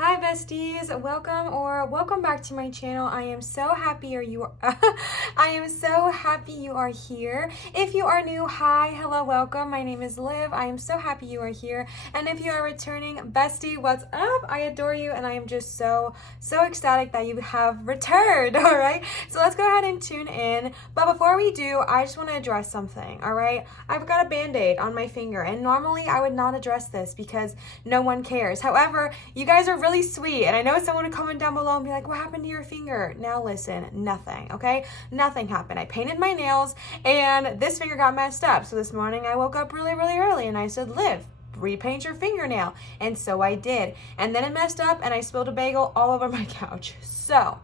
Hi besties, welcome back to my channel. I am so happy you are here. If you are new, hi, hello, welcome. My name is Liv. I am so happy you are here. And if you are returning, bestie, what's up? I adore you and I am just so ecstatic that you have returned. All right. So let's go ahead and tune in. But before we do, I just want to address something. All right. I've got a band-aid on my finger and normally I would not address this because no one cares. However, you guys are really sweet, and I know someone would comment down below and be like, what happened to your finger? Now listen, nothing, okay? Nothing happened. I painted my nails and this finger got messed up. So this morning I woke up really early and I said, Liv, repaint your fingernail. And so I did. And then it messed up and I spilled a bagel all over my couch. So,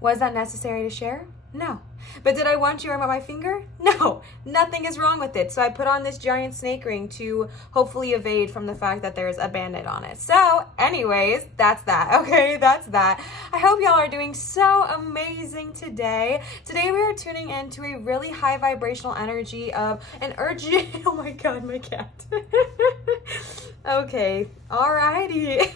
was that necessary to share? No. But did I want you to about my finger? No, nothing is wrong with it. So I put on this giant snake ring to hopefully evade from the fact that there's a bandit on it. So anyways, that's that. Okay, that's that. I hope y'all are doing so amazing today. Today we are tuning into a really high vibrational energy of an urgent, oh my God, my cat. Okay, alrighty.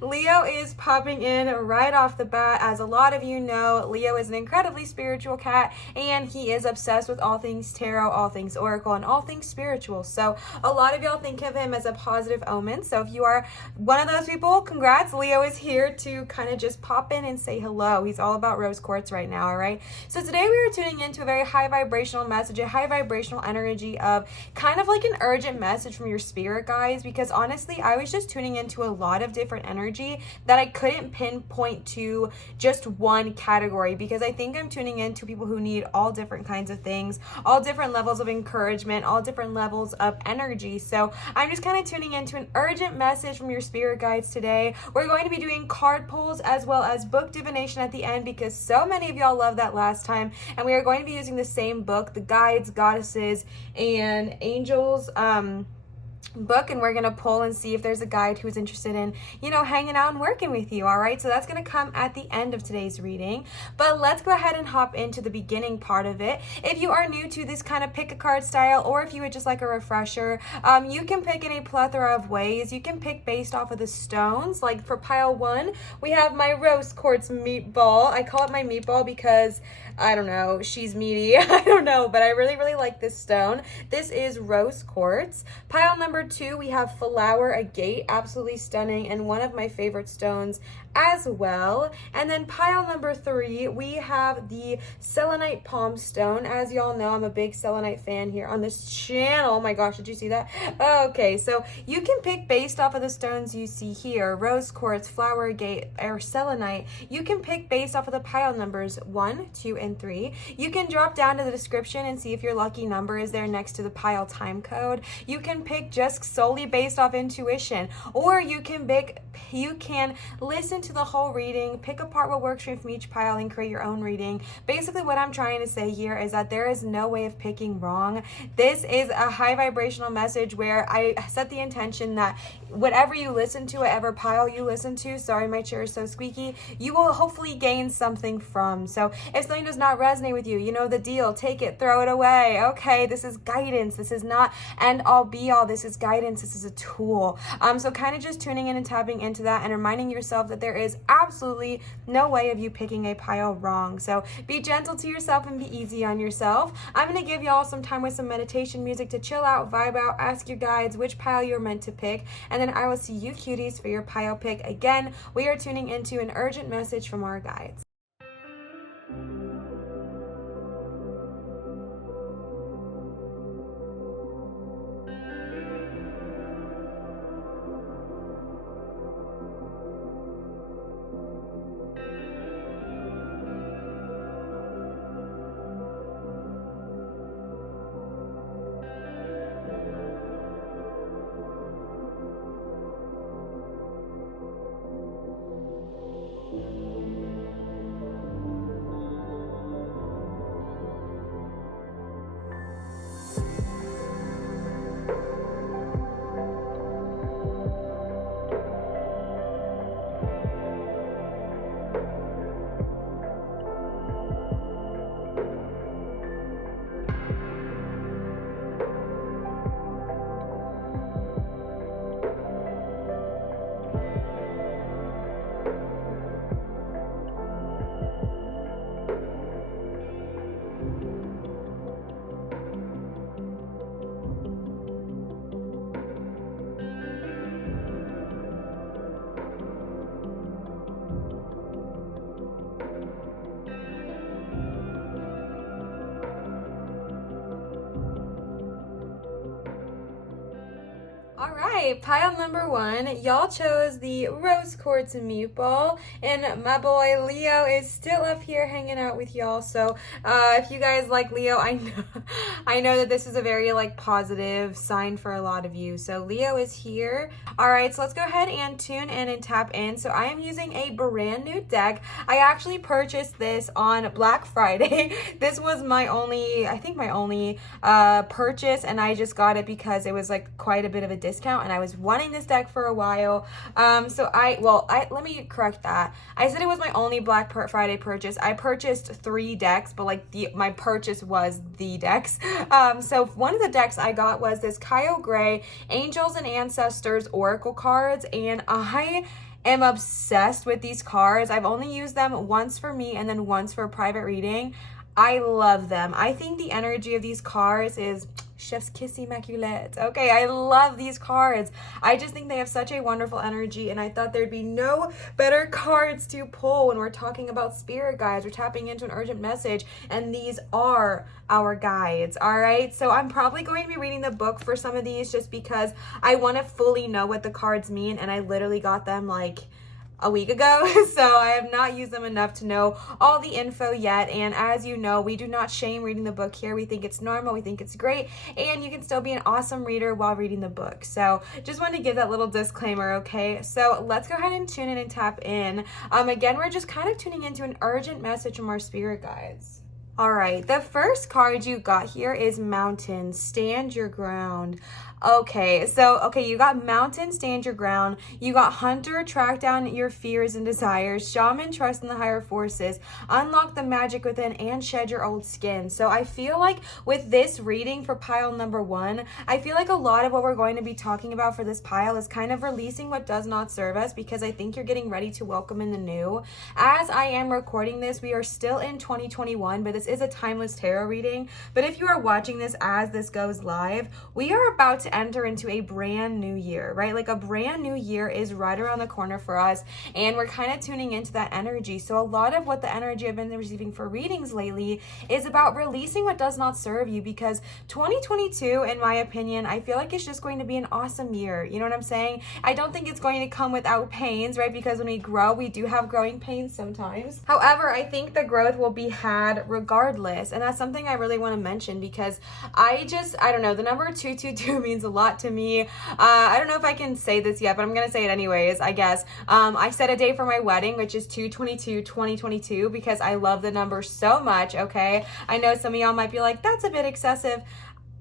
Leo is popping in right off the bat. As a lot of you know, Leo is an incredibly spiritual cat and he is obsessed with all things tarot, all things oracle, and all things spiritual. So a lot of y'all think of him as a positive omen. So if you are one of those people, congrats. Leo is here to kind of just pop in and say hello. He's all about rose quartz right now, all right? So today we are tuning into a very high vibrational message, a high vibrational energy of kind of like an urgent message from your spirit guides, because honestly, I was just tuning into a lot of different energy that I couldn't pinpoint to just one category, because I think I'm tuning into people who need all different kinds of things, all different levels of encouragement, all different levels of energy. So I'm just kind of tuning into an urgent message from your spirit guides today. We're going to be doing card pulls as well as book divination at the end, because so many of y'all loved that last time, and we are going to be using the same book, the Guides, Goddesses, and Angels book, and we're gonna pull and see if there's a guide who's interested in, you know, hanging out and working with you. All right, so that's gonna come at the end of today's reading, but let's go ahead and hop into the beginning part of it. If you are new to this kind of pick a card style, or if you would just like a refresher, you can pick in a plethora of ways. You can pick based off of the stones. Like for pile 1, we have my rose quartz meatball. I call it my meatball because I don't know, she's meaty. I don't know, but I really like this stone. This is rose quartz. Pile number 2, we have flower agate, absolutely stunning, and one of my favorite stones as well. And then pile number 3, we have the selenite palm stone. As y'all know, I'm a big selenite fan here on this channel. Oh my gosh, did you see that? Okay, so you can pick based off of the stones you see here, rose quartz, flower agate, or selenite. You can pick based off of the pile numbers 1, 2, and 3. You can drop down to the description and see if your lucky number is there next to the pile time code. You can pick just solely based off intuition, or you can listen to the whole reading, pick apart what works for you from each pile, and create your own reading. Basically, what I'm trying to say here is that there is no way of picking wrong. This is a high vibrational message where I set the intention that whatever you listen to, whatever pile you listen to, sorry my chair is so squeaky, you will hopefully gain something from. So if something does not resonate with you, you know the deal, take it, throw it away. Okay, this is guidance. This is not end all be all. This is guidance. This is a tool. So kind of just tuning in and tapping into that and reminding yourself that there is absolutely no way of you picking a pile wrong. So be gentle to yourself and be easy on yourself. I'm going to give y'all some time with some meditation music to chill out, vibe out, ask your guides which pile you're meant to pick, and then I will see you cuties for your pile pick. Again, we are tuning into an urgent message from our guides. All right, pile number 1. Y'all chose the rose quartz meatball, and my boy Leo is still up here hanging out with y'all. So if you guys like Leo, I know that this is a very like positive sign for a lot of you. So Leo is here. All right, so let's go ahead and tune in and tap in. So I am using a brand new deck. I actually purchased this on Black Friday. This was my only purchase, and I just got it because it was like quite a bit of a discount, and I was wanting this deck for a while. Let me correct that. I said it was my only Black Friday purchase. I purchased 3 decks, but like my purchase was the decks. So one of the decks I got was this Kyle Gray Angels and Ancestors Oracle cards, and I am obsessed with these cards. I've only used them once for me and then once for a private reading. I love them. I think the energy of these cards is chef's kiss immaculate. Okay, I love these cards. I just think they have such a wonderful energy, and I thought there'd be no better cards to pull when we're talking about spirit guides. We're tapping into an urgent message, and these are our guides. All right, so I'm probably going to be reading the book for some of these just because I want to fully know what the cards mean, and I literally got them like a week ago, so I have not used them enough to know all the info yet. And as you know, we do not shame reading the book here. We think it's normal, we think it's great, and you can still be an awesome reader while reading the book. So just wanted to give that little disclaimer, okay? So let's go ahead and tune in and tap in. Again, we're just kind of tuning into an urgent message from our spirit guides. All right, the first card you got here is Mountain, Stand Your Ground. Okay, you got Mountain, Stand Your Ground. You got Hunter, Track Down Your Fears and Desires. Shaman, Trust in the Higher Forces. Unlock the Magic Within and Shed Your Old Skin. So I feel like with this reading for pile number 1, I feel like a lot of what we're going to be talking about for this pile is kind of releasing what does not serve us, because I think you're getting ready to welcome in the new. As I am recording this, we are still in 2021, but this is a timeless tarot reading. But if you are watching this as this goes live, we are about to enter into a brand new year, right? Like a brand new year is right around the corner for us, and we're kind of tuning into that energy. So a lot of what the energy I've been receiving for readings lately is about releasing what does not serve you, because 2022, in my opinion, I feel like it's just going to be an awesome year. You know what I'm saying? I don't think it's going to come without pains, right? Because when we grow, we do have growing pains sometimes. However, I think the growth will be had regardless, and that's something I really want to mention, because I don't know, the number 222 means a lot to me. I don't know if I can say this yet, but I'm gonna say it anyways, I guess. I set a date for my wedding, which is 2/22/2022, because I love the number so much. Okay, I know some of y'all might be like, that's a bit excessive.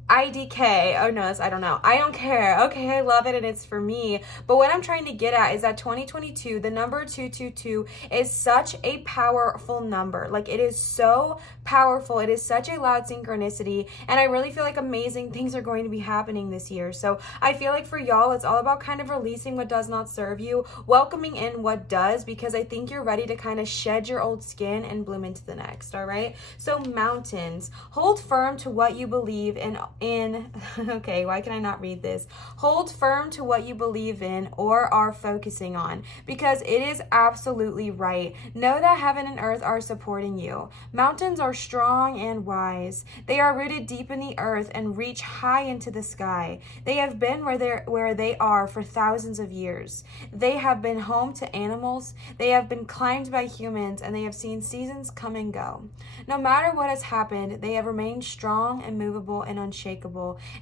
IDK. Oh no, I don't know. I don't care. Okay, I love it and it's for me. But what I'm trying to get at is that 2022, the number 222 is such a powerful number. Like, it is so powerful. It is such a loud synchronicity, and I really feel like amazing things are going to be happening this year. So I feel like for y'all, it's all about kind of releasing what does not serve you, welcoming in what does, because I think you're ready to kind of shed your old skin and bloom into the next. All right. So mountains, hold firm to what you believe in okay, why can I not read this? Hold firm to what you believe in or are focusing on, because it is absolutely right. Know that heaven and earth are supporting you. Mountains are strong and wise. They are rooted deep in the earth and reach high into the sky. They have been where they are for thousands of years. They have been home to animals. They have been climbed by humans, and they have seen seasons come and go. No matter what has happened, they have remained strong, immovable, and unshakable,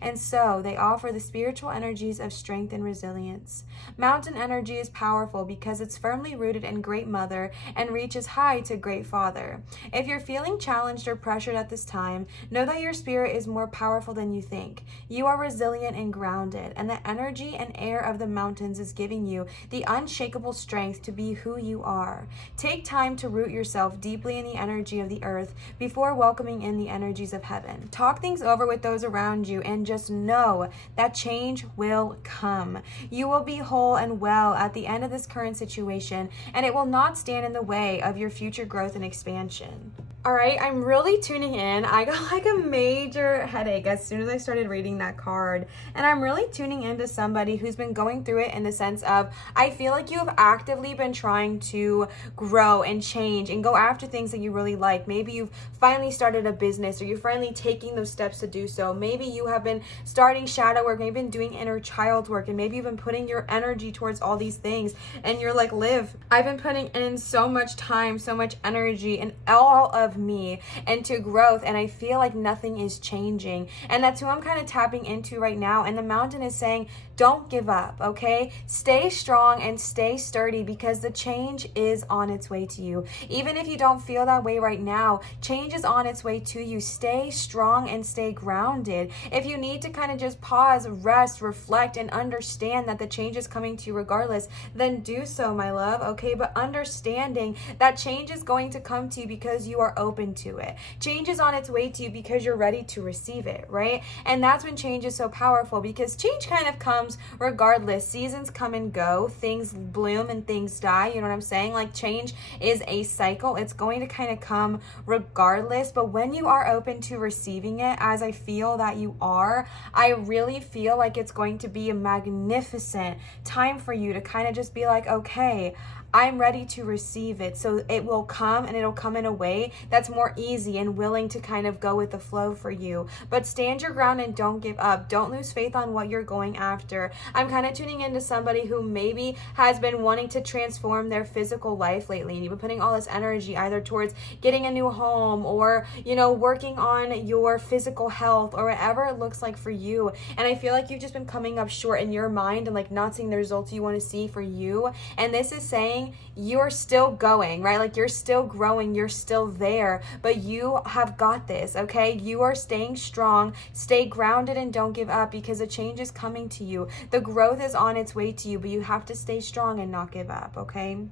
and so they offer the spiritual energies of strength and resilience. Mountain energy is powerful because it's firmly rooted in Great Mother and reaches high to Great Father. If you're feeling challenged or pressured at this time, know that your spirit is more powerful than you think. You are resilient and grounded, and the energy and air of the mountains is giving you the unshakable strength to be who you are. Take time to root yourself deeply in the energy of the earth before welcoming in the energies of heaven. Talk things over with those around you, and just know that change will come. You will be whole and well at the end of this current situation, and it will not stand in the way of your future growth and expansion. All right, I'm really tuning in. I got like a major headache as soon as I started reading that card. And I'm really tuning into somebody who's been going through it in the sense of, I feel like you have actively been trying to grow and change and go after things that you really like. Maybe you've finally started a business, or you're finally taking those steps to do so. Maybe you have been starting shadow work, maybe been doing inner child work, and maybe you've been putting your energy towards all these things. And you're like, Liv, I've been putting in so much time, so much energy, and all of me into growth, and I feel like nothing is changing. And that's who I'm kind of tapping into right now. And the mountain is saying, don't give up, okay? Stay strong and stay sturdy, because the change is on its way to you. Even if you don't feel that way right now, change is on its way to you. Stay strong and stay grounded. If you need to kind of just pause, rest, reflect, and understand that the change is coming to you regardless, then do so, my love, okay? But understanding that change is going to come to you because you are open to it. Change is on its way to you because you're ready to receive it, right? And that's when change is so powerful, because change kind of comes regardless. Seasons come and go, things bloom and things die, you know what I'm saying? Like, change is a cycle. It's going to kind of come regardless, but when you are open to receiving it, as I feel that you are, I really feel like it's going to be a magnificent time for you to kind of just be like, okay, I'm ready to receive it. So it will come, and it'll come in a way that's more easy and willing to kind of go with the flow for you. But stand your ground and don't give up. Don't lose faith on what you're going after. I'm kind of tuning into somebody who maybe has been wanting to transform their physical life lately, and you've been putting all this energy either towards getting a new home, or, you know, working on your physical health, or whatever it looks like for you. And I feel like you've just been coming up short in your mind and like not seeing the results you want to see for you. And this is saying you're still going, right? Like, you're still growing, you're still there, but you have got this, okay? You are staying strong, stay grounded, and don't give up, because a change is coming to you. The growth is on its way to you, but you have to stay strong and not give up, okay?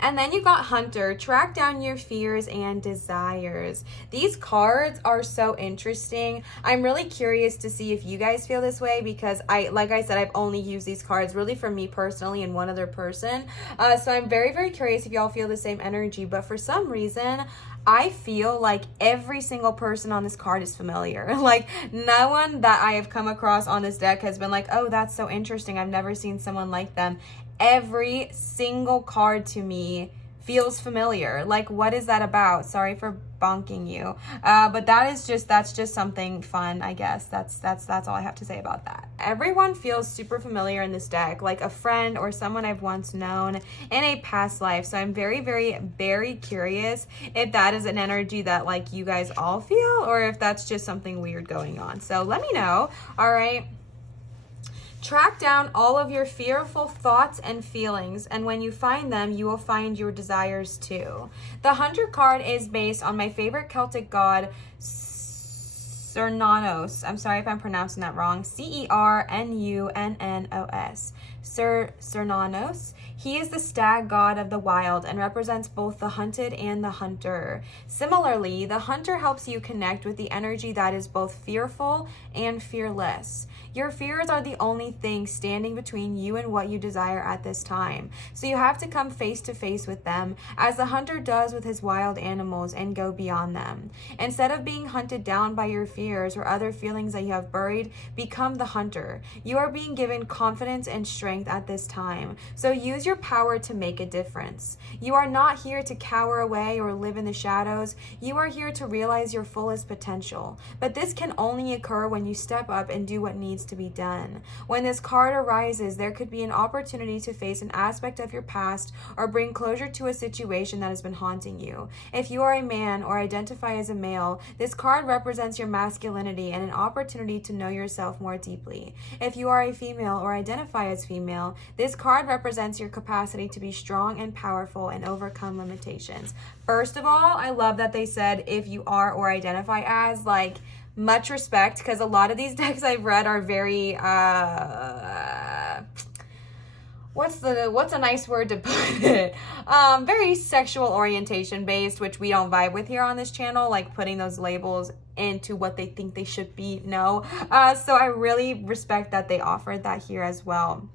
And then you got Hunter, track down your fears and desires. These cards are so interesting. I'm really curious to see if you guys feel this way, because like I said, I've only used these cards really for me personally and one other person. So I'm very, very curious if y'all feel the same energy. But for some reason, I feel like every single person on this card is familiar. Like, no one that I have come across on this deck has been like, oh, that's so interesting, I've never seen someone like them. Every single card to me feels familiar. Like, what is that about? Sorry for bonking you. But that's just something fun, I guess. That's all I have to say about that. Everyone feels super familiar in this deck, like a friend or someone I've once known in a past life. So I'm very, very, very curious if that is an energy that like you guys all feel, or if that's just something weird going on. So let me know. All right. Track down all of your fearful thoughts and feelings, and when you find them, you will find your desires too. The Hunter card is based on my favorite Celtic god, Cernunnos. I'm sorry if I'm pronouncing that wrong. Cernunnos. Cernunnos. He is the stag god of the wild and represents both the hunted and the hunter. Similarly, the hunter helps you connect with the energy that is both fearful and fearless. Your fears are the only thing standing between you and what you desire at this time. So you have to come face to face with them, as the hunter does with his wild animals, and go beyond them. Instead of being hunted down by your fears or other feelings that you have buried, become the hunter. You are being given confidence and strength at this time. So use your power to make a difference. You are not here to cower away or live in the shadows. You are here to realize your fullest potential. But this can only occur when you step up and do what needs to be done. When this card arises, there could be an opportunity to face an aspect of your past or bring closure to a situation that has been haunting you. If you are a man or identify as a male, this card represents your masculinity and an opportunity to know yourself more deeply. If you are a female or identify as female, this card represents your capacity to be strong and powerful and overcome limitations. First of all, I love that they said if you are or identify as, like, much respect, because a lot of these decks I've read are very what's a nice word to put it? Very sexual orientation based, which we don't vibe with here on this channel, like putting those labels into what they think they should be. No. So I really respect that they offered that here as well.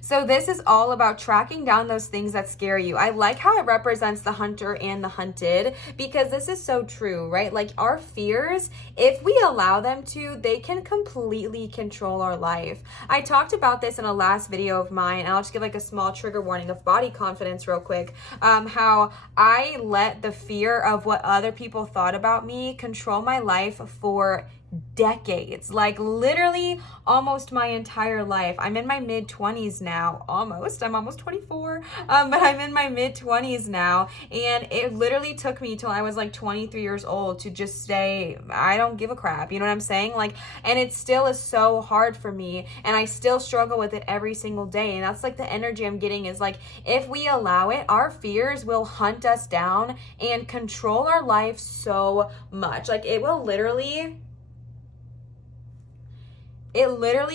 So this is all about tracking down those things that scare you. I like how it represents the hunter and the hunted, because this is so true, right? Like our fears, if we allow them to, they can completely control our life. I talked about this in a last video of mine, and I'll just give like a small trigger warning of body confidence real quick. How I let the fear of what other people thought about me control my life for decades, like literally almost my entire life. I'm in my mid-20s now, I'm almost 24, but I'm in my mid-20s now, and it literally took me till I was like 23 years old to just say, I don't give a crap, you know what I'm saying? Like, and it still is so hard for me, and I still struggle with it every single day, and that's like the energy I'm getting is like, if we allow it, our fears will hunt us down and control our life so much. Like it literally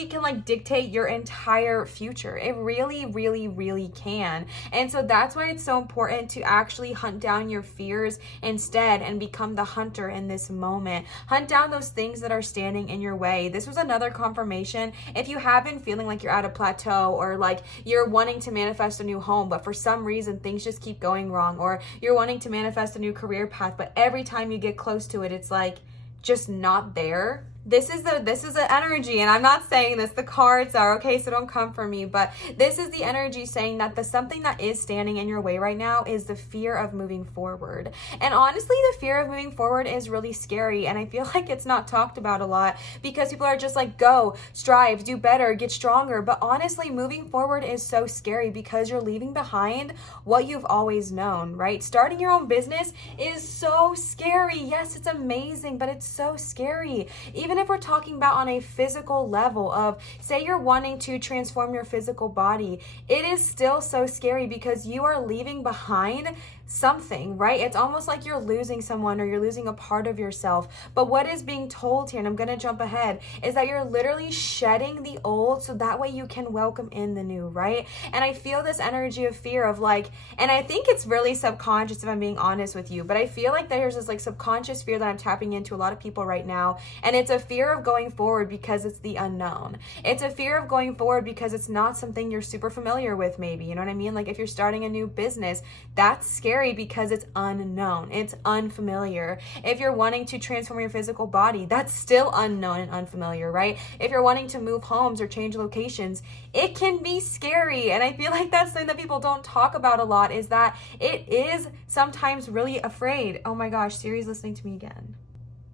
can like dictate your entire future. It really, really, really can. And so that's why it's so important to actually hunt down your fears instead and become the hunter in this moment. Hunt down those things that are standing in your way. This was another confirmation. If you have been feeling like you're at a plateau, or like you're wanting to manifest a new home, but for some reason things just keep going wrong, or you're wanting to manifest a new career path, but every time you get close to it, it's like just not there. This is the energy, and I'm not saying this, the cards are, okay, so don't come for me, but this is the energy saying that the something that is standing in your way right now is the fear of moving forward. And honestly, the fear of moving forward is really scary, and I feel like it's not talked about a lot because people are just like, go, strive, do better, get stronger. But honestly, moving forward is so scary because you're leaving behind what you've always known, right? Starting your own business is so scary. Yes, it's amazing, but it's so scary. Even if we're talking about on a physical level of, say you're wanting to transform your physical body, it is still so scary because you are leaving behind something, right? It's almost like you're losing someone or you're losing a part of yourself. But what is being told here, and I'm going to jump ahead, is that you're literally shedding the old so that way you can welcome in the new, right? And I feel this energy of fear of like, and I think it's really subconscious if I'm being honest with you, but I feel like there's this like subconscious fear that I'm tapping into a lot of people right now. And it's a fear of going forward because it's the unknown. It's a fear of going forward because it's not something you're super familiar with, maybe, you know what I mean? Like if you're starting a new business, that's scary because it's unknown, it's unfamiliar. If you're wanting to transform your physical body, that's still unknown and unfamiliar, right? If you're wanting to move homes or change locations, it can be scary. And I feel like that's something that people don't talk about a lot, is that it is sometimes really afraid. Oh my gosh, Siri's listening to me again.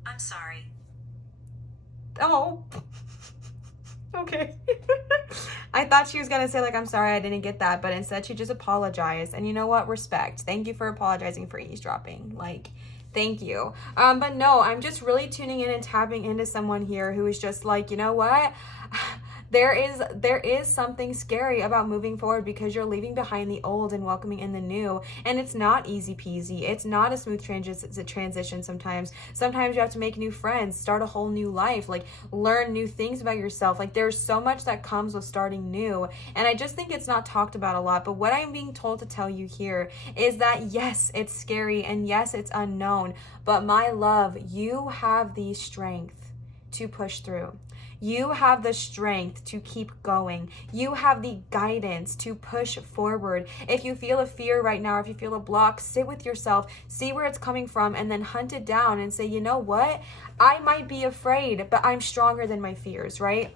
I'm sorry. Oh. Okay. I thought she was going to say like, I'm sorry, I didn't get that. But instead she just apologized. And you know what? Respect. Thank you for apologizing for eavesdropping. Like, thank you. But no, I'm just really tuning in and tapping into someone here who is just like, you know what? There is something scary about moving forward because you're leaving behind the old and welcoming in the new. And it's not easy peasy. It's not a smooth transition sometimes. Sometimes you have to make new friends, start a whole new life, like learn new things about yourself. Like there's so much that comes with starting new. And I just think it's not talked about a lot. But what I'm being told to tell you here is that yes, it's scary, and yes, it's unknown. But my love, you have the strength to push through. You have the strength to keep going. You have the guidance to push forward. If you feel a fear right now, or if you feel a block, sit with yourself, see where it's coming from, and then hunt it down and say, you know what? I might be afraid, but I'm stronger than my fears, right?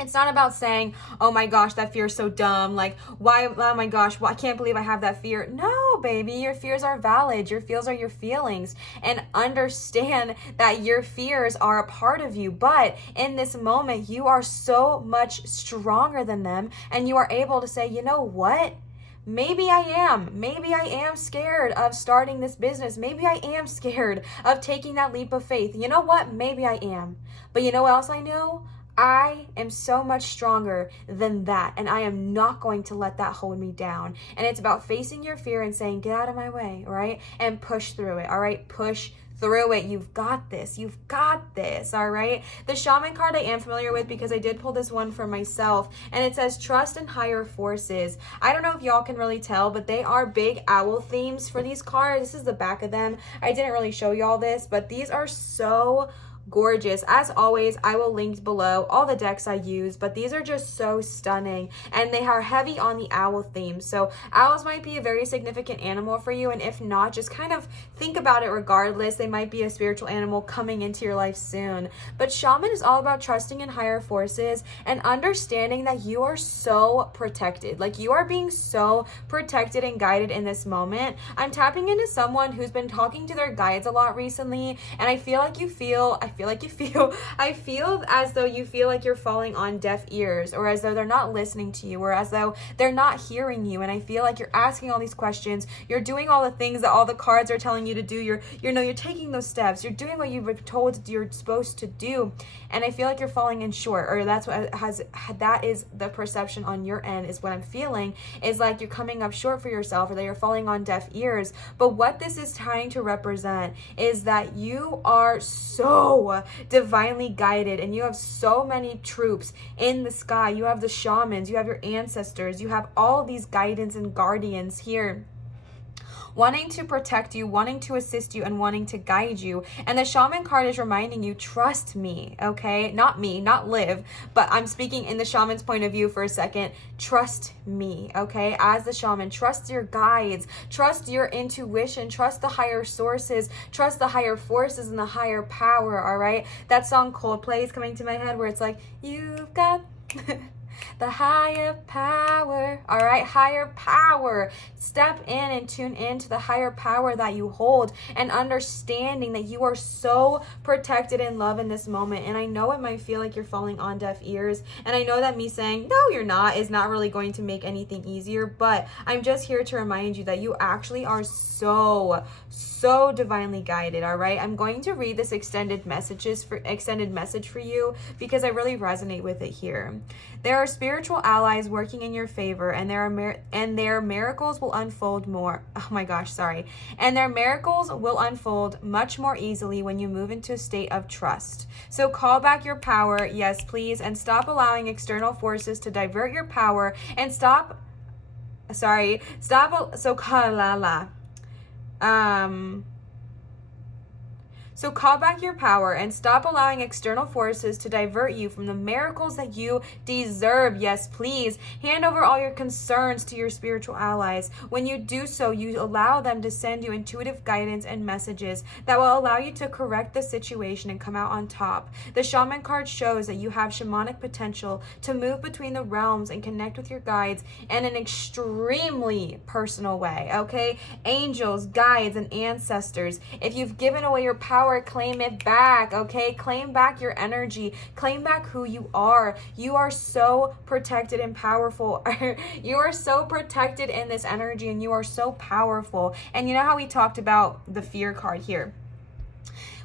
It's not about saying, oh my gosh, that fear is so dumb. Like, why, oh my gosh, I can't believe I have that fear. No, baby, your fears are valid. Your fears are your feelings. And understand that your fears are a part of you. But in this moment, you are so much stronger than them. And you are able to say, you know what? Maybe I am scared of starting this business. Maybe I am scared of taking that leap of faith. You know what? Maybe I am. But you know what else I know? I am so much stronger than that, and I am not going to let that hold me down. And it's about facing your fear and saying, get out of my way, all right? And push through it, all right? Push through it. You've got this. You've got this, all right? The shaman card I am familiar with because I did pull this one for myself, and it says trust in higher forces. I don't know if y'all can really tell, but they are big owl themes for these cards. This is the back of them. I didn't really show y'all this, but these are so gorgeous. As always, I will link below all the decks I use, but these are just so stunning, and they are heavy on the owl theme. So owls might be a very significant animal for you, and if not, just kind of think about it regardless. They might be a spiritual animal coming into your life soon. But shaman is all about trusting in higher forces and understanding that you are so protected. Like, you are being so protected and guided in this moment. I'm tapping into someone who's been talking to their guides a lot recently, and I feel as though you feel like you're falling on deaf ears, or as though they're not listening to you, or as though they're not hearing you. And I feel like you're asking all these questions, you're doing all the things that all the cards are telling you to do, you're taking those steps, you're doing what you've been told you're supposed to do, and I feel like you're falling in short, or that is the perception on your end, is what I'm feeling, is like you're coming up short for yourself, or that you're falling on deaf ears. But what this is trying to represent is that you are so divinely guided, and you have so many troops in the sky. You have the shamans, you have your ancestors, you have all these guidance and guardians here wanting to protect you, wanting to assist you, and wanting to guide you. And the shaman card is reminding you, trust me, okay? Not me, not Liv, but I'm speaking in the shaman's point of view for a second. Trust me, okay? As the shaman, trust your guides, trust your intuition, trust the higher sources, trust the higher forces and the higher power, all right? That song Coldplay is coming to my head where it's like, you've got the higher power, all right? Higher power. Step in and tune in to the higher power that you hold, and understanding that you are so protected in love in this moment. And I know it might feel like you're falling on deaf ears, and I know that me saying no you're not is not really going to make anything easier, but I'm just here to remind you that you actually are so divinely guided, all right? I'm going to read this extended message for you because I really resonate with it here. There are spiritual allies working in your favor, and their miracles will unfold and their miracles will unfold much more easily when you move into a state of trust. So call back your power, yes please, and stop allowing external forces to divert your power, and So call back your power and stop allowing external forces to divert you from the miracles that you deserve. Yes, please. Hand over all your concerns to your spiritual allies. When you do so, you allow them to send you intuitive guidance and messages that will allow you to correct the situation and come out on top. The shaman card shows that you have shamanic potential to move between the realms and connect with your guides in an extremely personal way, okay? Angels, guides, and ancestors. If you've given away your power, claim it back, okay? Claim back your energy. Claim back who you are. You are so protected and powerful. You are so protected in this energy, and you are so powerful. And you know how we talked about the fear card here?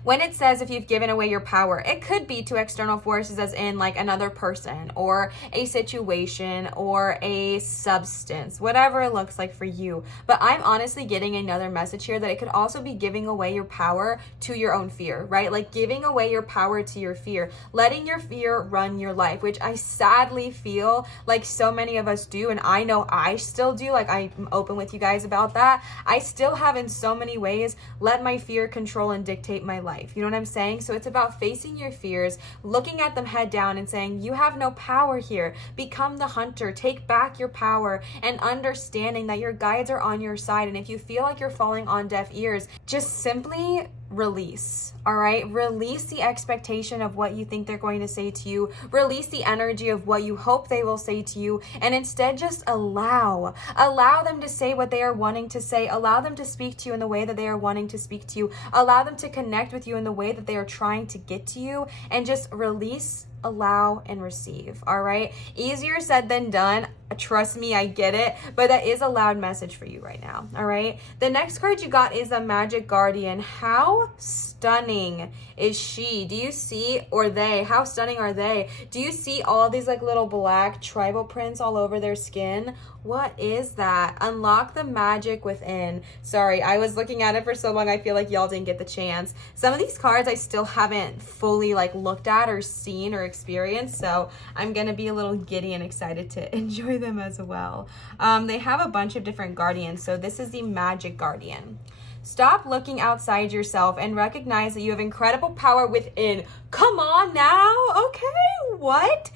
When it says if you've given away your power, it could be to external forces, as in like another person or a situation or a substance, whatever it looks like for you. But I'm honestly getting another message here that it could also be giving away your power to your own fear, right? Like giving away your power to your fear, letting your fear run your life, which I sadly feel like so many of us do. And I know I still do. Like, I'm open with you guys about that. I still have in so many ways let my fear control and dictate my life. You know what I'm saying? So it's about facing your fears, looking at them head down and saying, you have no power here. Become the hunter. Take back your power, and understanding that your guides are on your side. And if you feel like you're falling on deaf ears, just simply release, all right? Release the expectation of what you think they're going to say to you. Release the energy of what you hope they will say to you, and instead just allow them to say what they are wanting to say. Allow them to speak to you in the way that they are wanting to speak to you. Allow them to connect with you in the way that they are trying to get to you, and just release, allow, and receive, all right? Easier said than done. Trust me, I get it, but that is a loud message for you right now, all right? The next card you got is the Magic Guardian. How stunning is she? Do you see, or they, how stunning are they? Do you see all these like little black tribal prints all over their skin? What is that? Unlock the magic within. Sorry, I was looking at it for so long, I feel like y'all didn't get the chance. Some of these cards I still haven't fully like looked at or seen or experienced, so I'm gonna be a little giddy and excited to enjoy them as well. They have a bunch of different guardians, so this is the Magic Guardian. Stop looking outside yourself and recognize that you have incredible power within. Come on now. Okay, what?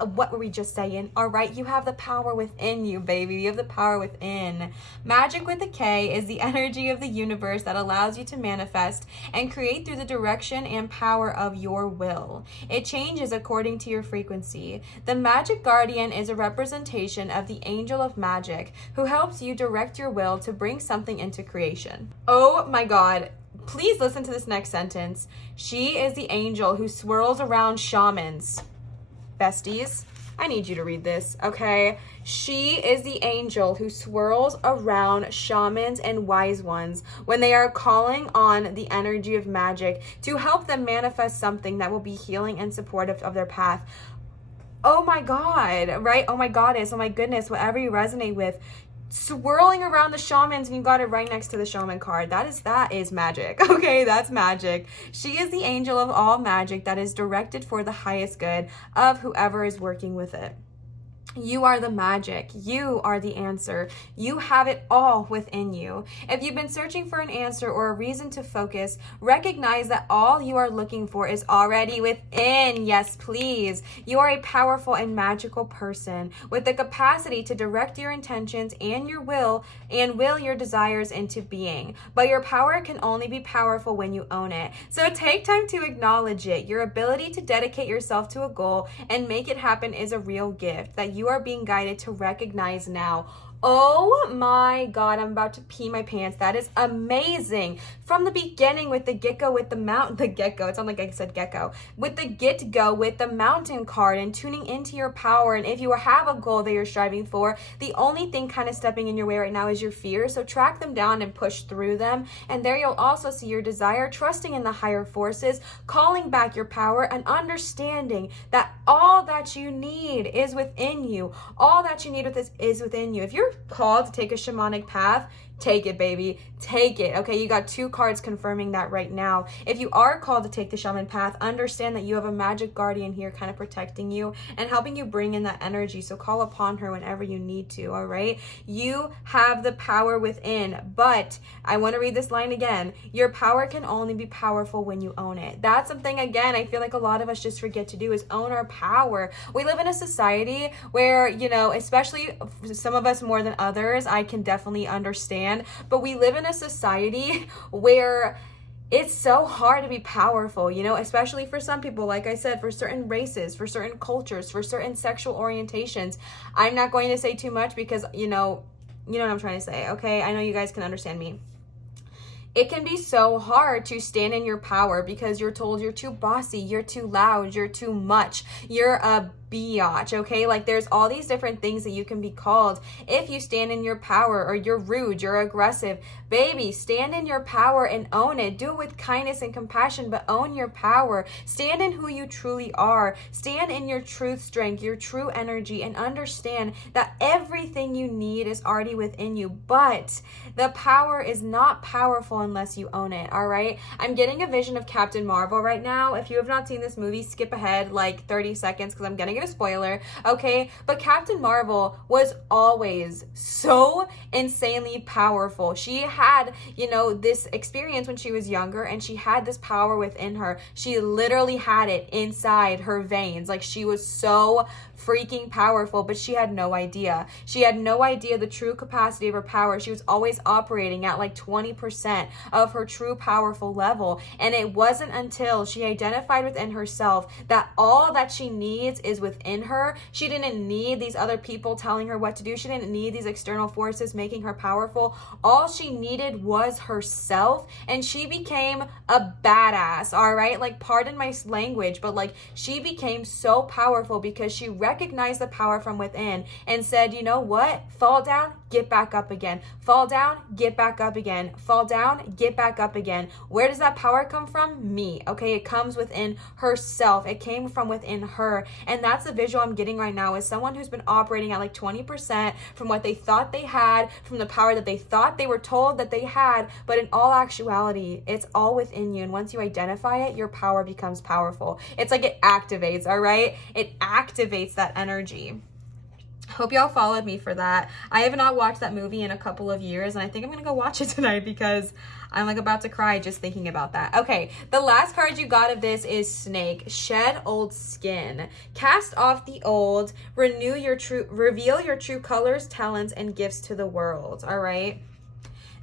What were we just saying? All right, you have the power within you, baby. You have the power within. Magic with a K is the energy of the universe that allows you to manifest and create through the direction and power of your will. It changes according to your frequency. The magic guardian is a representation of the angel of magic who helps you direct your will to bring something into creation. Oh my God. Please listen to this next sentence. She is the angel who swirls around shamans. Besties, I need you to read this, okay? She is the angel who swirls around shamans and wise ones when they are calling on the energy of magic to help them manifest something that will be healing and supportive of their path. Oh my God, right? Oh my goddess, oh my goodness, whatever you resonate with. Swirling around the shamans, and you got it right next to the shaman card. That is magic. Okay, that's magic. She is the angel of all magic that is directed for the highest good of whoever is working with it. You are the magic. You are the answer. You have it all within you. If you've been searching for an answer or a reason to focus, recognize that all you are looking for is already within. Yes, please. You are a powerful and magical person with the capacity to direct your intentions and your will your desires into being. But your power can only be powerful when you own it. So take time to acknowledge it. Your ability to dedicate yourself to a goal and make it happen is a real gift that you are being guided to recognize now. Oh my God, I'm about to pee my pants. That is amazing. From the beginning with the get-go with the it sounded like I said gecko. With the get-go with the mountain card and tuning into your power. And if you have a goal that you're striving for, the only thing kind of stepping in your way right now is your fear. So track them down and push through them. And there you'll also see your desire, trusting in the higher forces, calling back your power, and understanding that all that you need is within you. All that you need with this is within you. If you're called to take a shamanic path, take it, baby. Take it. Okay, you got 2 cards confirming that right now. If you are called to take the shaman path, understand that you have a magic guardian here kind of protecting you and helping you bring in that energy. So call upon her whenever you need to, all right? You have the power within, but I want to read this line again. Your power can only be powerful when you own it. That's something, again, I feel like a lot of us just forget to do is own our power. We live in a society where, especially some of us more than others, I can definitely understand, but we live in a society where it's so hard to be powerful, especially for some people, like I said, for certain races, for certain cultures, for certain sexual orientations. I'm not going to say too much because, you know what I'm trying to say, okay? I know you guys can understand me. It can be so hard to stand in your power because you're told you're too bossy, you're too loud, you're too much, you're a biatch, okay? Like there's all these different things that you can be called if you stand in your power, or you're rude, you're aggressive. Baby, stand in your power and own it. Do it with kindness and compassion, but own your power. Stand in who you truly are. Stand in your truth strength, your true energy, and understand that everything you need is already within you, but the power is not powerful unless you own it, all right? I'm getting a vision of Captain Marvel right now. If you have not seen this movie, skip ahead like 30 seconds because I'm getting a spoiler, okay? But Captain Marvel was always so insanely powerful. She had, this experience when she was younger, and she had this power within her. She literally had it inside her veins. Like, she was so freaking powerful, but she had no idea. She had no idea the true capacity of her power. She was always operating at like 20% of her true powerful level. And it wasn't until she identified within herself that all that she needs is within her. She didn't need these other people telling her what to do. She didn't need these external forces making her powerful. All she needed was herself, and she became a badass, all right? Like, pardon my language, but like, she became so powerful because she recognized the power from within and said, you know what? Fall down, get back up again. Fall down, get back up again. Fall down, get back up again. Where does that power come from? Me, okay? It comes within herself. It came from within her. And that's the visual I'm getting right now, is someone who's been operating at like 20% from what they thought they had, from the power that they thought they were told that they had, but in all actuality, it's all within you. And once you identify it, your power becomes powerful. It's like it activates, all right? It activates that energy. Hope y'all followed me for that. I have not watched that movie in a couple of years, and I think I'm gonna go watch it tonight because I'm like about to cry just thinking about that. Okay, the last card you got of this is Snake. Shed old skin. Cast off the old. Reveal your true colors, talents, and gifts to the world. All right.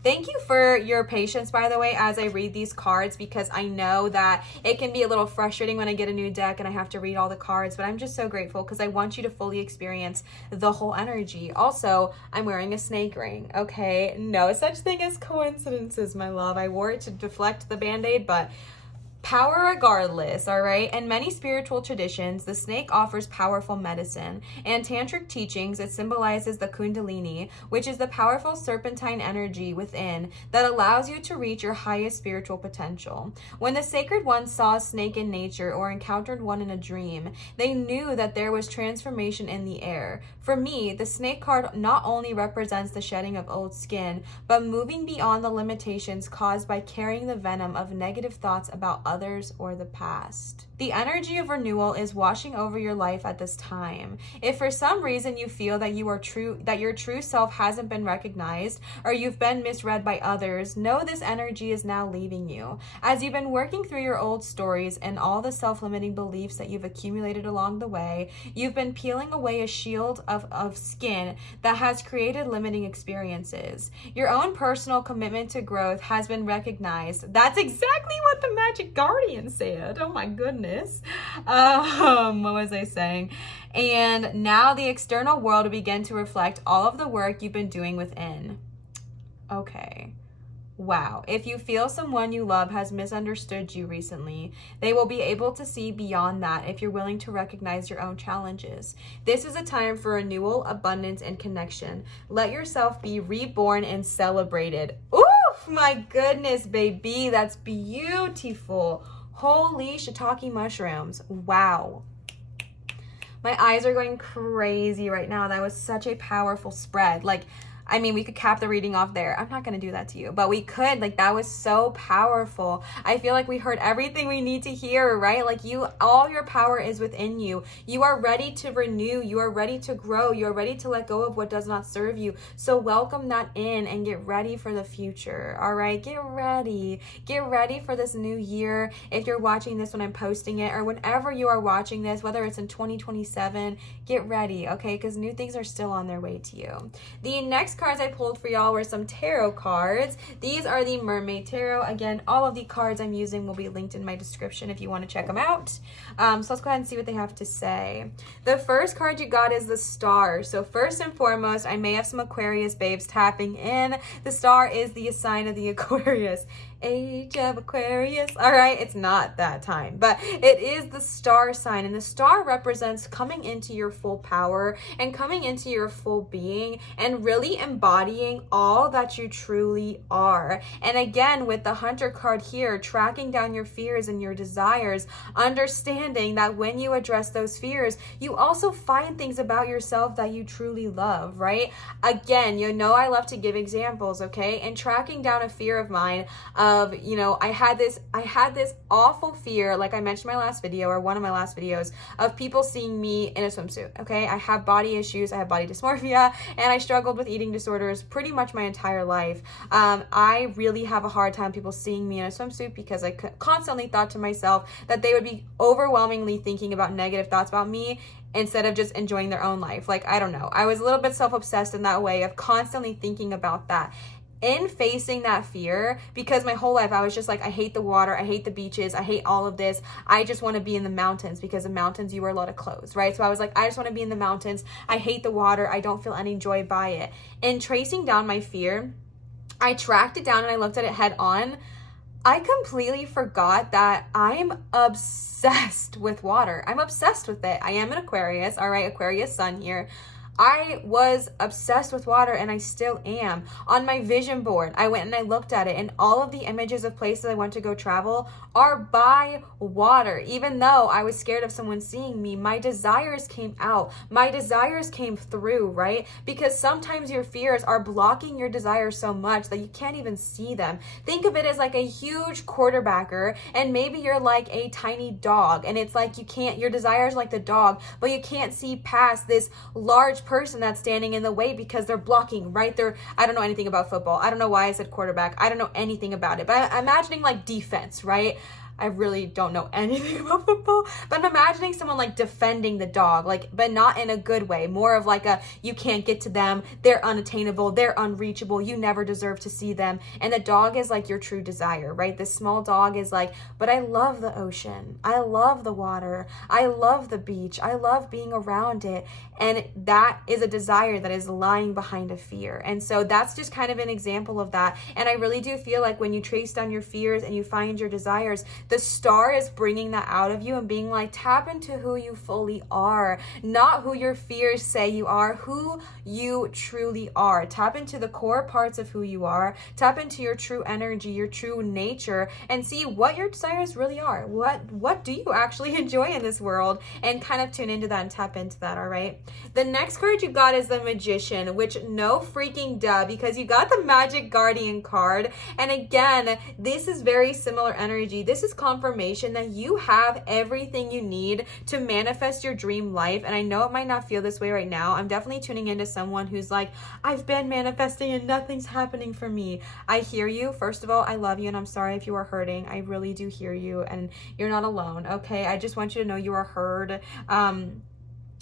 Thank you for your patience, by the way, as I read these cards, because I know that it can be a little frustrating when I get a new deck and I have to read all the cards, but I'm just so grateful because I want you to fully experience the whole energy. Also, I'm wearing a snake ring, okay? No such thing as coincidences, my love. I wore it to deflect the Band-Aid, but power regardless, all right? In many spiritual traditions, the snake offers powerful medicine. And tantric teachings, it symbolizes the kundalini, which is the powerful serpentine energy within that allows you to reach your highest spiritual potential. When the sacred ones saw a snake in nature or encountered one in a dream, they knew that there was transformation in the air. For me, the snake card not only represents the shedding of old skin, but moving beyond the limitations caused by carrying the venom of negative thoughts about others or the past. The energy of renewal is washing over your life at this time. If for some reason you feel that your true self hasn't been recognized or you've been misread by others, know this energy is now leaving you. As you've been working through your old stories and all the self-limiting beliefs that you've accumulated along the way, you've been peeling away a shield of skin that has created limiting experiences. Your own personal commitment to growth has been recognized. That's exactly what the Magic Guardian said. Oh my goodness. What was I saying? And now the external world will begin to reflect all of the work you've been doing within. Okay. Wow. If you feel someone you love has misunderstood you recently, they will be able to see beyond that if you're willing to recognize your own challenges. This is a time for renewal, abundance, and connection. Let yourself be reborn and celebrated. Oof, my goodness, baby. That's beautiful. Holy shiitake mushrooms. Wow. My eyes are going crazy right now. That was such a powerful spread. Like, I mean, we could cap the reading off there. I'm not going to do that to you, but we could. Like, that was so powerful. I feel like we heard everything we need to hear, right? Like, all your power is within you. You are ready to renew. You are ready to grow. You are ready to let go of what does not serve you. So welcome that in and get ready for the future, all right? Get ready. Get ready for this new year. If you're watching this when I'm posting it or whenever you are watching this, whether it's in 2027, get ready, okay? Because new things are still on their way to you. The next cards I pulled for y'all were some tarot cards. These are the Mermaid Tarot. Again, all of the cards I'm using will be linked in my description if you want to check them out. So let's go ahead and see what they have to say. The first card you got is the Star. So first and foremost, I may have some Aquarius babes tapping in. The Star is the sign of the Aquarius. Age of Aquarius. All right, it's not that time, but it is the star sign, and the star represents coming into your full power and coming into your full being and really embodying all that you truly are. And again, with the Hunter card here, tracking down your fears and your desires, understanding that when you address those fears, you also find things about yourself that you truly love, right? Again, you know I love to give examples, okay? And tracking down a fear of mine of, you know, I had this awful fear, like I mentioned in my last video or one of my last videos, of people seeing me in a swimsuit, okay? I have body issues, I have body dysmorphia, and I struggled with eating disorders pretty much my entire life. I really have a hard time people seeing me in a swimsuit because I constantly thought to myself that they would be overwhelmingly thinking about negative thoughts about me instead of just enjoying their own life. Like, I don't know. I was a little bit self-obsessed in that way of constantly thinking about that. In facing that fear, because my whole life I was just like, I hate the water, I hate the beaches, I hate all of this. I just want to be in the mountains, because in mountains you wear a lot of clothes, right? So I was like, I just want to be in the mountains. I hate the water. I don't feel any joy by it. In tracing down my fear, I tracked it down and I looked at it head on. I completely forgot that I'm obsessed with water. I'm obsessed with it. I am an Aquarius, all right? Aquarius sun here. I was obsessed with water, and I still am. On my vision board, I went and I looked at it, and all of the images of places I want to go travel are by water. Even though I was scared of someone seeing me, my desires came out. My desires came through, right? Because sometimes your fears are blocking your desires so much that you can't even see them. Think of it as like a huge quarterbacker, and maybe you're like a tiny dog, and it's like your desires like the dog, but you can't see past this large large person that's standing in the way because they're blocking right there. I don't know anything about football. I don't know why I said quarterback. I don't know anything about it, but I'm imagining like defense, right? I really don't know anything about football, but I'm imagining someone like defending the dog, like, but not in a good way, more of like a, you can't get to them, they're unattainable, they're unreachable, you never deserve to see them. And the dog is like your true desire, right? This small dog is like, but I love the ocean, I love the water, I love the beach, I love being around it. And that is a desire that is lying behind a fear. And so that's just kind of an example of that. And I really do feel like when you trace down your fears and you find your desires, the star is bringing that out of you and being like, tap into who you fully are, not who your fears say you are, who you truly are. Tap into the core parts of who you are, tap into your true energy, your true nature, and see what your desires really are. What do you actually enjoy in this world? And kind of tune into that and tap into that, all right? The next card you got is the Magician, which no freaking duh, because you got the Magic Guardian card. And again, this is very similar energy. This is confirmation that you have everything you need to manifest your dream life. And I know it might not feel this way right now. I'm definitely tuning into someone who's like, I've been manifesting and nothing's happening for me. I hear you. First of all, I love you and I'm sorry if you are hurting. I really do hear you and you're not alone, okay? I just want you to know you are heard.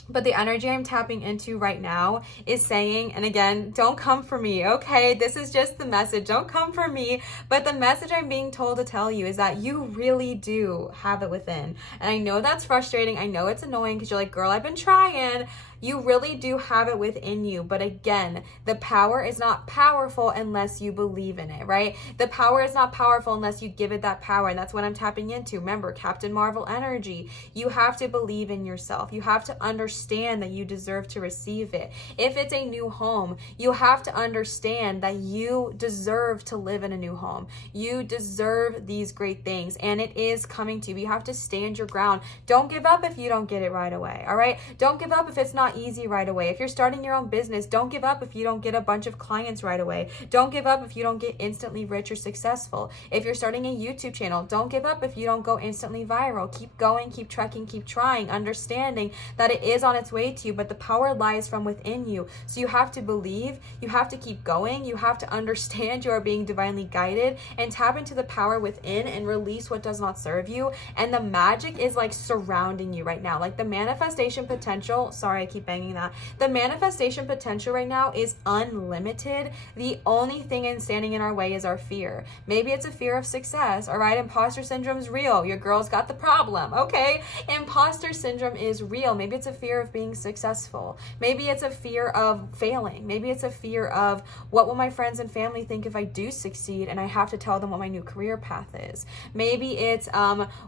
But the energy I'm tapping into right now is saying, and again, don't come for me, okay? This is just the message. Don't come for me. But the message I'm being told to tell you is that you really do have it within. And I know that's frustrating. I know it's annoying because you're like, girl, I've been trying. You really do have it within you. But again, the power is not powerful unless you believe in it, right? The power is not powerful unless you give it that power. And that's what I'm tapping into. Remember, Captain Marvel energy. You have to believe in yourself. You have to understand that you deserve to receive it. If it's a new home, you have to understand that you deserve to live in a new home. You deserve these great things. And it is coming to you. You have to stand your ground. Don't give up if you don't get it right away, all right? Don't give up if it's not easy right away. If you're starting your own business, don't give up if you don't get a bunch of clients right away. Don't give up if you don't get instantly rich or successful. If you're starting a YouTube channel, don't give up if you don't go instantly viral. Keep going, keep trekking, keep trying, understanding that it is on its way to you, but the power lies from within you. So you have to believe, you have to keep going, you have to understand you are being divinely guided and tap into the power within and release what does not serve you. And the magic is like surrounding you right now. Like the manifestation potential, sorry, I keep banging that. The manifestation potential right now is unlimited. The only thing standing in our way is our fear. Maybe it's a fear of success, all right? Imposter syndrome is real. Your girl's got the problem, okay? Imposter syndrome is real. Maybe it's a fear of being successful. Maybe it's a fear of failing. Maybe it's a fear of what will my friends and family think if I do succeed and I have to tell them what my new career path is. Maybe it's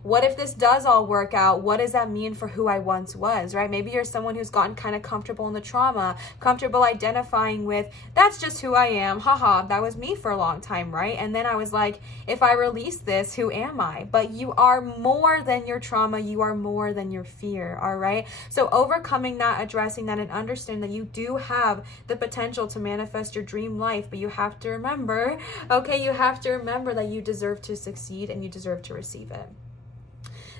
what if this does all work out? What does that mean for who I once was, right? Maybe you're someone who's gotten kind of comfortable in the trauma, comfortable identifying with, that's just who I am, haha, that was me for a long time, right? And then I was like, if I release this, who am I? But you are more than your trauma, you are more than your fear, all right? So overcoming that, addressing that, and understand that you do have the potential to manifest your dream life, but you have to remember, okay, you have to remember that you deserve to succeed and you deserve to receive it.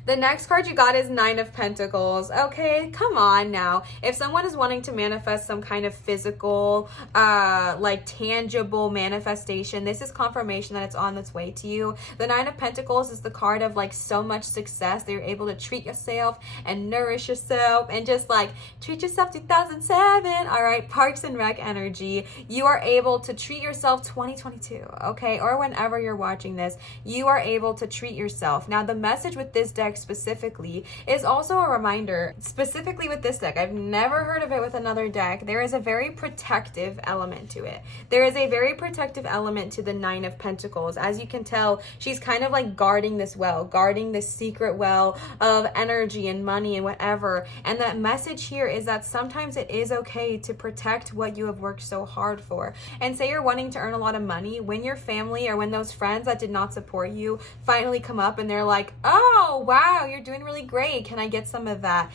The next card you got is Nine of Pentacles. Okay, come on now. If someone is wanting to manifest some kind of physical, like tangible manifestation, this is confirmation that it's on its way to you. The Nine of Pentacles is the card of like so much success that you're able to treat yourself and nourish yourself and just like treat yourself 2007. All right, Parks and Rec energy. You are able to treat yourself 2022, okay? Or whenever you're watching this, you are able to treat yourself. Now, the message with this deck specifically is also a reminder, specifically with this deck, I've never heard of it with another deck, there is a very protective element to it. There is a very protective element to the Nine of Pentacles. As you can tell, she's kind of like guarding this well, guarding this secret well of energy and money and whatever. And that message here is that sometimes it is okay to protect what you have worked so hard for. And say you're wanting to earn a lot of money, when your family or when those friends that did not support you finally come up and they're like, oh, wow, you're doing really great. Can I get some of that?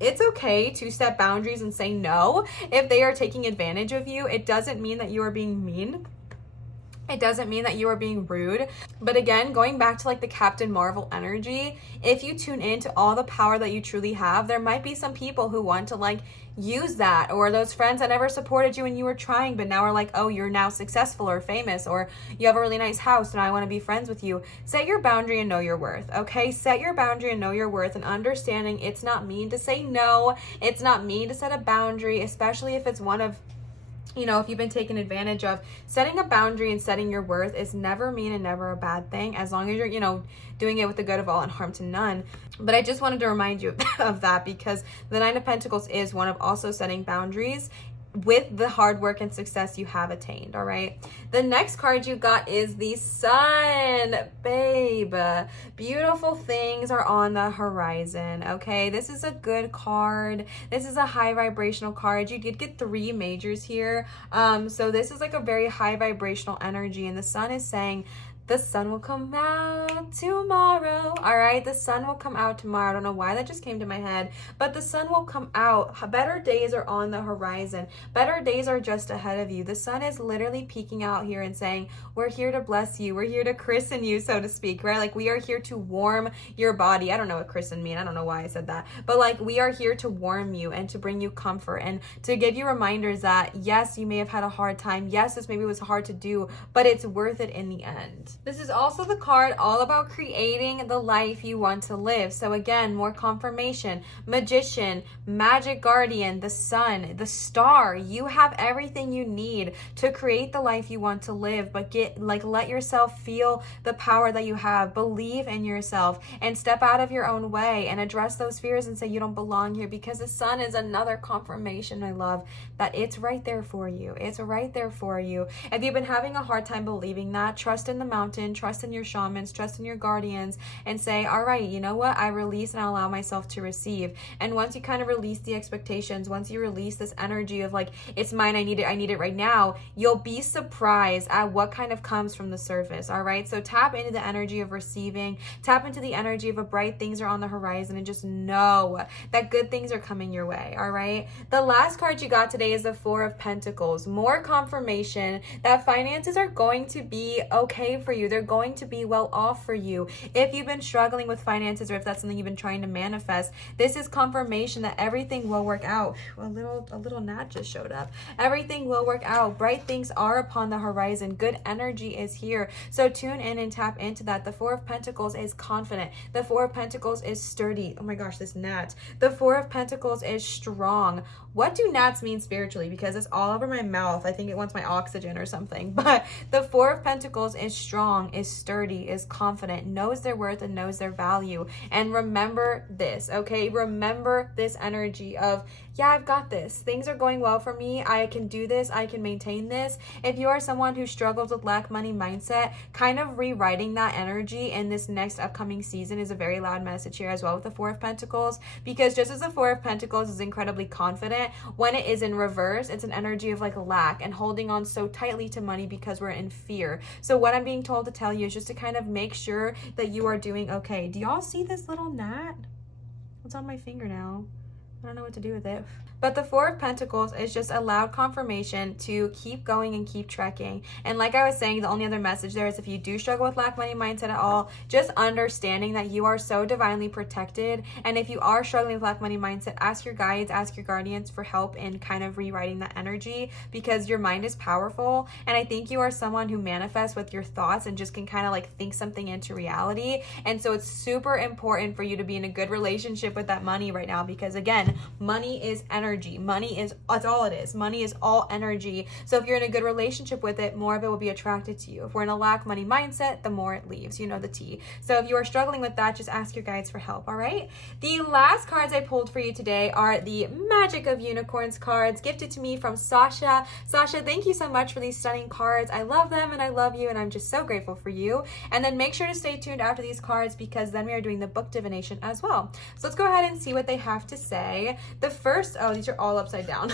It's okay to set boundaries and say no if they are taking advantage of you. It doesn't mean that you are being mean. It doesn't mean that you are being rude. But again, going back to like the Captain Marvel energy, if you tune into all the power that you truly have, there might be some people who want to like use that. Or those friends that never supported you when you were trying, but now are like, oh, you're now successful or famous, or you have a really nice house and I want to be friends with you. Set your boundary and know your worth, okay? Set your boundary and know your worth, and understanding it's not mean to say no. It's not mean to set a boundary, especially if it's one of, you know, if you've been taken advantage of. Setting a boundary and setting your worth is never mean and never a bad thing, as long as you're, you know, doing it with the good of all and harm to none. But I just wanted to remind you of that, because the Nine of Pentacles is one of also setting boundaries with the hard work and success you have attained. All right, the next card you got is the Sun, babe. Beautiful things are on the horizon. Okay, this is a good card. This is a high vibrational card. You did get 3 majors here, so this is like a very high vibrational energy, and the Sun is saying the sun will come out tomorrow. All right, the sun will come out tomorrow. I don't know why that just came to my head, but the sun will come out. Better days are on the horizon. Better days are just ahead of you. The sun is literally peeking out here and saying, we're here to bless you. We're here to christen you, so to speak, right? Like, we are here to warm your body. I don't know what christen mean. I don't know why I said that, but like, we are here to warm you and to bring you comfort and to give you reminders that yes, you may have had a hard time. Yes, this maybe was hard to do, but it's worth it in the end. This is also the card all about creating the life you want to live. So again, more confirmation, magician, magic guardian, the sun, the star. You have everything you need to create the life you want to live, but let yourself feel the power that you have. Believe in yourself and step out of your own way and address those fears and say you don't belong here, because the sun is another confirmation, I love, that it's right there for you. It's right there for you. If you've been having a hard time believing that, trust in the mountain, trust in your shamans, trust in your guardians, and say, all right, you know what? I release and I allow myself to receive. And once you kind of release the expectations, once you release this energy of like, it's mine, I need it right now, you'll be surprised at what kind of comes from the surface. All right, so tap into the energy of receiving, tap into the energy of a bright things are on the horizon, and just know that good things are coming your way. All right, the last card you got today is the Four of Pentacles. More confirmation that finances are going to be okay for you. They're going to be well off for you. If you've been struggling with finances, or if that's something you've been trying to manifest, this is confirmation that everything will work out. A little gnat just showed up. Everything will work out. Bright things are upon the horizon. Good energy is here. So tune in and tap into that. The Four of Pentacles is confident. The Four of Pentacles is sturdy. Oh my gosh, this gnat. The Four of Pentacles is strong. What do gnats mean spiritually? Because it's all over my mouth. I think it wants my oxygen or something. But the Four of Pentacles is strong, is sturdy, is confident, knows their worth and knows their value. And remember this, okay? Remember this energy of, yeah, I've got this. Things are going well for me. I can do this. I can maintain this. If you are someone who struggles with lack money mindset, kind of rewriting that energy in this next upcoming season is a very loud message here as well with the Four of Pentacles. Because just as the Four of Pentacles is incredibly confident, when it is in reverse, it's an energy of like lack and holding on so tightly to money because we're in fear. So what I'm being told to tell you is just to kind of make sure that you are doing okay. Do y'all see this little gnat? It's on my finger now. I don't know what to do with it. But the Four of Pentacles is just a loud confirmation to keep going and keep trekking. And like I was saying, the only other message there is if you do struggle with lack money mindset at all, just understanding that you are so divinely protected. And if you are struggling with lack money mindset, ask your guides, ask your guardians for help in kind of rewriting that energy, because your mind is powerful. And I think you are someone who manifests with your thoughts and just can kind of like think something into reality. And so it's super important for you to be in a good relationship with that money right now, because again, money is energy. Money is, that's all it is. Money is all energy. So if you're in a good relationship with it, more of it will be attracted to you. If we're in a lack money mindset, the more it leaves. You know the tea. So if you are struggling with that, just ask your guides for help. All right. The last cards I pulled for you today are the Magic of Unicorns cards, gifted to me from Sasha. Sasha, thank you so much for these stunning cards. I love them and I love you, and I'm just so grateful for you. And then make sure to stay tuned after these cards, because then we are doing the book divination as well. So let's go ahead and see what they have to say. The first, oh, these are all upside down.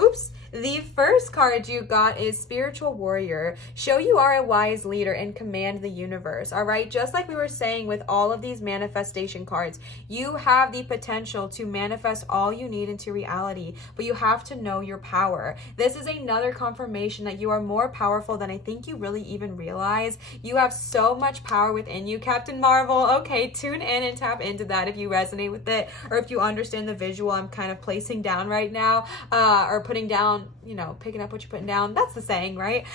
Oops. The first card you got is Spiritual Warrior. Show you are a wise leader and command the universe, all right? Just like we were saying with all of these manifestation cards, you have the potential to manifest all you need into reality, but you have to know your power. This is another confirmation that you are more powerful than I think you really even realize. You have so much power within you, Captain Marvel. Okay, tune in and tap into that if you resonate with it, or if you understand the visual I'm kind of placing down right now, or putting down, you know, picking up what you're putting down. That's the saying, right?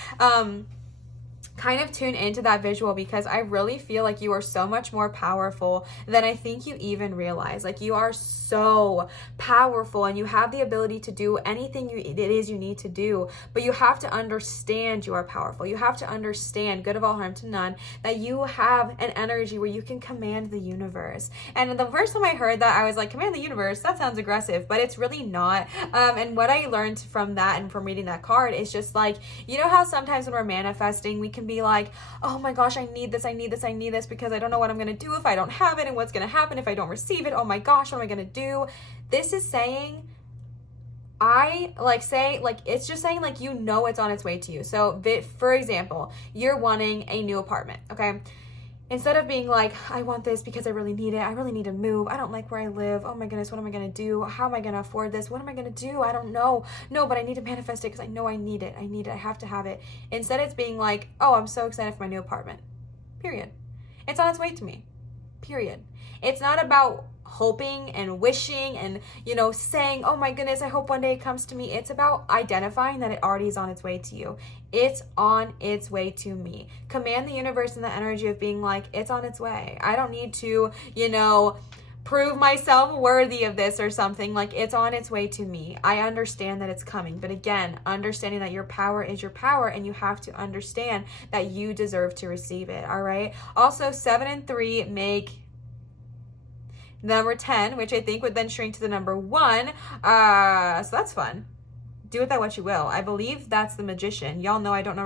Kind of tune into that visual, because I really feel like you are so much more powerful than I think you even realize. Like, you are so powerful and you have the ability to do anything it is you need to do, but you have to understand you are powerful. You have to understand, good of all, harm to none, that you have an energy where you can command the universe. And the first time I heard that, I was like, command the universe? That sounds aggressive, but it's really not. And what I learned from that and from reading that card is just like, you know how sometimes when we're manifesting, we can be like, oh my gosh, I need this because I don't know what I'm going to do if I don't have it, and what's going to happen if I don't receive it. Oh my gosh, what am I going to do? This is saying, it's just saying, like, you know, it's on its way to you. So for example, you're wanting a new apartment, okay? Instead of being like, I want this because I really need it. I really need to move. I don't like where I live. Oh my goodness, what am I going to do? How am I going to afford this? What am I going to do? I don't know. No, but I need to manifest it because I know I need it. I need it. I have to have it. Instead, it's being like, oh, I'm so excited for my new apartment. Period. It's on its way to me. Period. It's not about hoping and wishing and, you know, saying, oh my goodness, I hope one day it comes to me. It's about identifying that it already is on its way to you. It's on its way to me. Command the universe in the energy of being like, it's on its way. I don't need to, you know, prove myself worthy of this or something. Like, it's on its way to me. I understand that it's coming. But again, understanding that your power is your power, and you have to understand that you deserve to receive it. All right. Also, 7 and 3 make number 10, which I think would then shrink to the number 1. So that's fun. Do with that what you will. I believe that's the Magician. Y'all know I don't know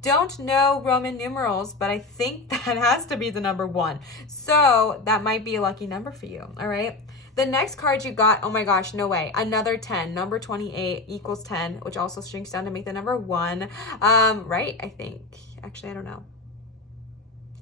Don't know Roman numerals, but I think that has to be the number 1. So that might be a lucky number for you. All right. The next card you got, oh my gosh, no way. Another 10, number 28 equals 10, which also shrinks down to make the number 1. Right? I think. Actually, I don't know.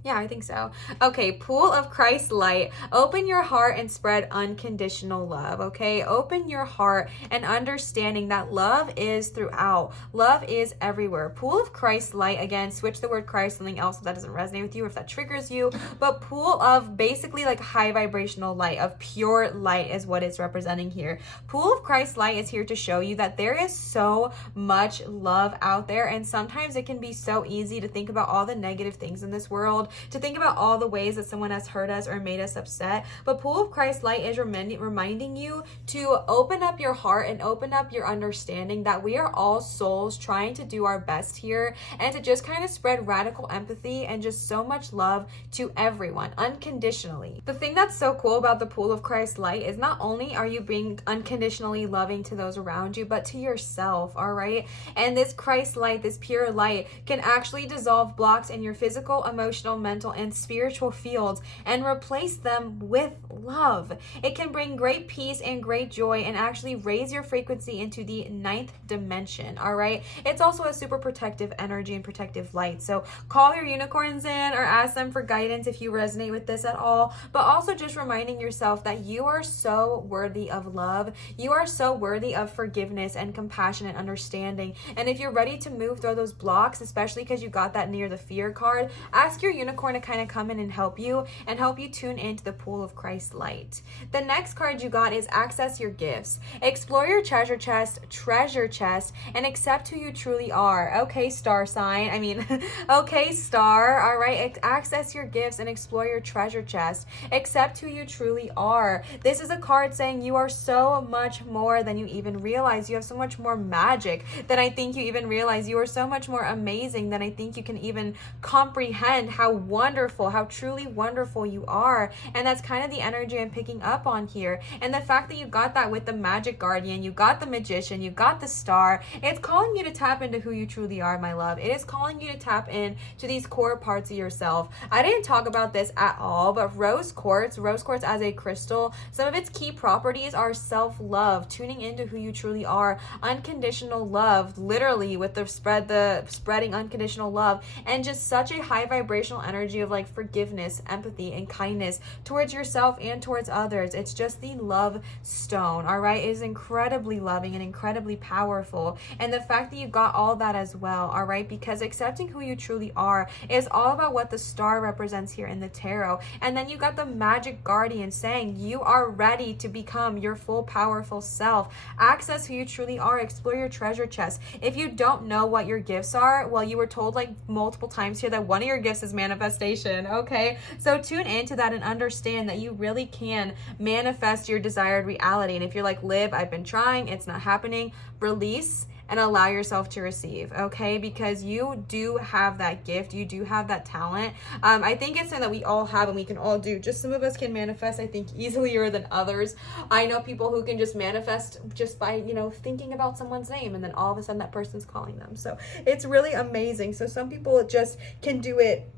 Yeah, I think so. Okay, pool of Christ light. Open your heart and spread unconditional love, okay? Open your heart and understanding that love is throughout. Love is everywhere. Pool of Christ light, again, switch the word Christ, something else if that doesn't resonate with you, if that triggers you. But pool of basically like high vibrational light, of pure light is what it's representing here. Pool of Christ light is here to show you that there is so much love out there, and sometimes it can be so easy to think about all the negative things in this world, to think about all the ways that someone has hurt us or made us upset. But Pool of Christ light is reminding you to open up your heart and open up your understanding that we are all souls trying to do our best here, and to just kind of spread radical empathy and just so much love to everyone unconditionally. The thing that's so cool about the Pool of Christ light is not only are you being unconditionally loving to those around you, but to yourself, all right? And this Christ light, this pure light, can actually dissolve blocks in your physical, emotional, mental, and spiritual fields and replace them with love. It can bring great peace and great joy and actually raise your frequency into the 9th dimension, all right? It's also a super protective energy and protective light. So call your unicorns in or ask them for guidance if you resonate with this at all, but also just reminding yourself that you are so worthy of love. You are so worthy of forgiveness and compassion and understanding. And if you're ready to move through those blocks, especially because you got that near the fear card, ask your unicorn to kind of come in and help you tune into the Pool of Christ light. The next card you got is Access Your Gifts. Explore your treasure chest, and accept who you truly are. Okay, star sign. Okay, star. All right, access your gifts and explore your treasure chest. Accept who you truly are. This is a card saying you are so much more than you even realize. You have so much more magic than I think you even realize. You are so much more amazing than I think you can even comprehend how wonderful, how truly wonderful you are. And that's kind of the energy I'm picking up on here. And the fact that you got that with the Magic Guardian, you got the Magician, you got the Star, it's calling you to tap into who you truly are, my love. It is calling you to tap in to these core parts of yourself. I didn't talk about this at all, but rose quartz as a crystal, some of its key properties are self-love, tuning into who you truly are, unconditional love, literally with the spreading unconditional love, and just such a high vibrational energy of like forgiveness, empathy, and kindness towards yourself and towards others. It's just the love stone, all right? It is incredibly loving and incredibly powerful. And the fact that you got all that as well, all right? Because accepting who you truly are is all about what the star represents here in the tarot. And then you got the Magic Guardian saying you are ready to become your full powerful self. Access who you truly are, explore your treasure chest. If you don't know what your gifts are, well, you were told like multiple times here that one of your gifts is manifestation, okay? So tune into that and understand that you really can manifest your desired reality. And if you're like, Liv, I've been trying, it's not happening, release and allow yourself to receive, okay? Because you do have that gift, you do have that talent. I think it's something that we all have and we can all do. Just some of us can manifest, I think, easier than others. I know people who can just manifest just by, you know, thinking about someone's name and then all of a sudden that person's calling them. So it's really amazing. So some people just can do it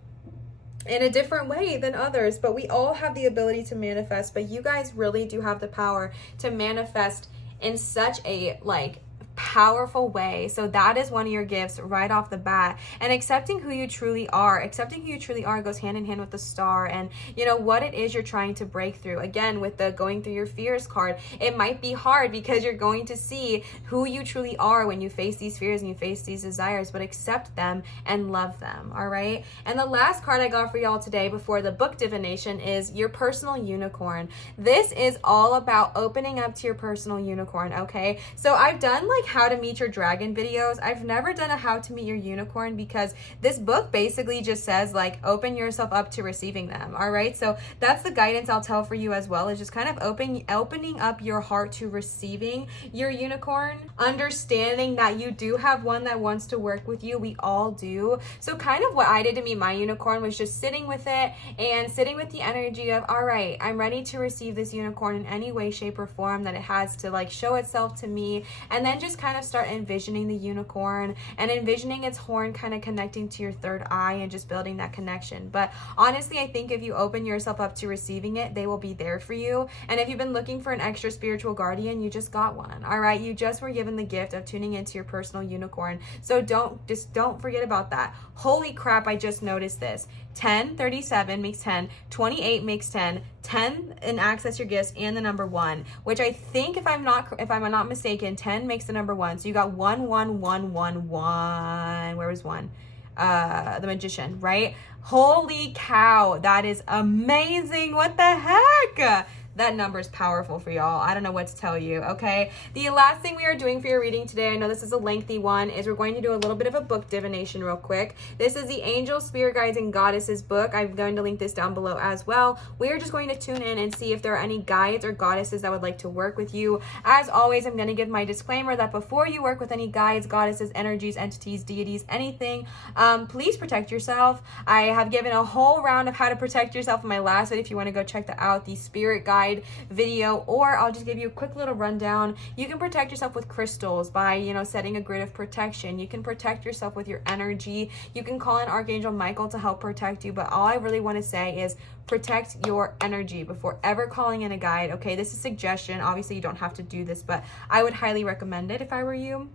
in a different way than others, but we all have the ability to manifest. But you guys really do have the power to manifest in such a like powerful way. So that is one of your gifts right off the bat. And accepting who you truly are goes hand in hand with the star and, you know, what it is you're trying to break through. Again, with the going through your fears card, it might be hard because you're going to see who you truly are when you face these fears and you face these desires, but accept them and love them. All right. And the last card I got for y'all today before the book divination is your personal unicorn. This is all about opening up to your personal unicorn. Okay. So I've done like how to meet your dragon videos. I've never done a how to meet your unicorn because this book basically just says like open yourself up to receiving them. All right, so that's the guidance I'll tell for you as well, is just kind of opening up your heart to receiving your unicorn, understanding that you do have one that wants to work with you. We all do. So kind of what I did to meet my unicorn was just sitting with it and sitting with the energy of, all right, I'm ready to receive this unicorn in any way, shape, or form that it has to like show itself to me, and then just kind of start envisioning the unicorn and envisioning its horn kind of connecting to your third eye and just building that connection. But honestly, I think if you open yourself up to receiving it, they will be there for you. And if you've been looking for an extra spiritual guardian, you just got one. All right, you just were given the gift of tuning into your personal unicorn. So don't forget about that. Holy crap, I just noticed this. 10, 37 makes 10, 28 makes 10, 10 and access your gifts, and the number 1, which I think if I'm not mistaken, 10 makes the number 1. So you got 1, 1, 1, 1, 1. Where was 1? The Magician, right? Holy cow, that is amazing. What the heck? That number is powerful for y'all. I don't know what to tell you, okay? The last thing we are doing for your reading today, I know this is a lengthy one, is we're going to do a little bit of a book divination real quick. This is the Angel, Spirit Guides, and Goddesses book. I'm going to link this down below as well. We are just going to tune in and see if there are any guides or goddesses that would like to work with you. As always, I'm going to give my disclaimer that before you work with any guides, goddesses, energies, entities, deities, anything, please protect yourself. I have given a whole round of how to protect yourself in my last video if you want to go check that out, the Spirit Guide video, or I'll just give you a quick little rundown. You can protect yourself with crystals by, you know, setting a grid of protection. You can protect yourself with your energy. You can call in Archangel Michael to help protect you, but all I really want to say is protect your energy before ever calling in a guide. Okay, this is a suggestion. Obviously, you don't have to do this, but I would highly recommend it if I were you.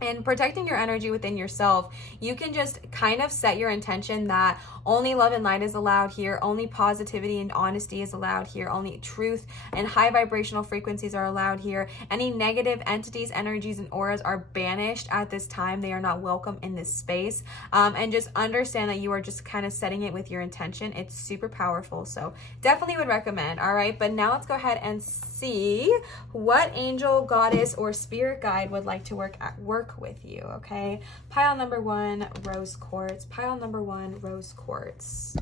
And protecting your energy within yourself, you can just kind of set your intention that only love and light is allowed here, only positivity and honesty is allowed here, only truth and high vibrational frequencies are allowed here. Any negative entities, energies, and auras are banished at this time. They are not welcome in this space. And just understand that you are just kind of setting it with your intention. It's super powerful, so definitely would recommend. All right, but now let's go ahead and see what angel, goddess, or spirit guide would like to work with you. Okay, pile number 1, rose quartz. Pile number 1, rose quartz.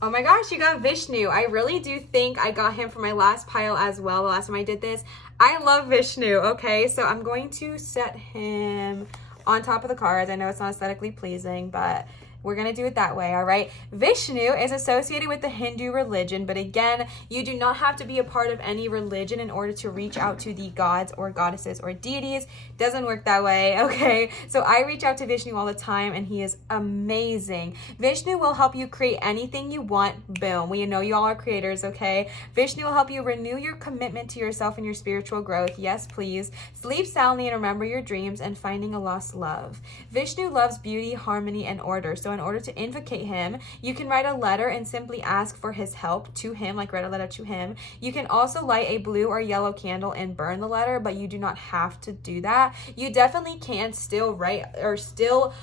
Oh my gosh, you got Vishnu. I really do think I got him for my last pile as well, the last time I did this. I love Vishnu. Okay, so I'm going to set him on top of the cards. I know it's not aesthetically pleasing, but we're going to do it that way, all right? Vishnu is associated with the Hindu religion, but again, you do not have to be a part of any religion in order to reach out to the gods or goddesses or deities. Doesn't work that way, okay? So I reach out to Vishnu all the time, and he is amazing. Vishnu will help you create anything you want. Boom. We know you all are creators, okay? Vishnu will help you renew your commitment to yourself and your spiritual growth. Yes, please. Sleep soundly and remember your dreams and finding a lost love. Vishnu loves beauty, harmony, and order. So in order to invocate him, you can write a letter and simply ask for his help to him, like write a letter to him. You can also light a blue or yellow candle and burn the letter, but you do not have to do that. You definitely can still write or still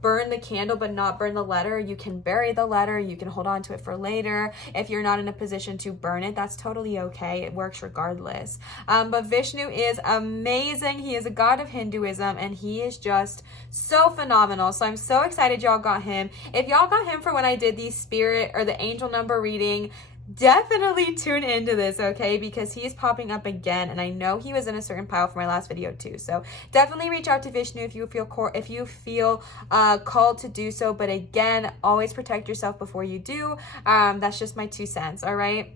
burn the candle but not burn the letter. You can bury the letter. You can hold on to it for later. If you're not in a position to burn it, that's totally okay. It works regardless. But Vishnu is amazing. He is a god of Hinduism, and he is just so phenomenal. So I'm so excited y'all got him. If y'all got him for when I did the spirit or the angel number reading, definitely tune into this, okay? Because he's popping up again, and I know he was in a certain pile for my last video too. So definitely reach out to Vishnu if you feel called to do so. But again, always protect yourself before you do. That's just my 2 cents, all right?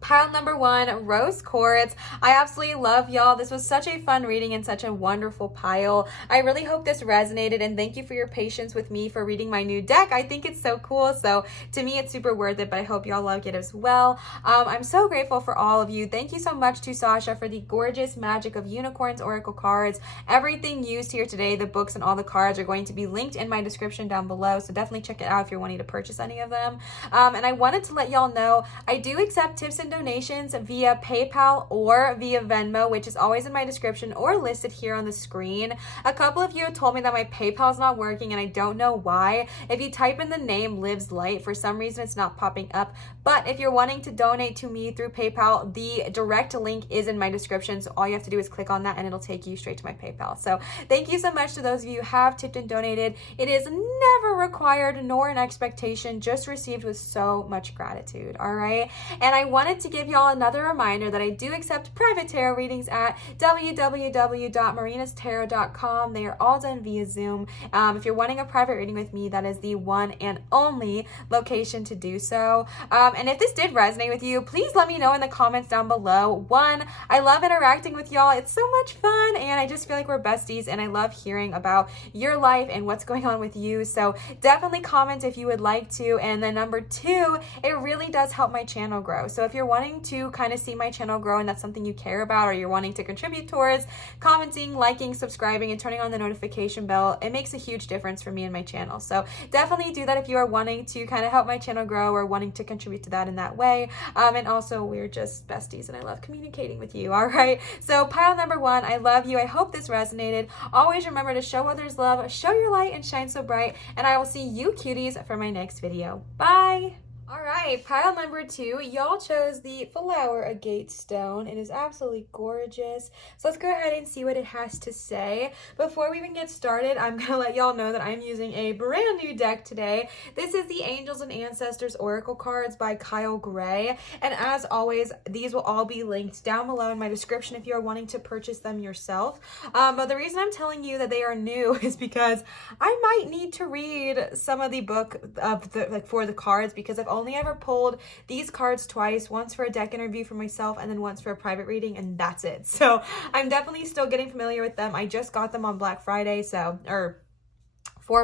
Pile number 1, rose quartz. I absolutely love y'all. This was such a fun reading and such a wonderful pile. I really hope this resonated, and thank you for your patience with me for reading my new deck. I think it's so cool. So to me, it's super worth it, but I hope y'all like it as well. I'm so grateful for all of you. Thank you so much to Sasha for the gorgeous Magic of Unicorns Oracle cards. Everything used here today, the books and all the cards, are going to be linked in my description down below. So definitely check it out if you're wanting to purchase any of them. And I wanted to let y'all know I do accept tips and donations via PayPal or via Venmo, which is always in my description or listed here on the screen. A couple of you told me that my PayPal is not working, and I don't know why. If you type in the name Lives Light, for some reason it's not popping up. But if you're wanting to donate to me through PayPal, the direct link is in my description. So all you have to do is click on that, and it'll take you straight to my PayPal. So thank you so much to those of you who have tipped and donated. It is never required nor an expectation, just received with so much gratitude. All right. And I wanted to give y'all another reminder that I do accept private tarot readings at www.marinatarot.com. They are all done via Zoom. If you're wanting a private reading with me, that is the one and only location to do so. And if this did resonate with you, please let me know in the comments down below. One, I love interacting with y'all. It's so much fun, and I just feel like we're besties, and I love hearing about your life and what's going on with you. So definitely comment if you would like to. And then number 2, it really does help my channel grow. So if you're wanting to kind of see my channel grow and that's something you care about, or you're wanting to contribute towards, commenting, liking, subscribing, and turning on the notification bell, it makes a huge difference for me and my channel. So definitely do that if you are wanting to kind of help my channel grow or wanting to contribute to that in that way. And also, we're just besties, and I love communicating with you. All right. So pile number 1, I love you. I hope this resonated. Always remember to show others love, show your light, and shine so bright. And I will see you cuties for my next video. Bye. All right, pile number 2, y'all chose the flower agate stone. It is absolutely gorgeous. So let's go ahead and see what it has to say. Before we even get started, I'm gonna let y'all know that I'm using a brand new deck today. This is the Angels and Ancestors Oracle cards by Kyle Gray. And as always, these will all be linked down below in my description if you are wanting to purchase them yourself. But the reason I'm telling you that they are new is because I might need to read some of the book of for the cards, because I've only ever pulled these cards twice, once for a deck interview for myself and then once for a private reading, and that's it. So I'm definitely still getting familiar with them. I just got them on Black Friday, for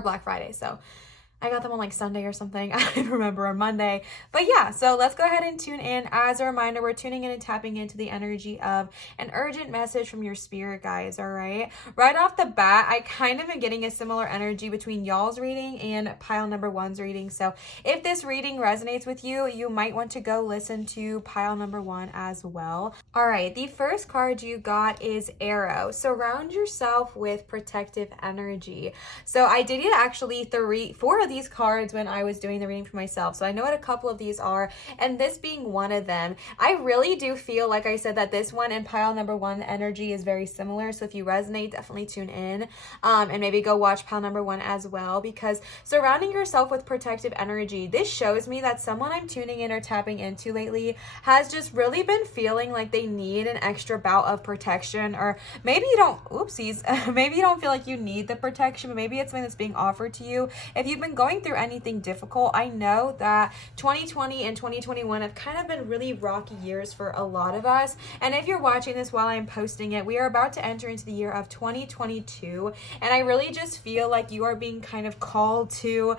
Black Friday, so I got them on like Sunday or something. I don't remember, on Monday. But yeah, so let's go ahead and tune in. As a reminder, we're tuning in and tapping into the energy of an urgent message from your spirit guides, all right? Right off the bat, I kind of am getting a similar energy between y'all's reading and pile number 1's reading. So if this reading resonates with you, you might want to go listen to pile number 1 as well. All right, the first card you got is Arrow. Surround yourself with protective energy. So I did get actually 4 of these cards when I was doing the reading for myself, so I know what a couple of these are, and this being one of them. I really do feel, like I said, that this one and pile number one energy is very similar. So if you resonate, definitely tune in, and maybe go watch pile number one as well, because surrounding yourself with protective energy, this shows me that someone I'm tuning in or tapping into lately has just really been feeling like they need an extra bout of protection, or maybe you don't, oopsies, maybe you don't feel like you need the protection, but maybe it's something that's being offered to you. If you've been going through anything difficult, I know that 2020 and 2021 have kind of been really rocky years for a lot of us. And if you're watching this while I'm posting it, we are about to enter into the year of 2022. And I really just feel like you are being kind of called to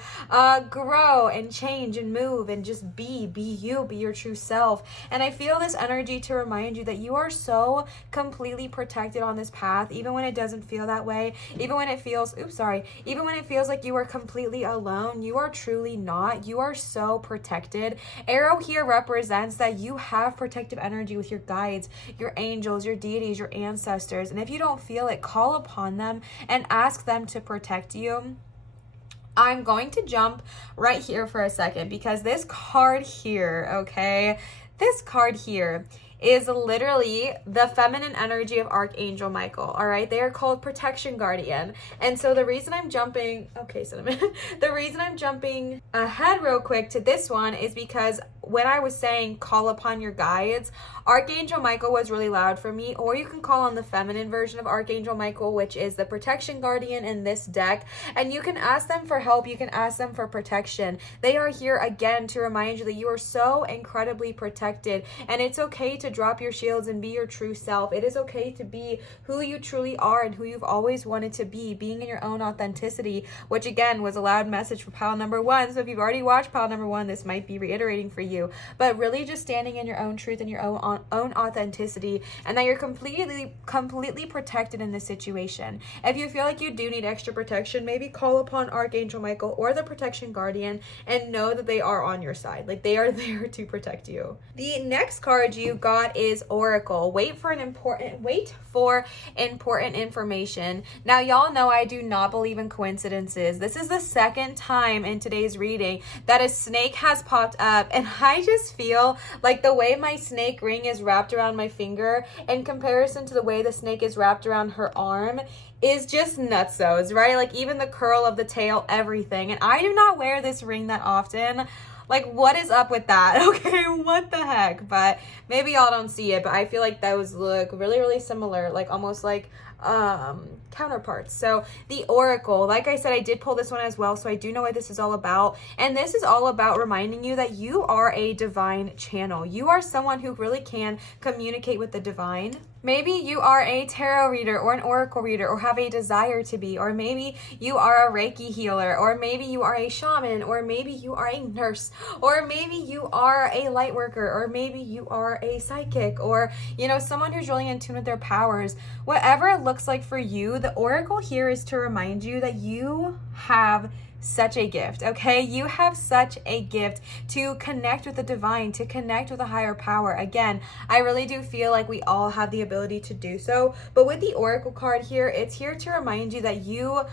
grow and change and move and just be you, be your true self. And I feel this energy to remind you that you are so completely protected on this path, even when it doesn't feel that way, even when it feels, even when it feels like you are completely alone. You are truly not. You are so protected. Arrow here represents that you have protective energy with your guides, your angels, your deities, your ancestors. And if you don't feel it, call upon them and ask them to protect you. I'm going to jump right here for a second, because this card here, okay, this card here is literally the feminine energy of Archangel Michael, all right? They are called Protection Guardian. And so the reason I'm jumping, the reason I'm jumping ahead real quick to this one is because when I was saying call upon your guides, Archangel Michael was really loud for me. Or you can call on the feminine version of Archangel Michael, which is the Protection Guardian in this deck. And you can ask them for help. You can ask them for protection. They are here again to remind you that you are so incredibly protected. And it's okay to drop your shields and be your true self. It is okay to be who you truly are and who you've always wanted to be, being in your own authenticity, which again was a loud message for pile number one. So if you've already watched pile number one, this might be reiterating for you, but really just standing in your own truth and your own authenticity, and that you're completely protected in this situation. If you feel like you do need extra protection, maybe call upon Archangel Michael or the Protection Guardian and know that they are on your side. Like, they are there to protect you. The next card you got is Oracle. Wait for important information. Now, y'all know I do not believe in coincidences. This is the second time in today's reading that a snake has popped up, and I just feel like the way my snake ring is wrapped around my finger in comparison to the way the snake is wrapped around her arm is just nutsos, right? Like, even the curl of the tail, everything. And I do not wear this ring that often. Like, what is up with that? Okay, what the heck? But maybe y'all don't see it, but I feel like those look really, really similar, like almost like counterparts. So the Oracle, like I said, I did pull this one as well, so I do know what this is all about. And this is all about reminding you that you are a divine channel. You are someone who really can communicate with the divine. Maybe you are a tarot reader or an oracle reader, or have a desire to be, or maybe you are a Reiki healer, or maybe you are a shaman, or maybe you are a nurse, or maybe you are a light worker, or maybe you are a psychic, or, you know, someone who's really in tune with their powers. Whatever it looks like for you, the Oracle here is to remind you that you have such a gift, okay? You have such a gift to connect with the divine, to connect with a higher power. Again, I really do feel like we all have the ability to do so, but with the Oracle card here, it's here to remind you that you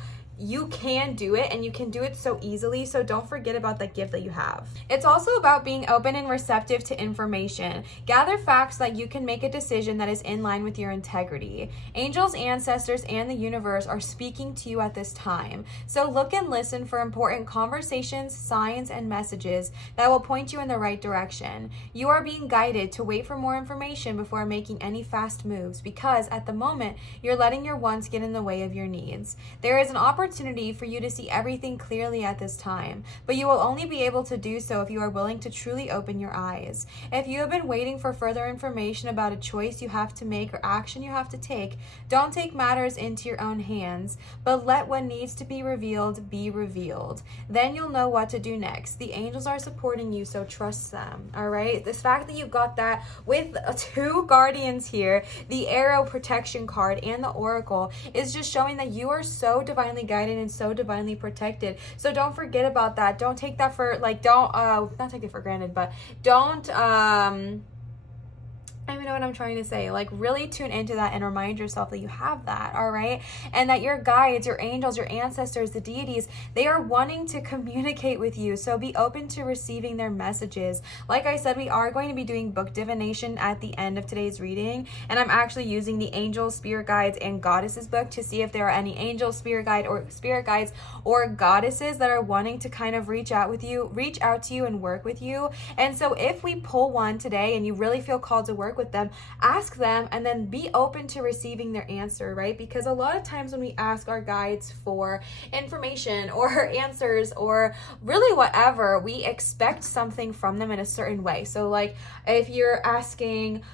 can do it, and you can do it so easily, so don't forget about that gift that you have. It's also about being open and receptive to information. Gather facts so that you can make a decision that is in line with your integrity. Angels, ancestors, and the universe are speaking to you at this time, so look and listen for important conversations, signs, and messages that will point you in the right direction. You are being guided to wait for more information before making any fast moves, because at the moment, you're letting your wants get in the way of your needs. There is an opportunity for you to see everything clearly at this time, but you will only be able to do so if you are willing to truly open your eyes. If you have been waiting for further information about a choice you have to make or action you have to take, don't take matters into your own hands, but let what needs to be revealed be revealed. Then you'll know what to do next. The angels are supporting you, so trust them, all right? This fact that you got that with two guardians here, the Arrow Protection card and the Oracle, is just showing that you are so divinely guided and so divinely protected. So don't forget about that. Don't take that for, like, don't not take it for granted, but don't I don't even know what I'm trying to say. Like, really tune into that and remind yourself that you have that, all right? And that your guides, your angels, your ancestors, the deities, they are wanting to communicate with you. So be open to receiving their messages. Like I said, we are going to be doing book divination at the end of today's reading. And I'm actually using the Angels, Spirit Guides, and Goddesses book to see if there are any angels, spirit guides, or goddesses that are wanting to kind of reach out to you and work with you. And so if we pull one today and you really feel called to work with them, ask them and then be open to receiving their answer, right? Because a lot of times when we ask our guides for information or answers or really whatever, we expect something from them in a certain way. So like if you're asking,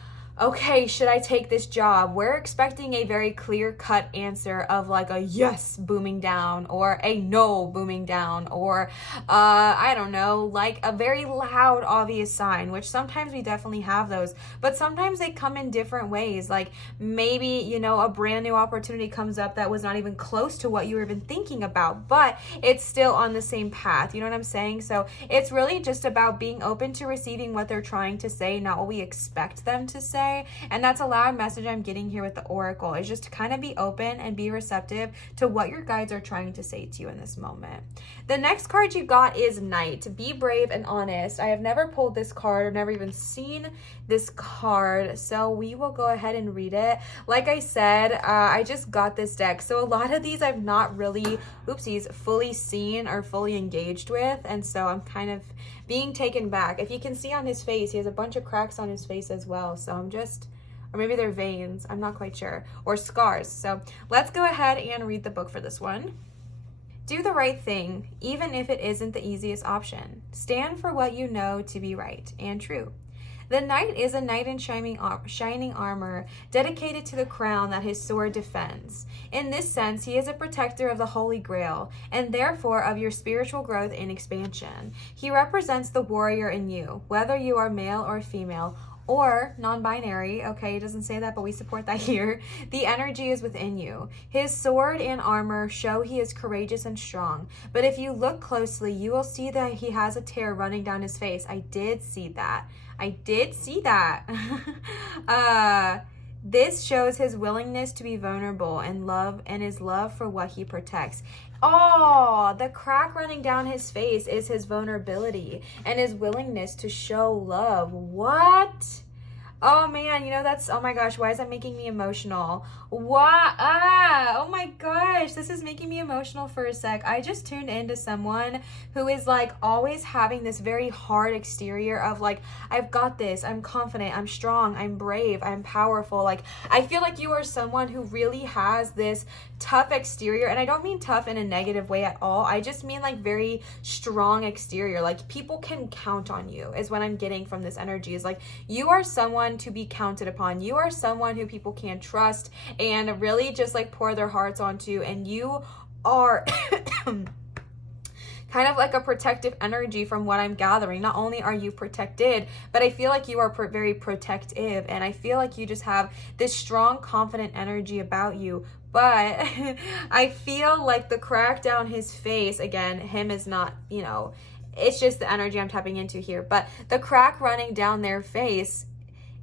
okay, should I take this job? We're expecting a very clear-cut answer of like a yes booming down or a no booming down or I don't know, like a very loud obvious sign, which sometimes we definitely have those, but sometimes they come in different ways. Like maybe, you know, a brand new opportunity comes up that was not even close to what you were even thinking about, but it's still on the same path. You know what I'm saying? So it's really just about being open to receiving what they're trying to say, not what we expect them to say. And that's a loud message I'm getting here with the oracle, is just to kind of be open and be receptive to what your guides are trying to say to you in this moment. The next card you got is Knight. Be brave and honest. I have never pulled this card or never even seen this card, so we will go ahead and read it. Like I said, I just got this deck, so a lot of these I've not really fully seen or fully engaged with, and so I'm kind of being taken back. If you can see on his face, he has a bunch of cracks on his face as well, so or maybe they're veins, I'm not quite sure, or scars. So let's go ahead and read the book for this one. Do the right thing, even if it isn't the easiest option. Stand for what you know to be right and true. The knight is a knight in shining armor, dedicated to the crown that his sword defends. In this sense, he is a protector of the Holy Grail, and therefore of your spiritual growth and expansion. He represents the warrior in you, whether you are male or female, or non-binary. Okay, it doesn't say that, but we support that here. The energy is within you. His sword and armor show he is courageous and strong, but if you look closely, you will see that he has a tear running down his face. I did see that. This shows his willingness to be vulnerable and his love for what he protects. Oh, the crack running down his face is his vulnerability and his willingness to show love. What? Oh man, you know, oh my gosh, why is that making me emotional? What? Oh my gosh, this is making me emotional for a sec. I just tuned into someone who is like always having this very hard exterior of like, I've got this, I'm confident, I'm strong, I'm brave, I'm powerful. Like, I feel like you are someone who really has this tough exterior, and I don't mean tough in a negative way at all. I just mean like very strong exterior. Like people can count on you is what I'm getting from this energy, is like you are someone to be counted upon. You are someone who people can trust and really just like pour their hearts onto, and you are kind of like a protective energy from what I'm gathering. Not only are you protected, but I feel like you are very protective, and I feel like you just have this strong, confident energy about you. But I feel like the crack down his face, again, him is not, you know, it's just the energy I'm tapping into here, but the crack running down their face,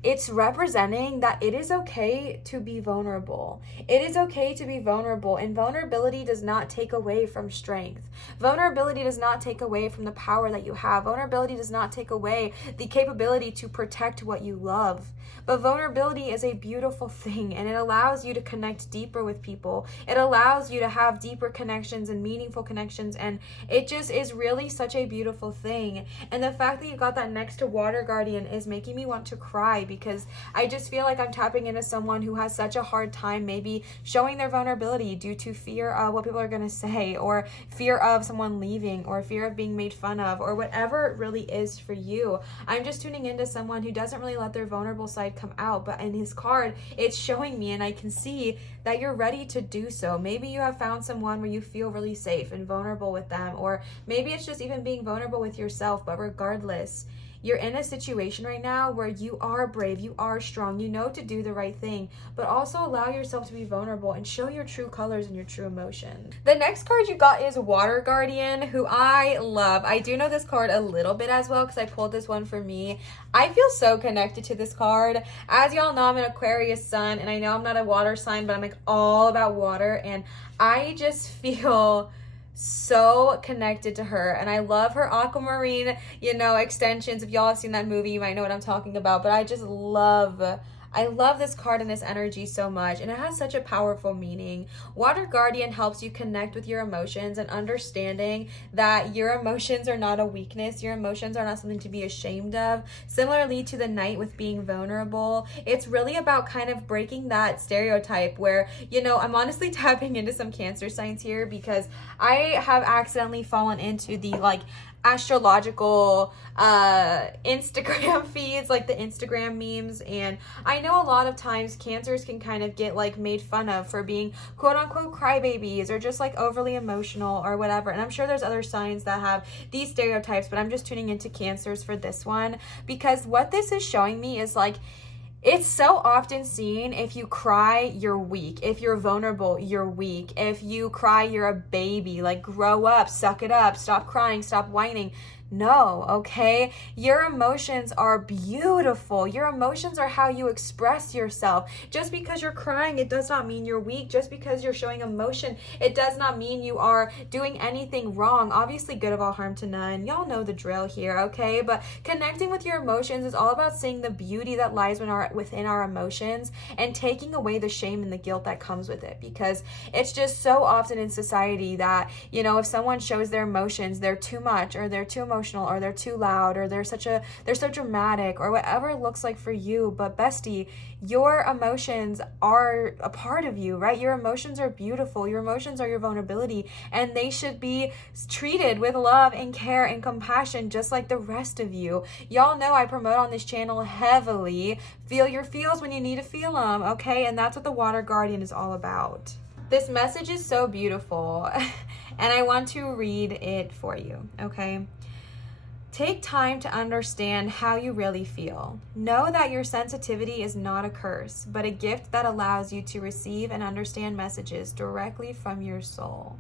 it's representing that it is okay to be vulnerable. It is okay to be vulnerable, and vulnerability does not take away from strength. Vulnerability does not take away from the power that you have. Vulnerability does not take away the capability to protect what you love. But vulnerability is a beautiful thing, and it allows you to connect deeper with people. It allows you to have deeper connections and meaningful connections, and it just is really such a beautiful thing. And the fact that you got that next to Water Guardian is making me want to cry, because I just feel like I'm tapping into someone who has such a hard time maybe showing their vulnerability due to fear of what people are going to say, or fear of someone leaving, or fear of being made fun of, or whatever it really is for you. I'm just tuning into someone who doesn't really let their vulnerable side come out, but in his card it's showing me, and I can see that you're ready to do so. Maybe you have found someone where you feel really safe and vulnerable with them, or maybe it's just even being vulnerable with yourself. But regardless, you're in a situation right now where you are brave, you are strong, you know to do the right thing, but also allow yourself to be vulnerable and show your true colors and your true emotions. The next card you got is Water Guardian, who I love. I do know this card a little bit as well because I pulled this one for me. I feel so connected to this card. As y'all know, I'm an Aquarius sun, and I know I'm not a water sign, but I'm like all about water, and I just feel so connected to her, and I love her aquamarine, you know, extensions. If y'all have seen that movie, you might know what I'm talking about, but I love this card and this energy so much, and it has such a powerful meaning. Water Guardian helps you connect with your emotions and understanding that your emotions are not a weakness. Your emotions are not something to be ashamed of. Similarly to the Knight with being vulnerable, it's really about kind of breaking that stereotype where, you know, I'm honestly tapping into some Cancer signs here because I have accidentally fallen into the like astrological Instagram feeds, like the Instagram memes, and I know a lot of times Cancers can kind of get like made fun of for being quote unquote crybabies or just like overly emotional or whatever, and I'm sure there's other signs that have these stereotypes, but I'm just tuning into Cancers for this one because what this is showing me is like, it's so often seen, if you cry, you're weak. If you're vulnerable, you're weak. If you cry, you're a baby. Like, grow up, suck it up, stop crying, stop whining. No, okay? Your emotions are beautiful. Your emotions are how you express yourself. Just because you're crying, it does not mean you're weak. Just because you're showing emotion, it does not mean you are doing anything wrong. Obviously, good of all harm to none. Y'all know the drill here, okay? But connecting with your emotions is all about seeing the beauty that lies within our emotions and taking away the shame and the guilt that comes with it, because it's just so often in society that, you know, if someone shows their emotions, they're too much or they're too emotional or they're too loud or they're so dramatic or whatever it looks like for you. But bestie, your emotions are a part of you, right? Your emotions are beautiful. Your emotions are your vulnerability, and they should be treated with love and care and compassion just like the rest of you. Y'all know I promote on this channel heavily. Feel your feels when you need to feel them, okay? And that's what the Water Guardian is all about. This message is so beautiful and I want to read it for you, okay? Take time to understand how you really feel. Know that your sensitivity is not a curse, but a gift that allows you to receive and understand messages directly from your soul.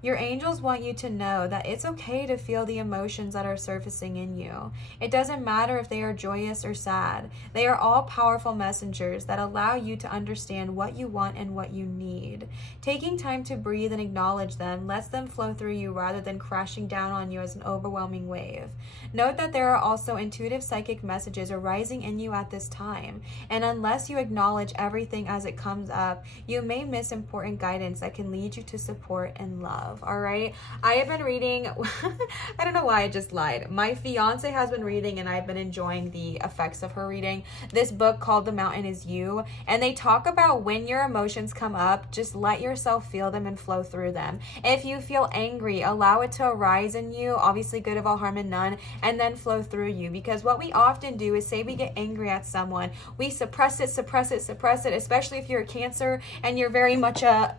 Your angels want you to know that it's okay to feel the emotions that are surfacing in you. It doesn't matter if they are joyous or sad. They are all powerful messengers that allow you to understand what you want and what you need. Taking time to breathe and acknowledge them lets them flow through you rather than crashing down on you as an overwhelming wave. Note that there are also intuitive psychic messages arising in you at this time, and unless you acknowledge everything as it comes up, you may miss important guidance that can lead you to support and love. All right, I have been reading I don't know why I just lied. My fiance has been reading and I've been enjoying the effects of her reading this book called The Mountain Is You, and they talk about when your emotions come up, just let yourself feel them and flow through them. If you feel angry, allow it to arise in you, obviously good of all harm and none, and then flow through you. Because what we often do is say we get angry at someone, we suppress it, especially if you're a Cancer and you're very much a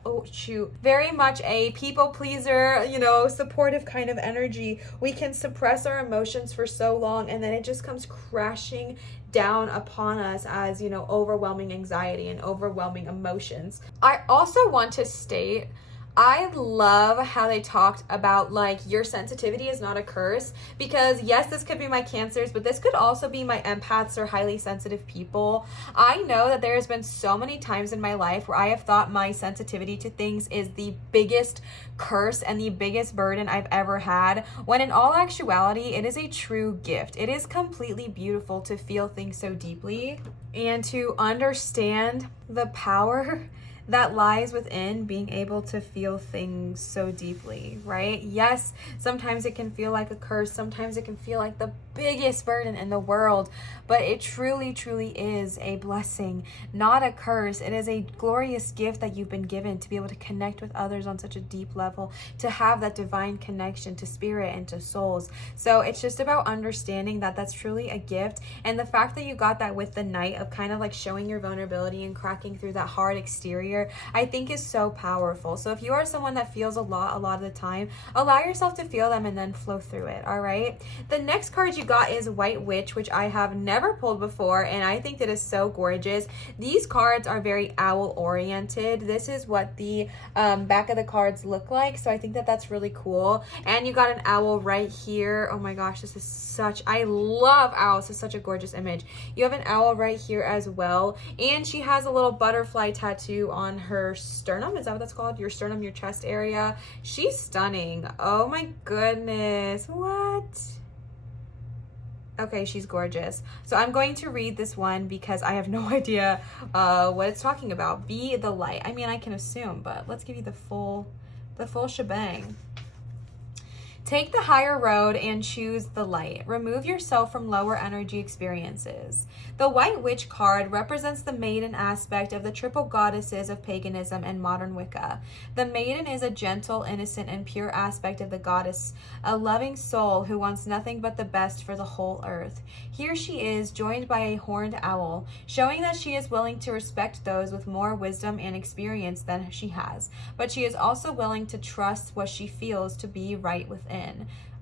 people pleaser, you know, supportive kind of energy. We can suppress our emotions for so long, and then it just comes crashing down upon us as, you know, overwhelming anxiety and overwhelming emotions. I also want to state, I love how they talked about like your sensitivity is not a curse, because yes, this could be my Cancers, but this could also be my empaths or highly sensitive people. I know that there has been so many times in my life where I have thought my sensitivity to things is the biggest curse and the biggest burden I've ever had, when in all actuality, it is a true gift. It is completely beautiful to feel things so deeply and to understand the power that lies within being able to feel things so deeply, right? Yes, sometimes it can feel like a curse. Sometimes it can feel like the biggest burden in the world, but it truly, truly is a blessing, not a curse. It is a glorious gift that you've been given to be able to connect with others on such a deep level, to have that divine connection to spirit and to souls. So it's just about understanding that that's truly a gift. And the fact that you got that with the Knight of kind of like showing your vulnerability and cracking through that hard exterior here, I think is so powerful. So if you are someone that feels a lot of the time, allow yourself to feel them and then flow through it, all right? The next card you got is White Witch, which I have never pulled before, and I think that is so gorgeous. These cards are very owl oriented. This is what the back of the cards look like, so I think that that's really cool. And you got an owl right here. Oh my gosh, this is such, I love owls. This is such a gorgeous image. You have an owl right here as well, and she has a little butterfly tattoo on her sternum. Is that what that's called? Your sternum, your chest area. She's stunning. Oh my goodness. What? Okay, she's gorgeous. So I'm going to read this one because I have no idea what it's talking about. Be the light. I mean, I can assume, but let's give you the full shebang. Take the higher road and choose the light. Remove yourself from lower energy experiences. The White Witch card represents the maiden aspect of the triple goddesses of paganism and modern Wicca. The maiden is a gentle, innocent, and pure aspect of the goddess, a loving soul who wants nothing but the best for the whole earth. Here she is, joined by a horned owl, showing that she is willing to respect those with more wisdom and experience than she has, but she is also willing to trust what she feels to be right within.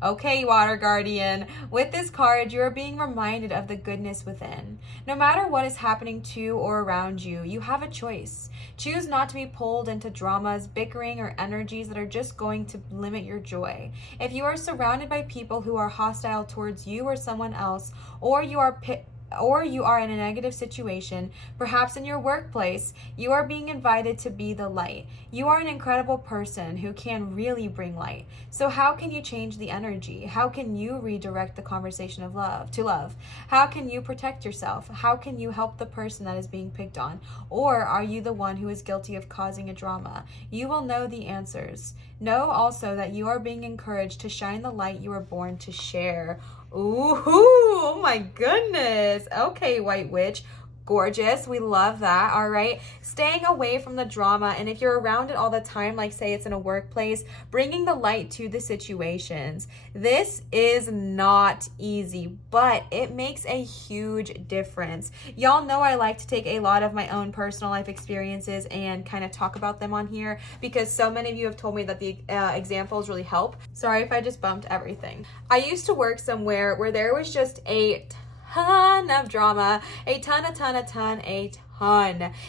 Okay, Water Guardian, with this card, you are being reminded of the goodness within. No matter what is happening to or around you, you have a choice. Choose not to be pulled into dramas, bickering, or energies that are just going to limit your joy. If you are surrounded by people who are hostile towards you or someone else, or you are in a negative situation, perhaps in your workplace, you are being invited to be the light. You are an incredible person who can really bring light. So how can you change the energy? How can you redirect the conversation of love to love? How can you protect yourself? How can you help the person that is being picked on? Or are you the one who is guilty of causing a drama? You will know the answers. Know also that you are being encouraged to shine the light you were born to share. Ooh, oh my goodness. Okay, White Witch. Gorgeous. We love that. All right. Staying away from the drama. And if you're around it all the time, like say it's in a workplace, bringing the light to the situations. This is not easy, but it makes a huge difference. Y'all know I like to take a lot of my own personal life experiences and kind of talk about them on here because so many of you have told me that the examples really help. Sorry if I just bumped everything. I used to work somewhere where there was just a ton of drama, a ton.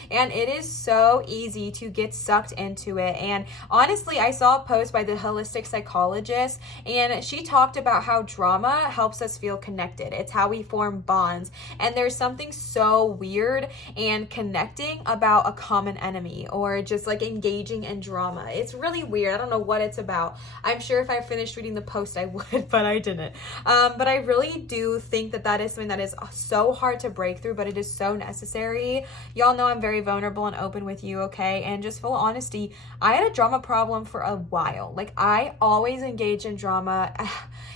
And it is so easy to get sucked into it. And honestly, I saw a post by the holistic psychologist, and she talked about how drama helps us feel connected. It's how we form bonds. And there's something so weird and connecting about a common enemy or just like engaging in drama. It's really weird. I don't know what it's about. I'm sure if I finished reading the post, I would, but I didn't. But I really do think that that is something that is so hard to break through, but it is so necessary. Y'all know I'm very vulnerable and open with you, okay? And just full honesty, I had a drama problem for a while. Like, I always engaged in drama.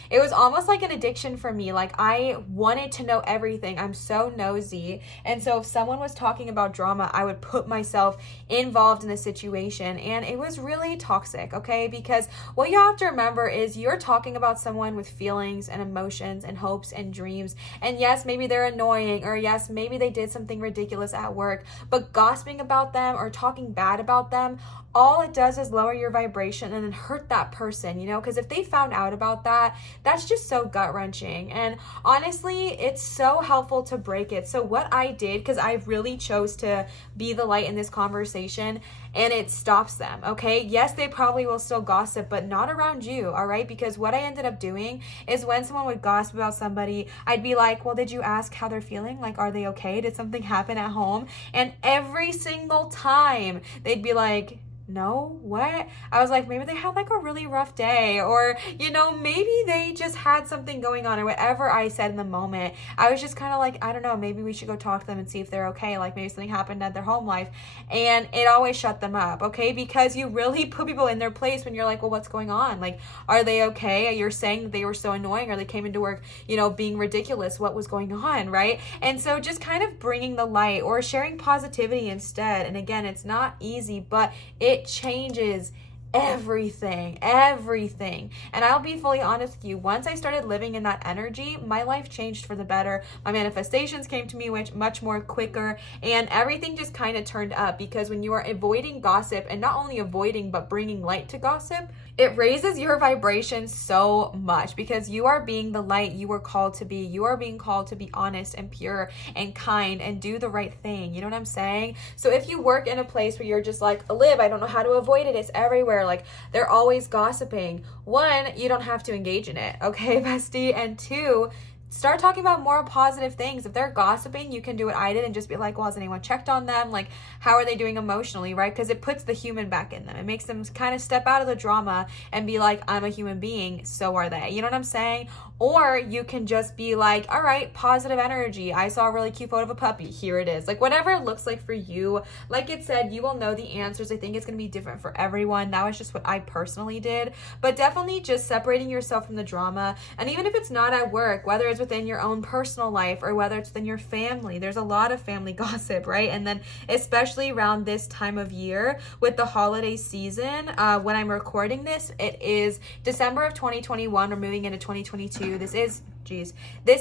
It was almost like an addiction for me. Like, I wanted to know everything. I'm so nosy. And so if someone was talking about drama, I would put myself involved in the situation. And it was really toxic, okay? Because what you have to remember is you're talking about someone with feelings and emotions and hopes and dreams. And yes, maybe they're annoying, or yes, maybe they did something ridiculous at work, but gossiping about them or talking bad about them, all it does is lower your vibration and then hurt that person, you know, because if they found out about that, that's just so gut-wrenching. And honestly, it's so helpful to break it. So what I did, because I really chose to be the light in this conversation, and it stops them, okay? Yes, they probably will still gossip, but not around you, all right? Because what I ended up doing is when someone would gossip about somebody, I'd be like, well, did you ask how they're feeling? Like, are they okay? Did something happen at home? And every single time, they'd be like, no, what? I was like, maybe they had like a really rough day, or, you know, maybe they just had something going on, or whatever I said in the moment. I was just kind of like, I don't know, maybe we should go talk to them and see if they're okay. Like maybe something happened at their home life, and it always shut them up, okay? Because you really put people in their place when you're like, well, what's going on? Like, are they okay? You're saying that they were so annoying, or they came into work, you know, being ridiculous. What was going on, right? And so just kind of bringing the light or sharing positivity instead. And again, it's not easy, but it changes everything. And I'll be fully honest with you, once I started living in that energy, my life changed for the better. My manifestations came to me much more quicker, and everything just kind of turned up, because when you are avoiding gossip, and not only avoiding but bringing light to gossip, it raises your vibration so much, because you are being the light you were called to be. You are being called to be honest and pure and kind and do the right thing. You know what I'm saying? So if you work in a place where you're just like, Liv, I don't know how to avoid it, it's everywhere, like they're always gossiping. One, you don't have to engage in it, okay, bestie? And two, start talking about more positive things. If they're gossiping, you can do what I did and just be like, well, has anyone checked on them? Like, how are they doing emotionally, right? Because it puts the human back in them. It makes them kind of step out of the drama and be like, I'm a human being, so are they. You know what I'm saying? Or you can just be like, all right, positive energy. I saw a really cute photo of a puppy. Here it is. Like, whatever it looks like for you. Like it said, you will know the answers. I think it's going to be different for everyone. That was just what I personally did. But definitely just separating yourself from the drama. And even if it's not at work, whether it's within your own personal life or whether it's within your family, there's a lot of family gossip, right? And then especially around this time of year with the holiday season, when I'm recording this, it is December of 2021. We're moving into 2022. This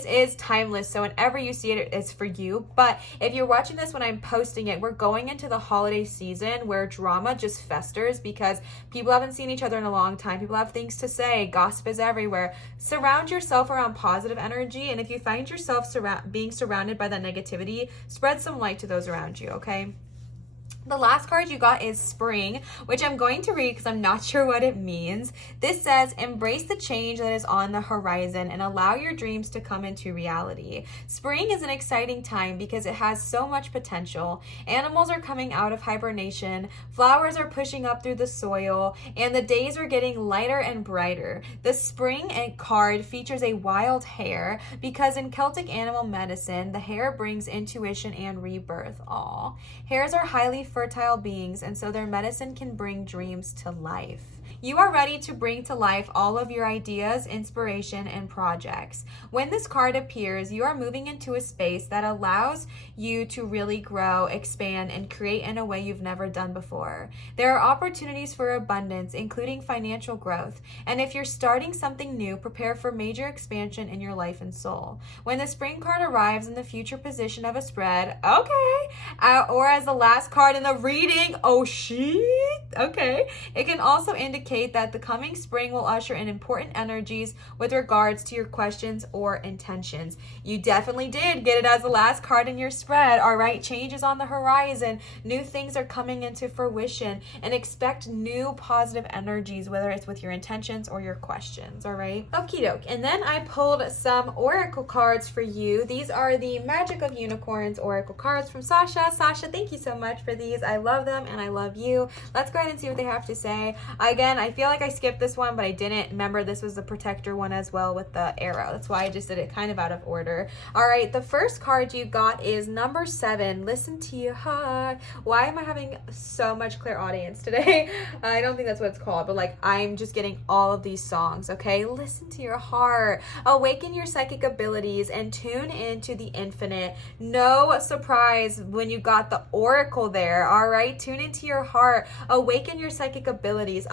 is timeless, so whenever you see it, it's for you. But if you're watching this when I'm posting it, we're going into the holiday season where drama just festers because people haven't seen each other in a long time. People have things to say. Gossip is everywhere. Surround yourself around positive energy, and if you find yourself being surrounded by that negativity, spread some light to those around you, okay? The last card you got is Spring, which I'm going to read because I'm not sure what it means. This says, embrace the change that is on the horizon and allow your dreams to come into reality. Spring is an exciting time because it has so much potential. Animals are coming out of hibernation, flowers are pushing up through the soil, and the days are getting lighter and brighter. The Spring card features a wild hare because in Celtic animal medicine, the hare brings intuition and rebirth. Aw. Hares are highly fertile beings, and so their medicine can bring dreams to life. You are ready to bring to life all of your ideas, inspiration, and projects. When this card appears, you are moving into a space that allows you to really grow, expand, and create in a way you've never done before. There are opportunities for abundance, including financial growth. And if you're starting something new, prepare for major expansion in your life and soul. When the Spring card arrives in the future position of a spread, or as the last card in the reading, it can also indicate that the coming spring will usher in important energies with regards to your questions or intentions. You definitely did get it as the last card in your spread. All right, change is on the horizon. New things are coming into fruition, and expect new positive energies, whether it's with your intentions or your questions. All right, okie doke. And then I pulled some oracle cards for you. These are the Magic of Unicorns oracle cards from Sasha. Sasha, thank you so much for these. I love them and I love you. Let's go ahead and see what they have to say. Again, I feel like I skipped this one, but I didn't. Remember, this was the protector one as well with the arrow. That's why I just did it kind of out of order. All right, the first card you got is number 7. Listen to your heart. Why am I having so much clairaudience today? I don't think that's what it's called, but like I'm just getting all of these songs, okay? Listen to your heart. Awaken your psychic abilities and tune into the infinite. No surprise when you got the oracle there, all right? Tune into your heart. Awaken your psychic abilities.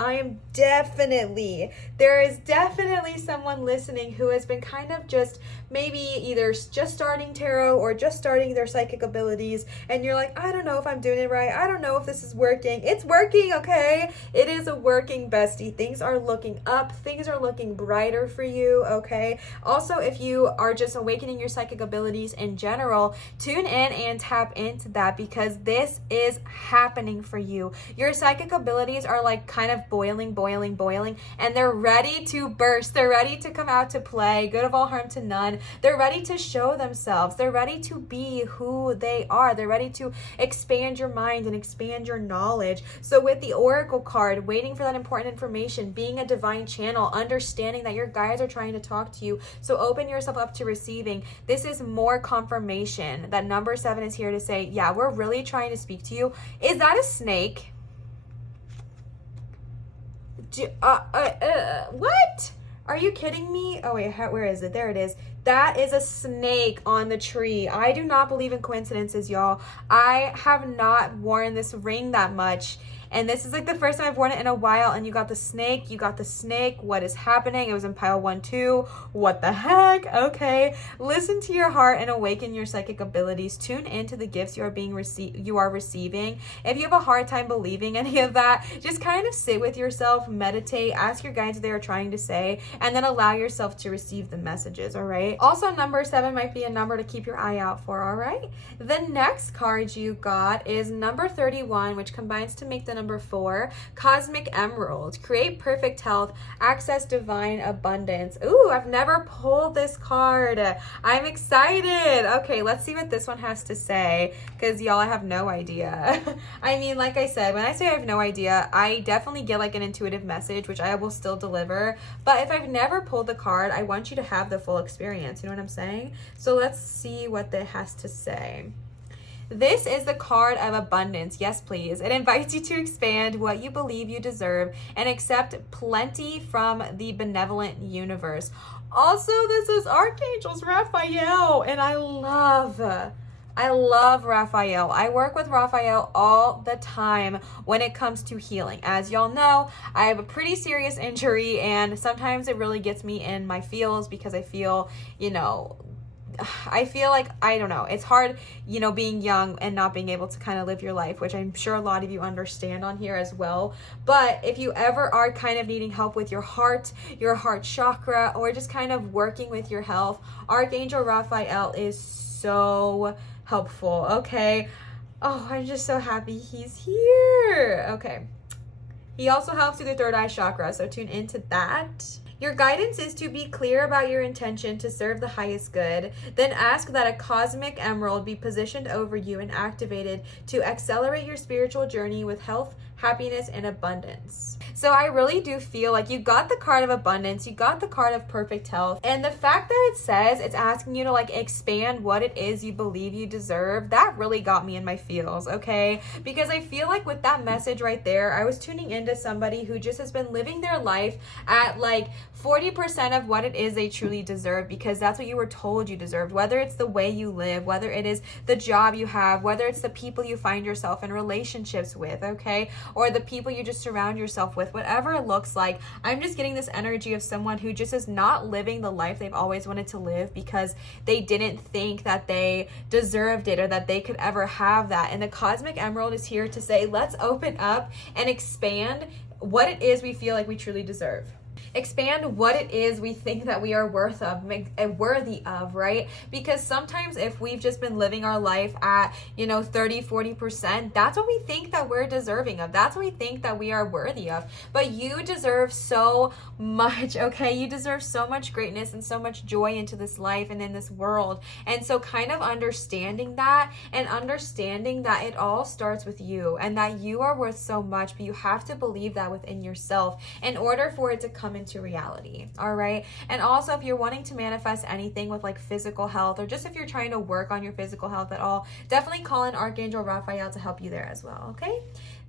There is definitely someone listening who has been kind of just maybe either just starting tarot or just starting their psychic abilities, and you're like, I don't know if I'm doing it right. I don't know if this is working. It's working, okay? It is a working, bestie. Things are looking up. Things are looking brighter for you, okay? Also, if you are just awakening your psychic abilities in general, tune in and tap into that because this is happening for you. Your psychic abilities are like kind of boiling, and they're ready to burst. They're ready to come out to play. Good of all harm to none. They're ready to show themselves. They're ready to be who they are. They're ready to expand your mind and expand your knowledge. So with the oracle card, waiting for that important information, being a divine channel, understanding that your guides are trying to talk to you. So open yourself up to receiving. This is more confirmation that number 7 is here to say, yeah, we're really trying to speak to you. Is that a snake? What? Are you kidding me? Oh wait, where is it? There it is. That is a snake on the tree. I do not believe in coincidences, y'all. I have not worn this ring that much, And this is like the first time I've worn it in a while. And you got the snake. You got the snake. What is happening? It was in pile 1, 2. What the heck? Okay. Listen to your heart and awaken your psychic abilities. Tune into the gifts you are receiving. If you have a hard time believing any of that, just kind of sit with yourself, meditate, ask your guides what they are trying to say, and then allow yourself to receive the messages, all right? Also, number 7 might be a number to keep your eye out for, all right? The next card you got is number 31, which combines to make the number 4, Cosmic Emerald. Create perfect health, access divine abundance. Ooh, I've never pulled this card. I'm excited. Okay, let's see what this one has to say, because y'all, I have no idea. I mean, like I said, when I say I have no idea, I definitely get like an intuitive message, which I will still deliver. But if I've never pulled the card, I want you to have the full experience. You know what I'm saying? So let's see what it has to say. This is the card of abundance. Yes, please. It invites you to expand what you believe you deserve and accept plenty from the benevolent universe. Also, this is Archangel's Raphael, and I love Raphael. I work with Raphael all the time when it comes to healing. As y'all know, I have a pretty serious injury, and sometimes it really gets me in my feels because I feel, like, I don't know, it's hard, being young and not being able to kind of live your life, which I'm sure a lot of you understand on here as well. But if you ever are kind of needing help with your heart chakra, or just kind of working with your health, Archangel Raphael is so helpful. Okay. Oh, I'm just so happy he's here. Okay. He also helps through the third eye chakra, so tune into that. Your guidance is to be clear about your intention to serve the highest good. Then ask that a cosmic emerald be positioned over you and activated to accelerate your spiritual journey with health, happiness, and abundance. So I really do feel like you got the card of abundance, you got the card of perfect health, and the fact that it says it's asking you to like expand what it is you believe you deserve, that really got me in my feels, okay? Because I feel like with that message right there, I was tuning into somebody who just has been living their life at like 40% of what it is they truly deserve, because that's what you were told you deserved, whether it's the way you live, whether it is the job you have, whether it's the people you find yourself in relationships with, okay? Or the people you just surround yourself with, whatever it looks like. I'm just getting this energy of someone who just is not living the life they've always wanted to live because they didn't think that they deserved it or that they could ever have that. And the Cosmic Emerald is here to say, let's open up and expand what it is we feel like we truly deserve. Expand what it is we think that we are worthy of, right? Because sometimes if we've just been living our life at, 30-40%, that's what we think that we're deserving of. That's what we think that we are worthy of. But you deserve so much, okay? You deserve so much greatness and so much joy into this life and in this world. And so kind of understanding that and understanding that it all starts with you and that you are worth so much, but you have to believe that within yourself in order for it to come into reality. All right. And also, if you're wanting to manifest anything with like physical health, or just if you're trying to work on your physical health at all, definitely call in Archangel Raphael to help you there as well. Okay.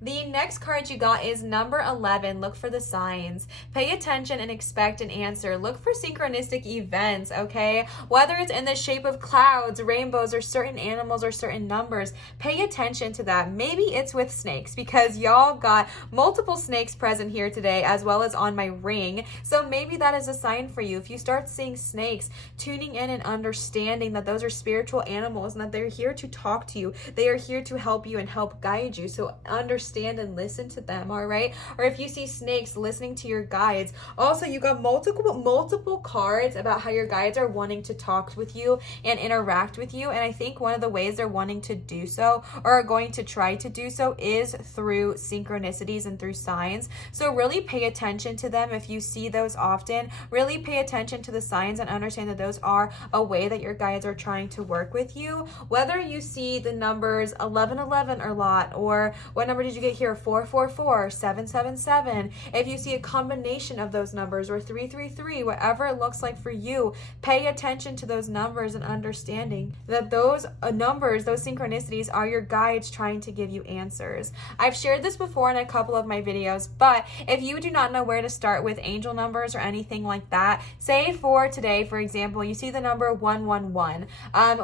The next card you got is number 11. Look for the signs. Pay attention and expect an answer. Look for synchronistic events, okay? Whether it's in the shape of clouds, rainbows, or certain animals or certain numbers, pay attention to that. Maybe it's with snakes, because y'all got multiple snakes present here today as well as on my ring. So maybe that is a sign for you. If you start seeing snakes, tuning in and understanding that those are spiritual animals and that they're here to talk to you. They are here to help you and help guide you. So understand and listen to them, all right? Or if you see snakes, listening to your guides. Also, you got multiple cards about how your guides are wanting to talk with you and interact with you. And I think one of the ways they're wanting to do so, or are going to try to do so, is through synchronicities and through signs. So really pay attention to them. If you see those often, really pay attention to the signs and understand that those are a way that your guides are trying to work with you. Whether you see the numbers 1111 a lot, or what number did you get here, 444, 777, if you see a combination of those numbers, or 333, whatever it looks like for you, pay attention to those numbers and understanding that those numbers, those synchronicities, are your guides trying to give you answers. I've shared this before in a couple of my videos, but if you do not know where to start with angel numbers or anything like that, say for today, for example, you see the number 111.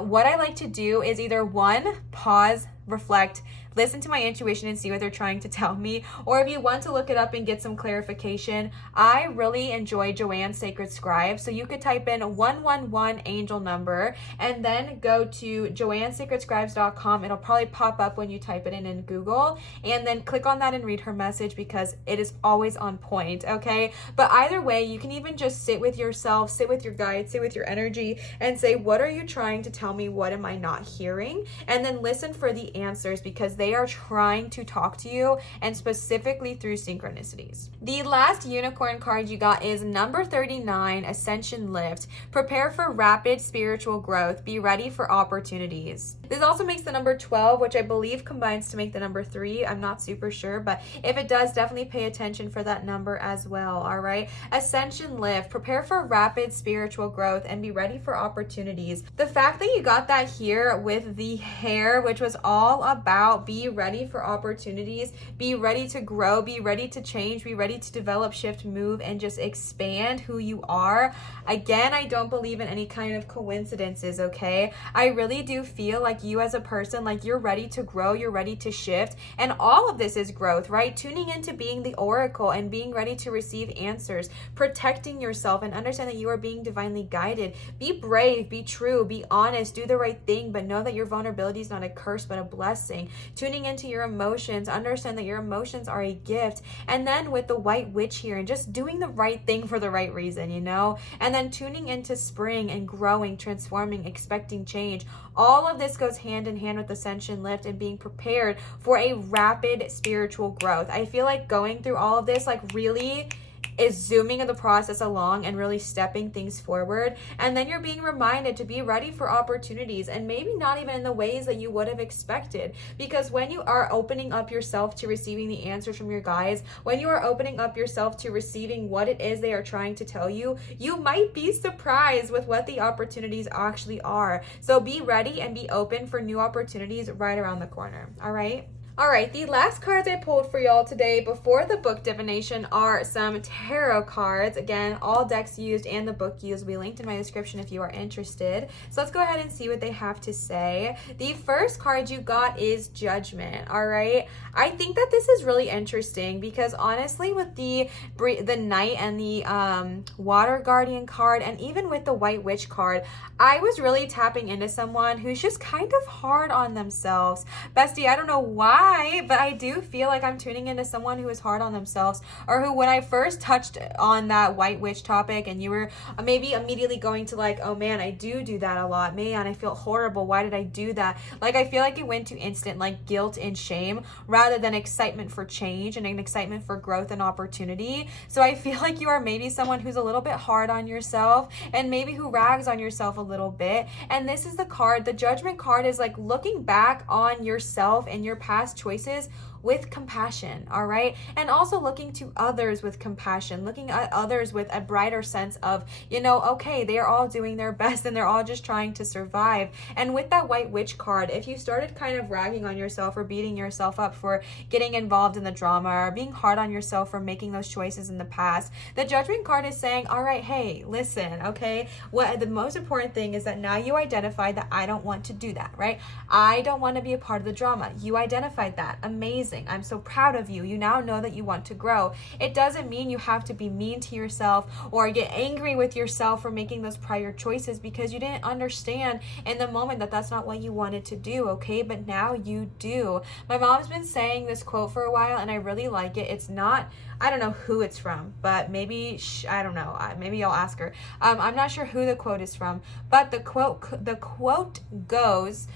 What I like to do is either 1, pause, reflect, listen to my intuition and see what they're trying to tell me. Or if you want to look it up and get some clarification, I really enjoy Joanne's Sacred Scribe. So you could type in 111 angel number and then go to joannesacredscribes.com. It'll probably pop up when you type it in Google, and then click on that and read her message because it is always on point, okay? But either way, you can even just sit with yourself, sit with your guides, sit with your energy, and say, what are you trying to tell me? What am I not hearing? And then listen for the answers, because they are trying to talk to you, and specifically through synchronicities. The last unicorn card you got is number 39, Ascension Lift. Prepare for rapid spiritual growth. Be ready for opportunities. This also makes the number 12, which I believe combines to make the number 3. I'm not super sure, but if it does, definitely pay attention for that number as well, all right? Ascension Lift. Prepare for rapid spiritual growth and be ready for opportunities. The fact that you got that here with the hair, which was all about be ready for opportunities, be ready to grow, be ready to change, be ready to develop, shift, move, and just expand who you are. Again, I don't believe in any kind of coincidences, okay? I really do feel like you as a person, like you're ready to grow, you're ready to shift, and all of this is growth, right? Tuning into being the oracle and being ready to receive answers, protecting yourself, and understand that you are being divinely guided. Be brave, be true, be honest, do the right thing, but know that your vulnerability is not a curse but a blessing. Tuning into your emotions, understand that your emotions are a gift. And then with the White Witch here, and just doing the right thing for the right reason, you know? And then tuning into spring and growing, transforming, expecting change. All of this goes hand in hand with Ascension Lift and being prepared for a rapid spiritual growth. I feel like going through all of this, like really is zooming the process along and really stepping things forward. And then you're being reminded to be ready for opportunities, and maybe not even in the ways that you would have expected. Because when you are opening up yourself to receiving the answers from your guides, when you are opening up yourself to receiving what it is they are trying to tell you, you might be surprised with what the opportunities actually are. So be ready and be open for new opportunities right around the corner. All right? All right, the last cards I pulled for y'all today before the book divination are some tarot cards. Again, all decks used and the book used will be linked in my description if you are interested. So let's go ahead and see what they have to say. The first card you got is Judgment, all right? I think that this is really interesting because honestly with the Knight and the Water Guardian card, and even with the White Witch card, I was really tapping into someone who's just kind of hard on themselves. Bestie, I don't know why, but I do feel like I'm tuning into someone who is hard on themselves, or who, when I first touched on that White Witch topic and you were maybe immediately going to like, oh man, I do that a lot. Man, I feel horrible. Why did I do that? Like, I feel like it went to instant like guilt and shame rather than excitement for change and an excitement for growth and opportunity. So I feel like you are maybe someone who's a little bit hard on yourself and maybe who rags on yourself a little bit. And this is the card, the Judgment card is like looking back on yourself and your past choices with compassion, all right? And also looking to others with compassion, looking at others with a brighter sense of, you know, okay, they're all doing their best and they're all just trying to survive. And with that White Witch card, if you started kind of ragging on yourself or beating yourself up for getting involved in the drama or being hard on yourself for making those choices in the past, the Judgment card is saying, all right, hey, listen, okay? What the most important thing is that now you identified that I don't want to do that, right? I don't want to be a part of the drama. You identified that. Amazing. I'm so proud of you. You now know that you want to grow. It doesn't mean you have to be mean to yourself or get angry with yourself for making those prior choices because you didn't understand in the moment that that's not what you wanted to do, okay? But now you do. My mom's been saying this quote for a while and I really like it. It's not, I don't know who it's from, but maybe, I don't know, maybe I'll ask her. I'm not sure who the quote is from, but the quote goes,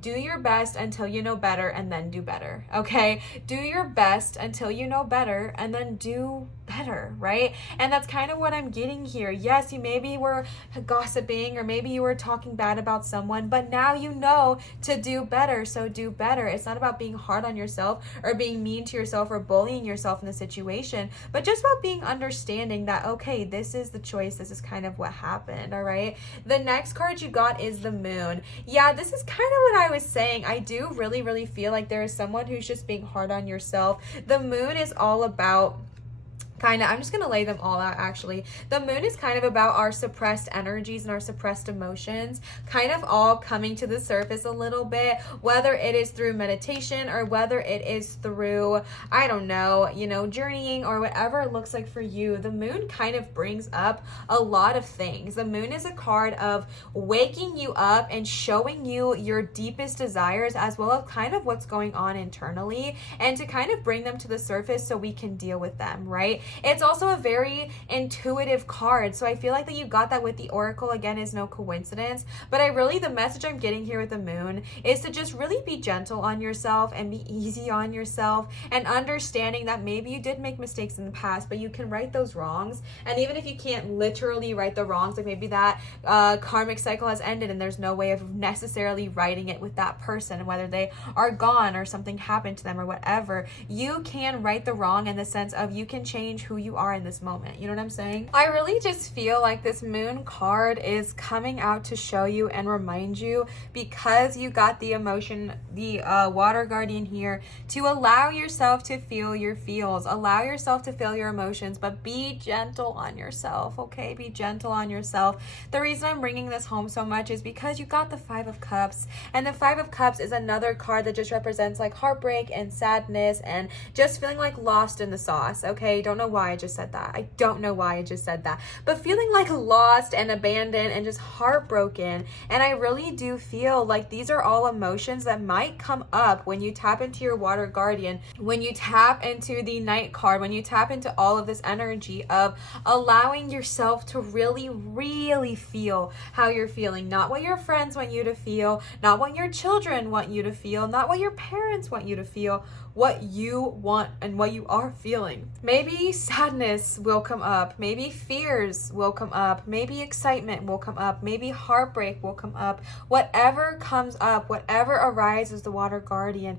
do your best until you know better and then do better, okay? Do your best until you know better and then do better, right? And that's kind of what I'm getting here. Yes, you maybe were gossiping or maybe you were talking bad about someone, but now you know to do better, so do better. It's not about being hard on yourself or being mean to yourself or bullying yourself in the situation, but just about being understanding that, okay, this is the choice, this is kind of what happened, all right? The next card you got is the Moon. Yeah, this is kind of what I was saying. I do really feel like there is someone who's just being hard on yourself. The Moon is all about I'm just going to lay them all out actually. The moon is kind of about our suppressed energies and our suppressed emotions, kind of all coming to the surface a little bit, whether it is through meditation or whether it is through, I don't know, journeying or whatever it looks like for you. The moon kind of brings up a lot of things. The moon is a card of waking you up and showing you your deepest desires as well as kind of what's going on internally, and to kind of bring them to the surface so we can deal with them, right? It's also a very intuitive card. So I feel like that you got that with the Oracle, again, is no coincidence. But the message I'm getting here with the moon is to just really be gentle on yourself and be easy on yourself, and understanding that maybe you did make mistakes in the past, but you can right those wrongs. And even if you can't literally right the wrongs, like maybe that karmic cycle has ended and there's no way of necessarily righting it with that person, whether they are gone or something happened to them or whatever, you can right the wrong in the sense of you can change who you are in this moment. You know what I'm saying? I really just feel like this moon card is coming out to show you and remind you, because you got the emotion, the water guardian here, to allow yourself to feel your feels, allow yourself to feel your emotions, but be gentle on yourself, okay? Be gentle on yourself. The reason I'm bringing this home so much is because you got the Five of Cups, and the Five of Cups is another card that just represents like heartbreak and sadness and just feeling like lost in the sauce, okay? Don't know why I just said that. I don't know why I just said that, but feeling like lost and abandoned and just heartbroken. And I really do feel like these are all emotions that might come up when you tap into your water guardian, when you tap into the Knight card, when you tap into all of this energy of allowing yourself to really feel how you're feeling, not what your friends want you to feel, not what your children want you to feel, not what your parents want you to feel, what you want and what you are feeling. Maybe sadness will come up, maybe fears will come up, maybe excitement will come up, maybe heartbreak will come up. Whatever comes up, whatever arises, the water guardian,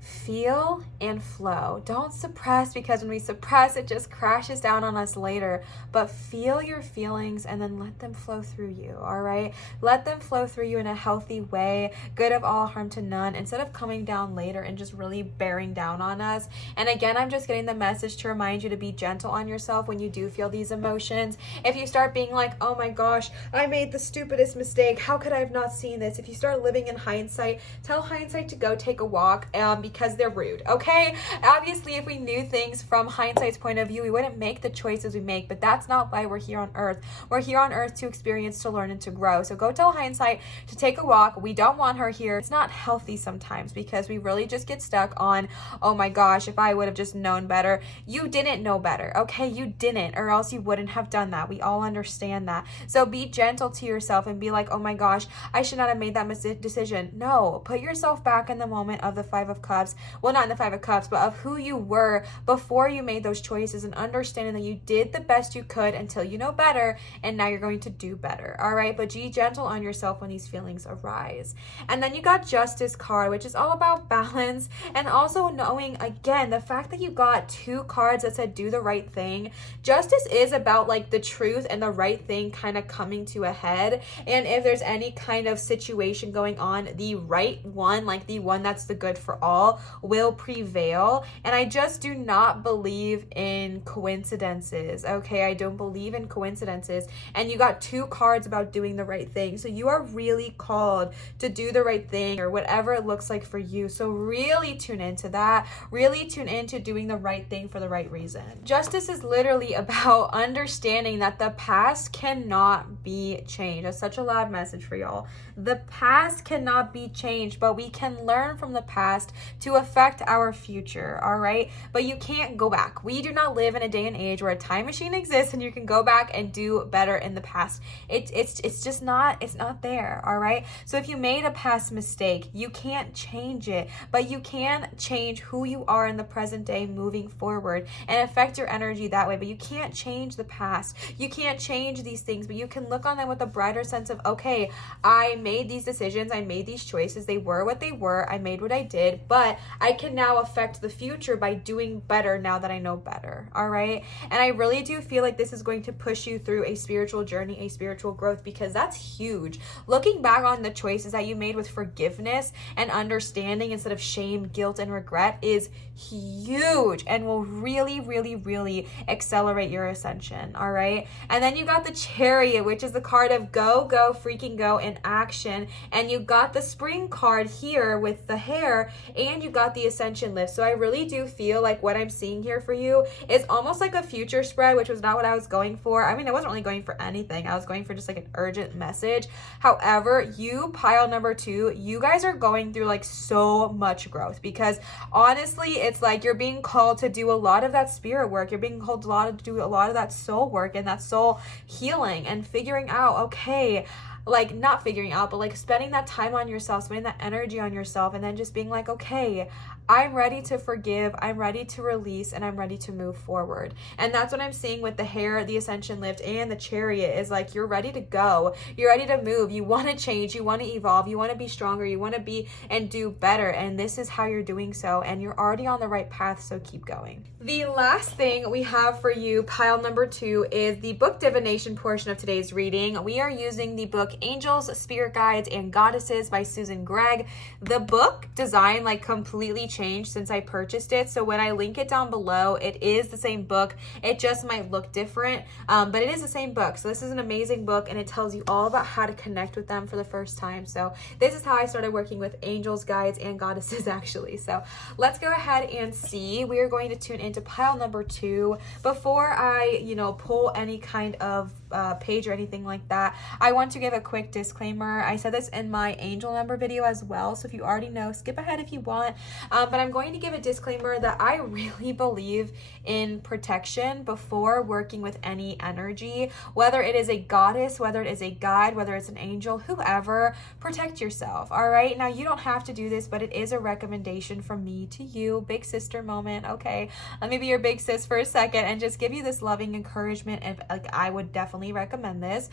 feel and flow. Don't suppress, because when we suppress, it just crashes down on us later. But feel your feelings and then let them flow through you, all right? Let them flow through you in a healthy way, good of all, harm to none, instead of coming down later and just really bearing down on us. And again, I'm just getting the message to remind you to be gentle on yourself when you do feel these emotions. If you start being like, oh my gosh, I made the stupidest mistake, how could I have not seen this? If you start living in hindsight, tell hindsight to go take a walk, because they're rude, okay? Obviously, if we knew things from hindsight's point of view, we wouldn't make the choices we make, but that's not why we're here on earth. We're here on earth to experience, to learn, and to grow. So go tell hindsight to take a walk. We don't want her here. It's not healthy sometimes, because we really just get stuck on, oh my gosh, if I would have just known better. You didn't know better, okay? You didn't, or else you wouldn't have done that. We all understand that. So be gentle to yourself and be like, oh my gosh, I should not have made that decision. No, put yourself back in the moment of the Five of Cups. Well, not in the Five of Cups, but of who you were before you made those choices, and understanding that you did the best you could until you know better, and now you're going to do better, all right? But be gentle on yourself when these feelings arise. And then you got Justice card, which is all about balance, and also knowing, again, the fact that you got two cards that said do the right thing. Justice is about like the truth and the right thing kind of coming to a head, and if there's any kind of situation going on, the right one, like the one that's the good for all, will prevail. And I just do not believe in coincidences, okay? I don't believe in coincidences. And you got two cards about doing the right thing, so you are really called to do the right thing, or whatever it looks like for you. So really tune into that, really tune into doing the right thing for the right reason. Justice is literally about understanding that the past cannot be changed. That's such a loud message for y'all. The past cannot be changed, but we can learn from the past to affect our future, all right? But you can't go back. We do not live in a day and age where a time machine exists and you can go back and do better in the past. It's just not, it's not there, all right? So if you made a past mistake, you can't change it, but you can change who you are in the present day moving forward and affect your energy that way. But you can't change the past. You can't change these things, but you can look on them with a brighter sense of, okay, I made these decisions, I made these choices, they were what they were, I made what I did, but but I can now affect the future by doing better now that I know better. All right. And I really do feel like this is going to push you through a spiritual journey, a spiritual growth, because that's huge. Looking back on the choices that you made with forgiveness and understanding instead of shame, guilt, and regret is huge and will really, really, really accelerate your ascension. All right. And then you got the Chariot, which is the card of go, freaking go in action. And you got the Spring card here with the hair, and you got the Ascension lift. So I really do feel like what I'm seeing here for you is almost like a future spread, which was not what I was going for. I mean, I wasn't really going for anything. I was going for just like an urgent message. However, you pile number 2, you guys are going through like so much growth, because honestly, it's like you're being called to do a lot of that spirit work. You're being called to do a lot of that soul work and that soul healing and figuring out, okay, like not figuring out, but like spending that time on yourself, spending that energy on yourself, and then just being like, okay, I'm ready to forgive, I'm ready to release, and I'm ready to move forward. And that's what I'm seeing with the hair, the Ascension lift, and the Chariot is like, you're ready to go, you're ready to move, you want to change, you want to evolve, you want to be stronger, you want to be and do better, and this is how you're doing so, and you're already on the right path, so keep going. The last thing we have for you, pile number 2, is the book divination portion of today's reading. We are using the book Angels, Spirit Guides, and Goddesses by Susan Gregg. The book design like completely changed since I purchased it, so when I link it down below, it is the same book. It just might look different, but it is the same book. So this is an amazing book, and it tells you all about how to connect with them for the first time. So this is how I started working with angels, guides, and goddesses actually. So let's go ahead and see. We are going to tune into pile number 2. Before I pull any kind of page or anything like that, I want to give a quick disclaimer. I said this in my angel number video as well, so if you already know, skip ahead if you want, but I'm going to give a disclaimer that I really believe in protection before working with any energy, whether it is a goddess, whether it is a guide, whether it's an angel, whoever. Protect yourself. All right, now you don't have to do this, but it is a recommendation from me to you. Big sister moment. Okay, let me be your big sis for a second and just give you this loving encouragement. And like, I would definitely recommend this.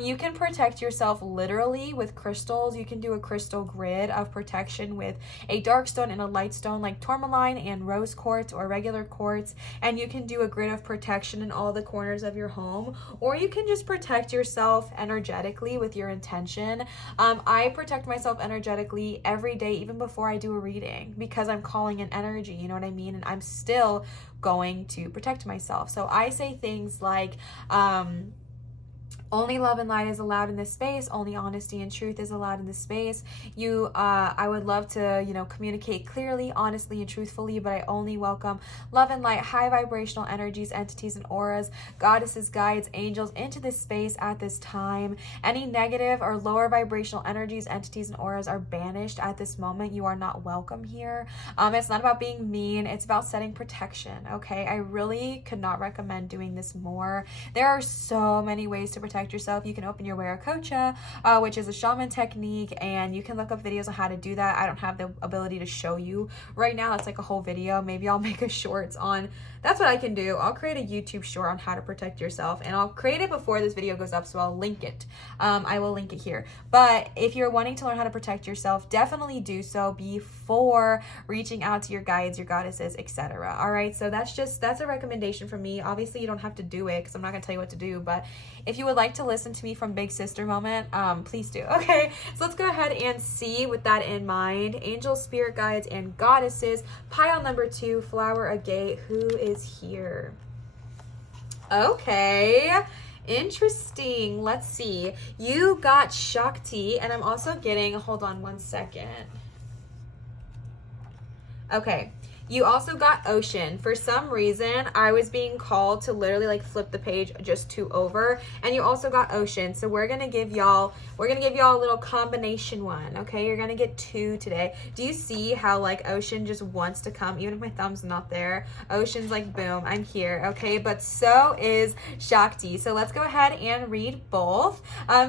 You can protect yourself literally with crystals. You can do a crystal grid of protection with a dark stone and a light stone like tourmaline and rose quartz or regular quartz, and you can do a grid of protection in all the corners of your home, or you can just protect yourself energetically with your intention. I protect myself energetically every day, even before I do a reading, because I'm calling in energy, you know what I mean? And I'm still going to protect myself. So I say things like, only love and light is allowed in this space. Only honesty and truth is allowed in this space. I would love to, communicate clearly, honestly, and truthfully, but I only welcome love and light, high vibrational energies, entities, and auras, goddesses, guides, angels into this space at this time. Any negative or lower vibrational energies, entities, and auras are banished at this moment. You are not welcome here. It's not about being mean. It's about setting protection, okay? I really could not recommend doing this more. There are so many ways to protect yourself. You can open your Viracocha, which is a shaman technique, and you can look up videos on how to do that. I don't have the ability to show you right now. That's like a whole video. Maybe I'll make a shorts on, that's what I can do. I'll create a YouTube short on how to protect yourself, and I'll create it before this video goes up, so I'll link it. I will link it here. But if you're wanting to learn how to protect yourself, definitely do so before reaching out to your guides, your goddesses, etc. All right, so that's a recommendation from me. Obviously, you don't have to do it, because I'm not going to tell you what to do, but if you would like to listen to me from Big Sister moment, please do. Okay, so let's go ahead and see with that in mind. Angels, spirit guides, and goddesses. Pile number 2, flower agate. Who is here? Okay, interesting. Let's see. You got Shakti, and I'm also getting, hold on one second. Okay. You also got Ocean. For some reason, I was being called to literally like flip the page just 2 over, and you also got Ocean. So we're gonna give y'all a little combination one. Okay, you're gonna get 2 today. Do you see how like Ocean just wants to come, even if my thumb's not there? Ocean's like, boom, I'm here. Okay, but so is Shakti. So let's go ahead and read both.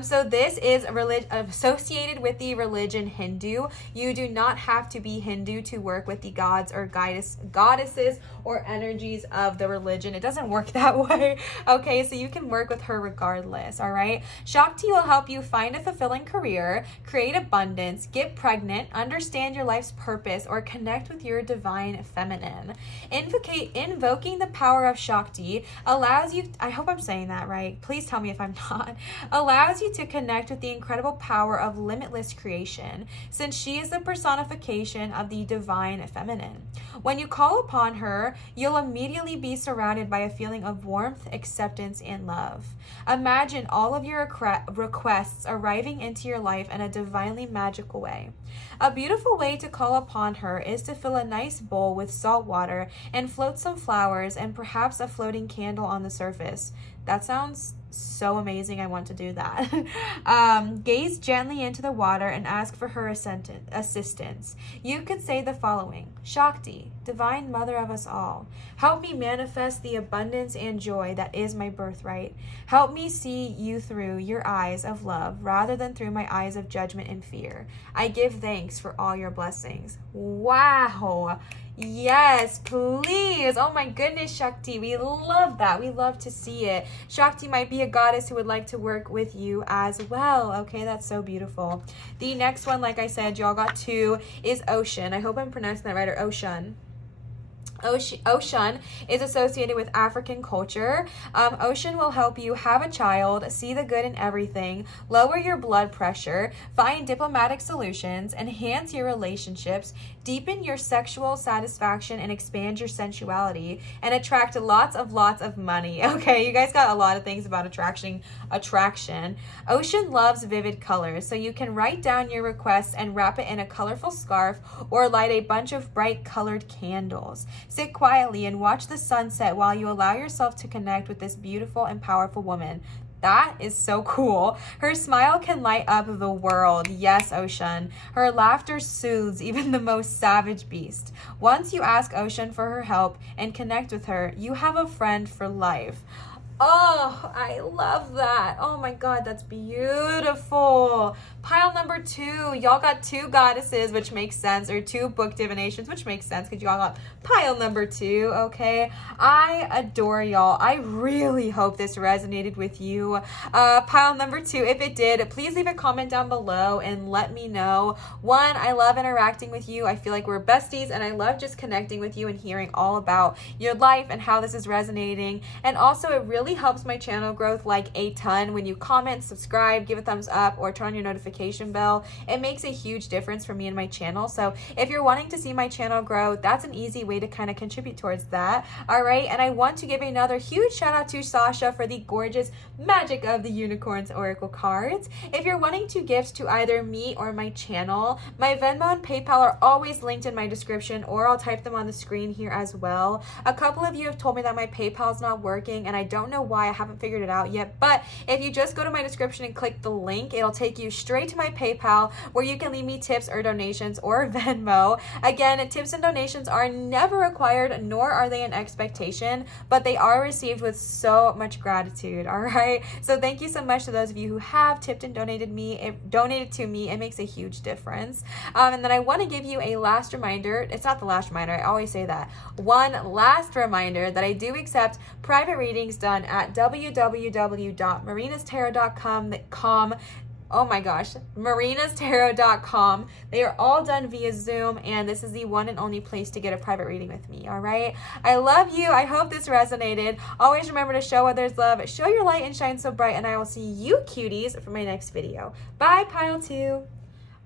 So this is associated with the religion Hindu. You do not have to be Hindu to work with the gods or guides goddesses or energies of the religion. It doesn't work that way, okay? So you can work with her regardless, all right? Shakti will help you find a fulfilling career, create abundance, get pregnant, understand your life's purpose, or connect with your divine feminine. Invoking the power of Shakti allows you, I hope I'm saying that right, please tell me if I'm not, allows you to connect with the incredible power of limitless creation, since she is the personification of the divine feminine. When you call upon her, you'll immediately be surrounded by a feeling of warmth, acceptance, and love. Imagine all of your requests arriving into your life in a divinely magical way. A beautiful way to call upon her is to fill a nice bowl with salt water and float some flowers and perhaps a floating candle on the surface. That sounds so amazing. I want to do that. Gaze gently into the water and ask for her assistance. You could say the following: Shakti, divine mother of us all, help me manifest the abundance and joy that is my birthright. Help me see you through your eyes of love rather than through my eyes of judgment and fear. I give thanks for all your blessings. Wow. Yes, please. Oh my goodness, Shakti. We love that. We love to see it. Shakti might be a goddess who would like to work with you as well. Okay, that's so beautiful. The next one, like I said, y'all got two, is Ocean. I hope I'm pronouncing that right, or Ocean. Ocean is associated with African culture. Ocean will help you have a child, see the good in everything, lower your blood pressure, find diplomatic solutions, enhance your relationships, deepen your sexual satisfaction, and expand your sensuality, and attract lots of money. Okay, you guys got a lot of things about attraction. Ocean loves vivid colors, so you can write down your requests and wrap it in a colorful scarf or light a bunch of bright colored candles. Sit quietly and watch the sunset while you allow yourself to connect with this beautiful and powerful woman. That is so cool. Her smile can light up the world. Yes, Ocean. Her laughter soothes even the most savage beast. Once you ask Ocean for her help and connect with her, you have a friend for life. Oh, I love that. Oh my God, that's beautiful. Pile number 2, y'all got 2 goddesses, which makes sense, or 2 book divinations, which makes sense because y'all got pile number 2, okay? I adore y'all. I really hope this resonated with you. Pile number 2, if it did, please leave a comment down below and let me know. 1, I love interacting with you. I feel like we're besties, and I love just connecting with you and hearing all about your life and how this is resonating. And also, it really helps my channel growth like a ton when you comment, subscribe, give a thumbs up, or turn on your notification bell. It makes a huge difference for me and my channel. So if you're wanting to see my channel grow, that's an easy way to kind of contribute towards that. All right, and I want to give another huge shout out to Sasha for the gorgeous Magic of the Unicorns Oracle cards. If you're wanting to gift to either me or my channel, my Venmo and PayPal are always linked in my description, or I'll type them on the screen here as well. A couple of you have told me that my PayPal is not working, and I don't know why. I haven't figured it out yet, but if you just go to my description and click the link, it'll take you straight to my PayPal where you can leave me tips or donations, or Venmo. Again, tips and donations are never required, nor are they an expectation, but they are received with so much gratitude. All right, so thank you so much to those of you who have tipped and donated to me. It makes a huge difference. And then I want to give you a last reminder. It's not the last reminder, I always say that. One last reminder that I do accept private readings done at www.marinastarot.com. Oh my gosh, marinastarot.com. They are all done via Zoom, and this is the one and only place to get a private reading with me, all right? I love you. I hope this resonated. Always remember to show others love, show your light, and shine so bright, and I will see you cuties for my next video. Bye, pile 2.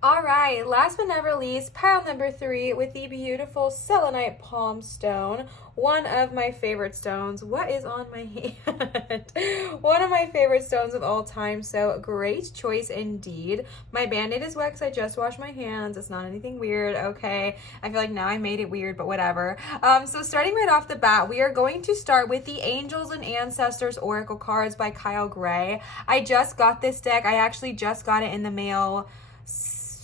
All right, last but never least, pile number 3 with the beautiful selenite palm stone. One of my favorite stones. What is on my hand? One of my favorite stones of all time, so great choice indeed. My band-aid is wet because I just washed my hands. It's not anything weird, okay? I feel like now I made it weird, but whatever. So starting right off the bat, we are going to start with the Angels and Ancestors Oracle cards by Kyle Gray. I just got this deck. I actually just got it in the mail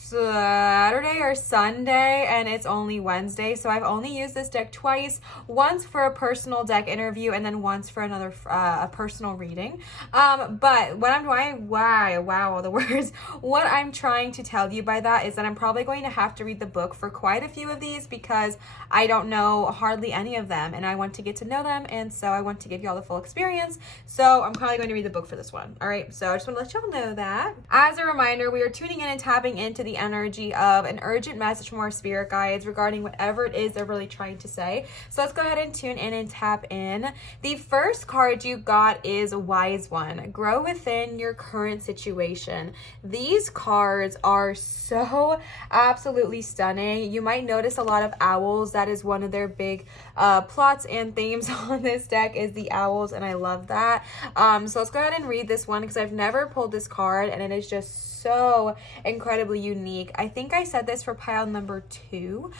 Saturday or Sunday, and it's only Wednesday, so I've only used this deck twice, once for a personal deck interview and then once for another a personal reading. But what I'm doing, wow, all the words, what I'm trying to tell you by that is that I'm probably going to have to read the book for quite a few of these because I don't know hardly any of them and I want to get to know them, and so I want to give you all the full experience, so I'm probably going to read the book for this one. All right, so I just want to let y'all know that. As a reminder, we are tuning in and tapping into the energy of an urgent message from our spirit guides regarding whatever it is they're really trying to say. So let's go ahead and tune in and tap in. The first card you got is Wise One. Grow within your current situation. These cards are so absolutely stunning. You might notice a lot of owls. That is one of their big plots and themes on this deck is the owls, and I love that. So let's go ahead and read this one because I've never pulled this card and it is just so incredibly unique. I think I said this for pile number 2.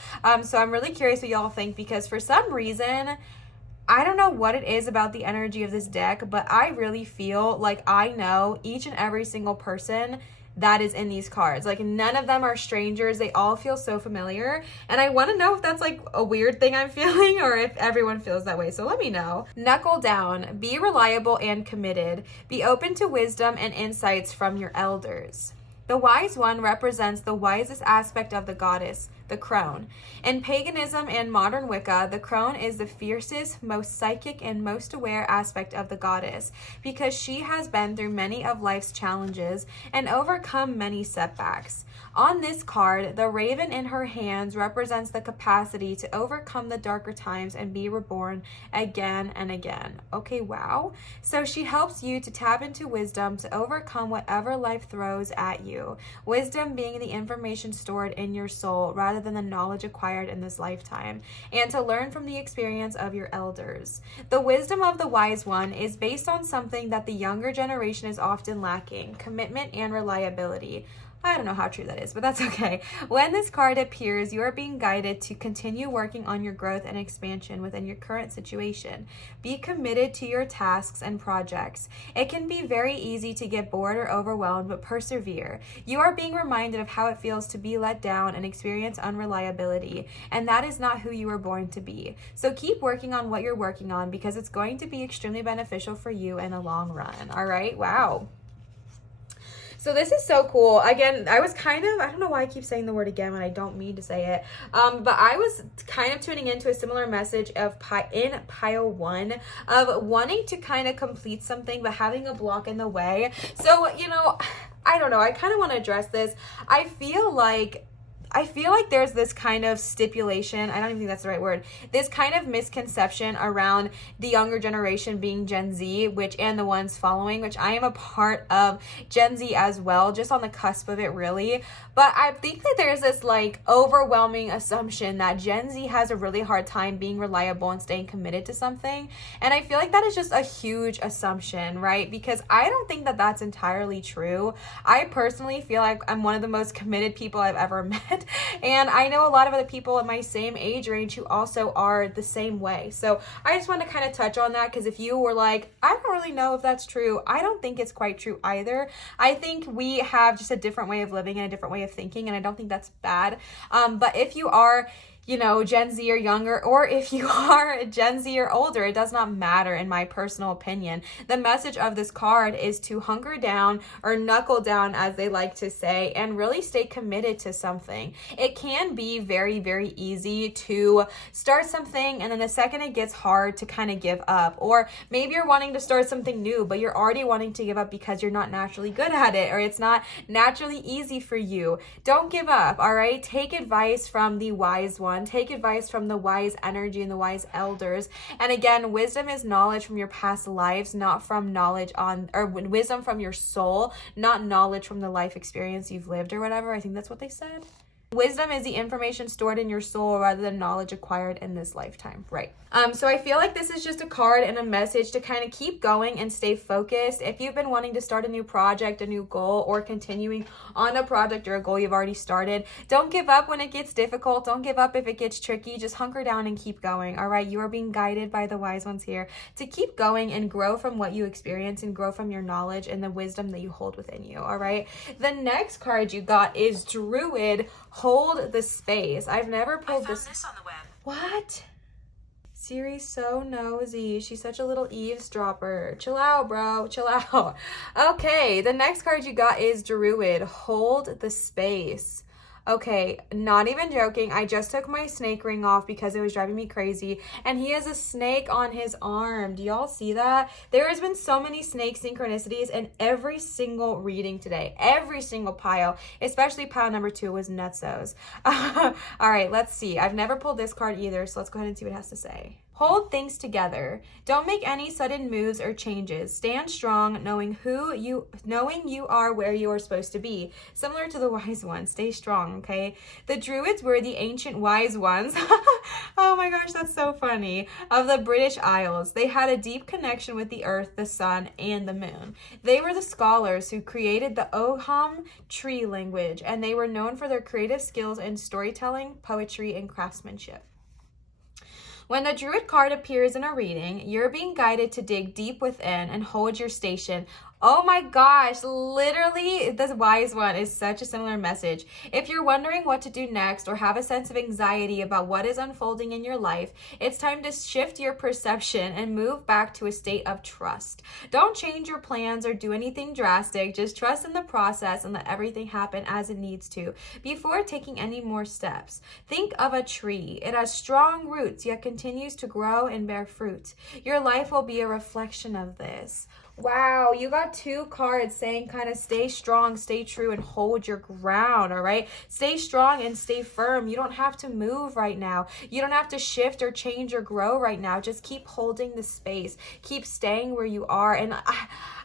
So I'm really curious what y'all think because for some reason, I don't know what it is about the energy of this deck, but I really feel like I know each and every single person that is in these cards. Like none of them are strangers. They all feel so familiar. And I want to know if that's like a weird thing I'm feeling or if everyone feels that way. So let me know. Knuckle down. Be reliable and committed. Be open to wisdom and insights from your elders. The Wise One represents the wisest aspect of the goddess, the crone. In paganism and modern Wicca, the crone is the fiercest, most psychic, and most aware aspect of the goddess because she has been through many of life's challenges and overcome many setbacks. On this card, the raven in her hands represents the capacity to overcome the darker times and be reborn again and again. Okay, wow. So she helps you to tap into wisdom to overcome whatever life throws at you. Wisdom being the information stored in your soul rather than the knowledge acquired in this lifetime, and to learn from the experience of your elders. The wisdom of the Wise One is based on something that the younger generation is often lacking: commitment and reliability. I don't know how true that is, but that's okay. When this card appears, you are being guided to continue working on your growth and expansion within your current situation. Be committed to your tasks and projects. It can be very easy to get bored or overwhelmed, but persevere. You are being reminded of how it feels to be let down and experience unreliability, and that is not who you were born to be. So keep working on what you're working on because it's going to be extremely beneficial for you in the long run. All right? Wow. So this is so cool. Again, I was kind of, I don't know why I keep saying the word again when I don't mean to say it, but I was kind of tuning into a similar message of in pile 1 of wanting to kind of complete something but having a block in the way. So, you know, I don't know. I kind of want to address this. I feel like there's this kind of stipulation, I don't even think that's the right word, this kind of misconception around the younger generation being Gen Z, and the ones following, which I am a part of Gen Z as well, just on the cusp of it really. But I think that there's this like overwhelming assumption that Gen Z has a really hard time being reliable and staying committed to something. And I feel like that is just a huge assumption, right? Because I don't think that that's entirely true. I personally feel like I'm one of the most committed people I've ever met. And I know a lot of other people in my same age range who also are the same way. So I just want to kind of touch on that because if you were like, I don't really know if that's true, I don't think it's quite true either. I think we have just a different way of living and a different way of thinking, and I don't think that's bad. But if you are, you know, Gen Z or younger, or if you are Gen Z or older, it does not matter in my personal opinion. The message of this card is to hunker down or knuckle down, as they like to say, and really stay committed to something. It can be very, very easy to start something and then the second it gets hard to kind of give up. Or maybe you're wanting to start something new, but you're already wanting to give up because you're not naturally good at it or it's not naturally easy for you. Don't give up, all right? Take advice from the Wise One. Take advice from the wise energy and the wise elders. And again, wisdom is knowledge from your past lives, not from knowledge or wisdom from your soul, not knowledge from the life experience you've lived or whatever. I think that's what they said. Wisdom is the information stored in your soul rather than knowledge acquired in this lifetime. Right. So I feel like this is just a card and a message to kind of keep going and stay focused. If you've been wanting to start a new project, a new goal, or continuing on a project or a goal you've already started, don't give up when it gets difficult. Don't give up if it gets tricky. Just hunker down and keep going. All right. You are being guided by the wise ones here to keep going and grow from what you experience and grow from your knowledge and the wisdom that you hold within you. All right. The next card you got is Druid. Hold the space. I've never pulled this on the web. What? Siri's so nosy. She's such a little eavesdropper. Chill out, bro. Chill out. Okay, the next card you got is Druid. Hold the space. Okay, not even joking. I just took my snake ring off because it was driving me crazy. And he has a snake on his arm. Do y'all see that? There has been so many snake synchronicities in every single reading today. Every single pile, especially pile number 2 was nutsos. All right, let's see. I've never pulled this card either, so let's go ahead and see what it has to say. Hold things together. Don't make any sudden moves or changes. Stand strong, knowing you are where you are supposed to be. Similar to the wise ones. Stay strong, okay? The Druids were the ancient wise ones. Oh my gosh, that's so funny. Of the British Isles. They had a deep connection with the earth, the sun, and the moon. They were the scholars who created the Oham tree language, and they were known for their creative skills in storytelling, poetry, and craftsmanship. When the Druid card appears in a reading, you're being guided to dig deep within and hold your station. Oh my gosh, literally, this wise one is such a similar message. If you're wondering what to do next or have a sense of anxiety about what is unfolding in your life, it's time to shift your perception and move back to a state of trust. Don't change your plans or do anything drastic. Just trust in the process and let everything happen as it needs to before taking any more steps. Think of a tree. It has strong roots, yet continues to grow and bear fruit. Your life will be a reflection of this. Wow, you got 2 cards saying kind of stay strong, stay true, and hold your ground, all right? Stay strong and stay firm. You don't have to move right now. You don't have to shift or change or grow right now. Just keep holding the space. Keep staying where you are. And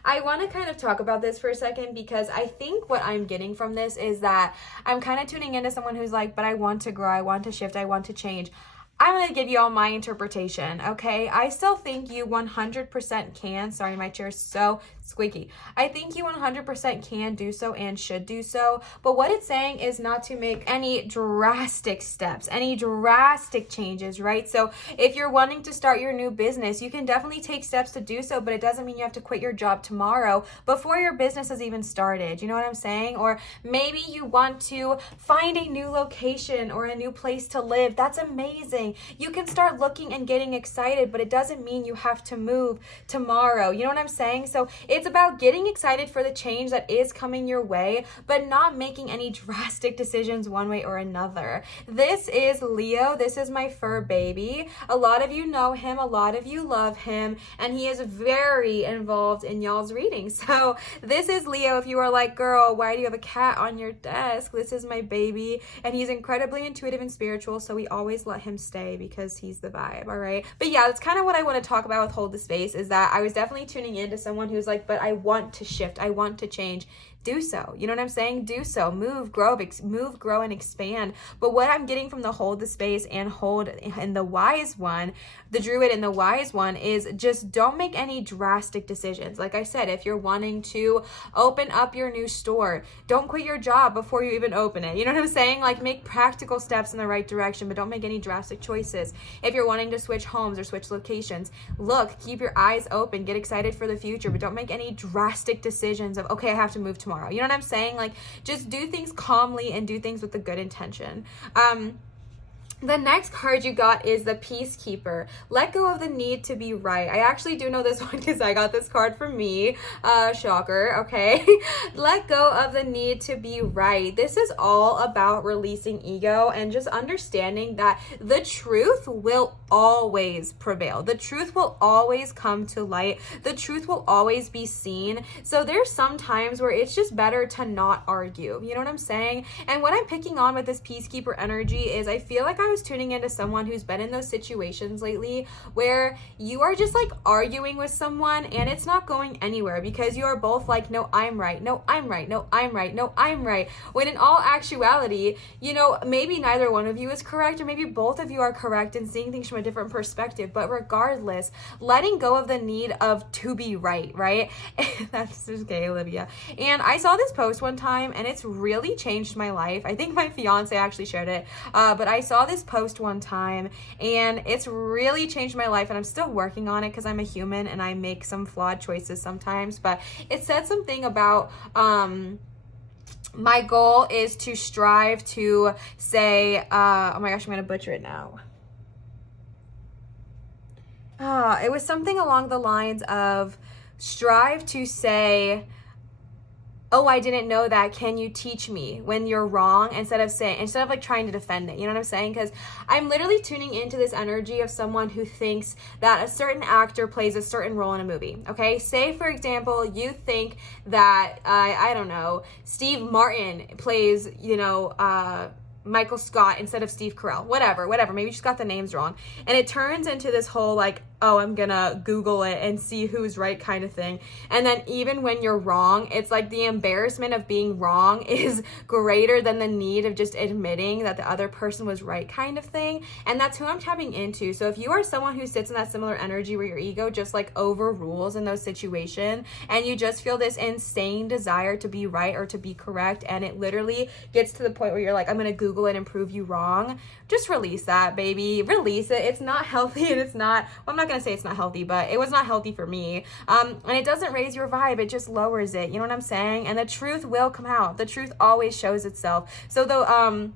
I want to kind of talk about this for a second because I think what I'm getting from this is that I'm kind of tuning into someone who's like, but I want to grow, I want to shift, I want to change. I'm going to give you all my interpretation, okay? I still think you 100% can. Sorry, my chair is so squeaky. I think you 100% can do so and should do so. But what it's saying is not to make any drastic steps, any drastic changes, right? So if you're wanting to start your new business, you can definitely take steps to do so, but it doesn't mean you have to quit your job tomorrow before your business has even started. You know what I'm saying? Or maybe you want to find a new location or a new place to live. That's amazing. You can start looking and getting excited, but it doesn't mean you have to move tomorrow. You know what I'm saying? So it's about getting excited for the change that is coming your way, but not making any drastic decisions one way or another. This is Leo. This is my fur baby. A lot of you know him. A lot of you love him, and he is very involved in y'all's readings. So this is Leo. If you are like, girl, why do you have a cat on your desk? This is my baby, and he's incredibly intuitive and spiritual, so we always let him stay because he's the vibe, all right? But yeah, that's kind of what I want to talk about with Hold the Space, is that I was definitely tuning into someone who's like, but I want to shift, I want to change. Do so. You know what I'm saying? Do so. Move, grow, and expand. But what I'm getting from the Hold the Space and Hold and the Wise One, the Druid and the Wise One, is just don't make any drastic decisions. Like I said, if you're wanting to open up your new store, don't quit your job before you even open it. You know what I'm saying? Like, make practical steps in the right direction, but don't make any drastic choices. If you're wanting to switch homes or switch locations, look, keep your eyes open, get excited for the future, but don't make any drastic decisions of, okay, I have to move tomorrow. You know what I'm saying? Like, just do things calmly and do things with a good intention. The next card you got is the Peacekeeper. Let go of the need to be right. I actually do know this one because I got this card from me. Shocker, okay? Let go of the need to be right. This is all about releasing ego and just understanding that the truth will always prevail. The truth will always come to light. The truth will always be seen. So there's some times where it's just better to not argue. You know what I'm saying? And what I'm picking on with this Peacekeeper energy is I feel like I is tuning into someone who's been in those situations lately where you are just like arguing with someone and it's not going anywhere because you are both like, no, I'm right, no, I'm right, no, I'm right, no, I'm right. When in all actuality, you know, maybe neither one of you is correct, or maybe both of you are correct and seeing things from a different perspective. But regardless, letting go of the need of to be right, right? That's just gay, Olivia. And I saw this post one time and it's really changed my life. I think my fiance actually shared it, but I saw this post one time and it's really changed my life, and I'm still working on it because I'm a human and I make some flawed choices sometimes. But it said something about my goal is to strive to say, oh my gosh, I'm gonna butcher it now. It was something along the lines of strive to say, oh, I didn't know that, can you teach me, when you're wrong, instead of like trying to defend it. You know what I'm saying? Because I'm literally tuning into this energy of someone who thinks that a certain actor plays a certain role in a movie. Okay, say for example you think that I don't know, Steve Martin plays, you know, Michael Scott instead of Steve Carell, whatever, maybe you just got the names wrong, and it turns into this whole like, oh, I'm gonna Google it and see who's right kind of thing. And then even when you're wrong, it's like the embarrassment of being wrong is greater than the need of just admitting that the other person was right kind of thing. And that's who I'm tapping into. So if you are someone who sits in that similar energy where your ego just like overrules in those situations and you just feel this insane desire to be right or to be correct, and it literally gets to the point where you're like, I'm gonna Google it and prove you wrong, just release that, baby. Release it. It's not healthy, and it's not, well, I'm not gonna say it's not healthy, but it was not healthy for me. And it doesn't raise your vibe, it just lowers it. You know what I'm saying? And the truth will come out. The truth always shows itself. So the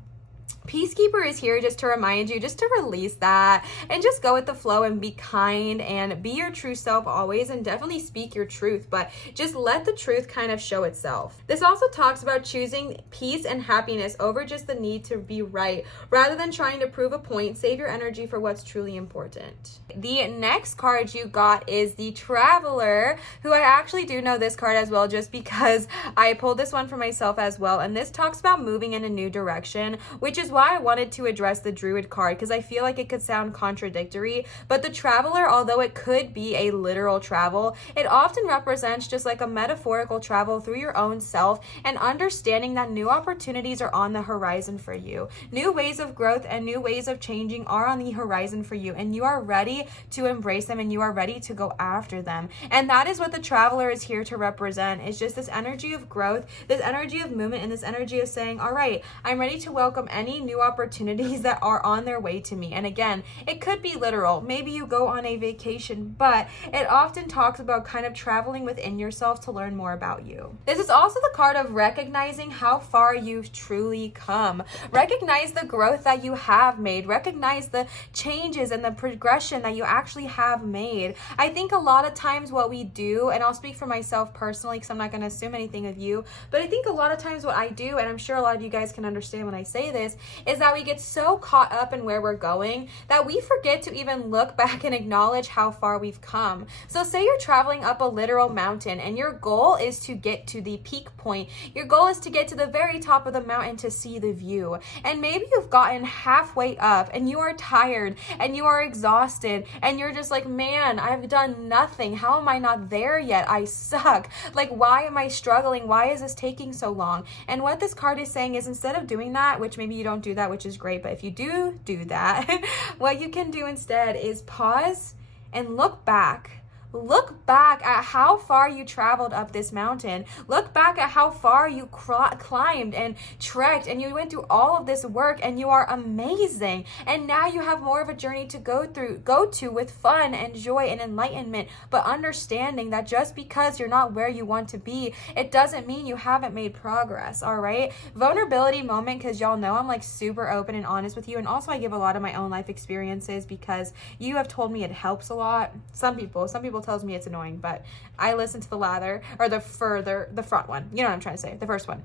Peacekeeper is here just to remind you just to release that and just go with the flow and be kind and be your true self always, and definitely speak your truth, but just let the truth kind of show itself. This also talks about choosing peace and happiness over just the need to be right, rather than trying to prove a point. Save your energy for what's truly important. The next card you got is the Traveler, who I actually do know this card as well just because I pulled this one for myself as well, and this talks about moving in a new direction, which is why I wanted to address the Druid card, because I feel like it could sound contradictory. But the Traveler, although it could be a literal travel, it often represents just like a metaphorical travel through your own self, and understanding that new opportunities are on the horizon for you. New ways of growth and new ways of changing are on the horizon for you, and you are ready to embrace them and you are ready to go after them. And that is what the Traveler is here to represent. It's just this energy of growth, this energy of movement, and this energy of saying, all right, I'm ready to welcome any new opportunities that are on their way to me. And again, it could be literal. Maybe you go on a vacation, but it often talks about kind of traveling within yourself to learn more about you. This is also the card of recognizing how far you've truly come. Recognize the growth that you have made. Recognize the changes and the progression that you actually have made. I think a lot of times what we do, and I'll speak for myself personally because I'm not going to assume anything of you, but I think a lot of times what I do, and I'm sure a lot of you guys can understand when I say this, is that we get so caught up in where we're going that we forget to even look back and acknowledge how far we've come. So say you're traveling up a literal mountain and your goal is to get to the peak point. Your goal is to get to the very top of the mountain to see the view. And maybe you've gotten halfway up and you are tired and you are exhausted and you're just like, man, I've done nothing. How am I not there yet? I suck. Like, why am I struggling? Why is this taking so long? And what this card is saying is, instead of doing that, which maybe you don't do that, which is great, but if you do that, what you can do instead is pause and look back. Look back at how far you traveled up this mountain. Look back at how far you climbed and trekked, and you went through all of this work, and you are amazing. And now you have more of a journey to go to with fun and joy and enlightenment, but understanding that just because you're not where you want to be, it doesn't mean you haven't made progress. All right, vulnerability moment, because y'all know I'm like super open and honest with you, and also I give a lot of my own life experiences because you have told me it helps a lot. Some people tells me it's annoying, but I listen to the front one. You know what I'm trying to say, the first one.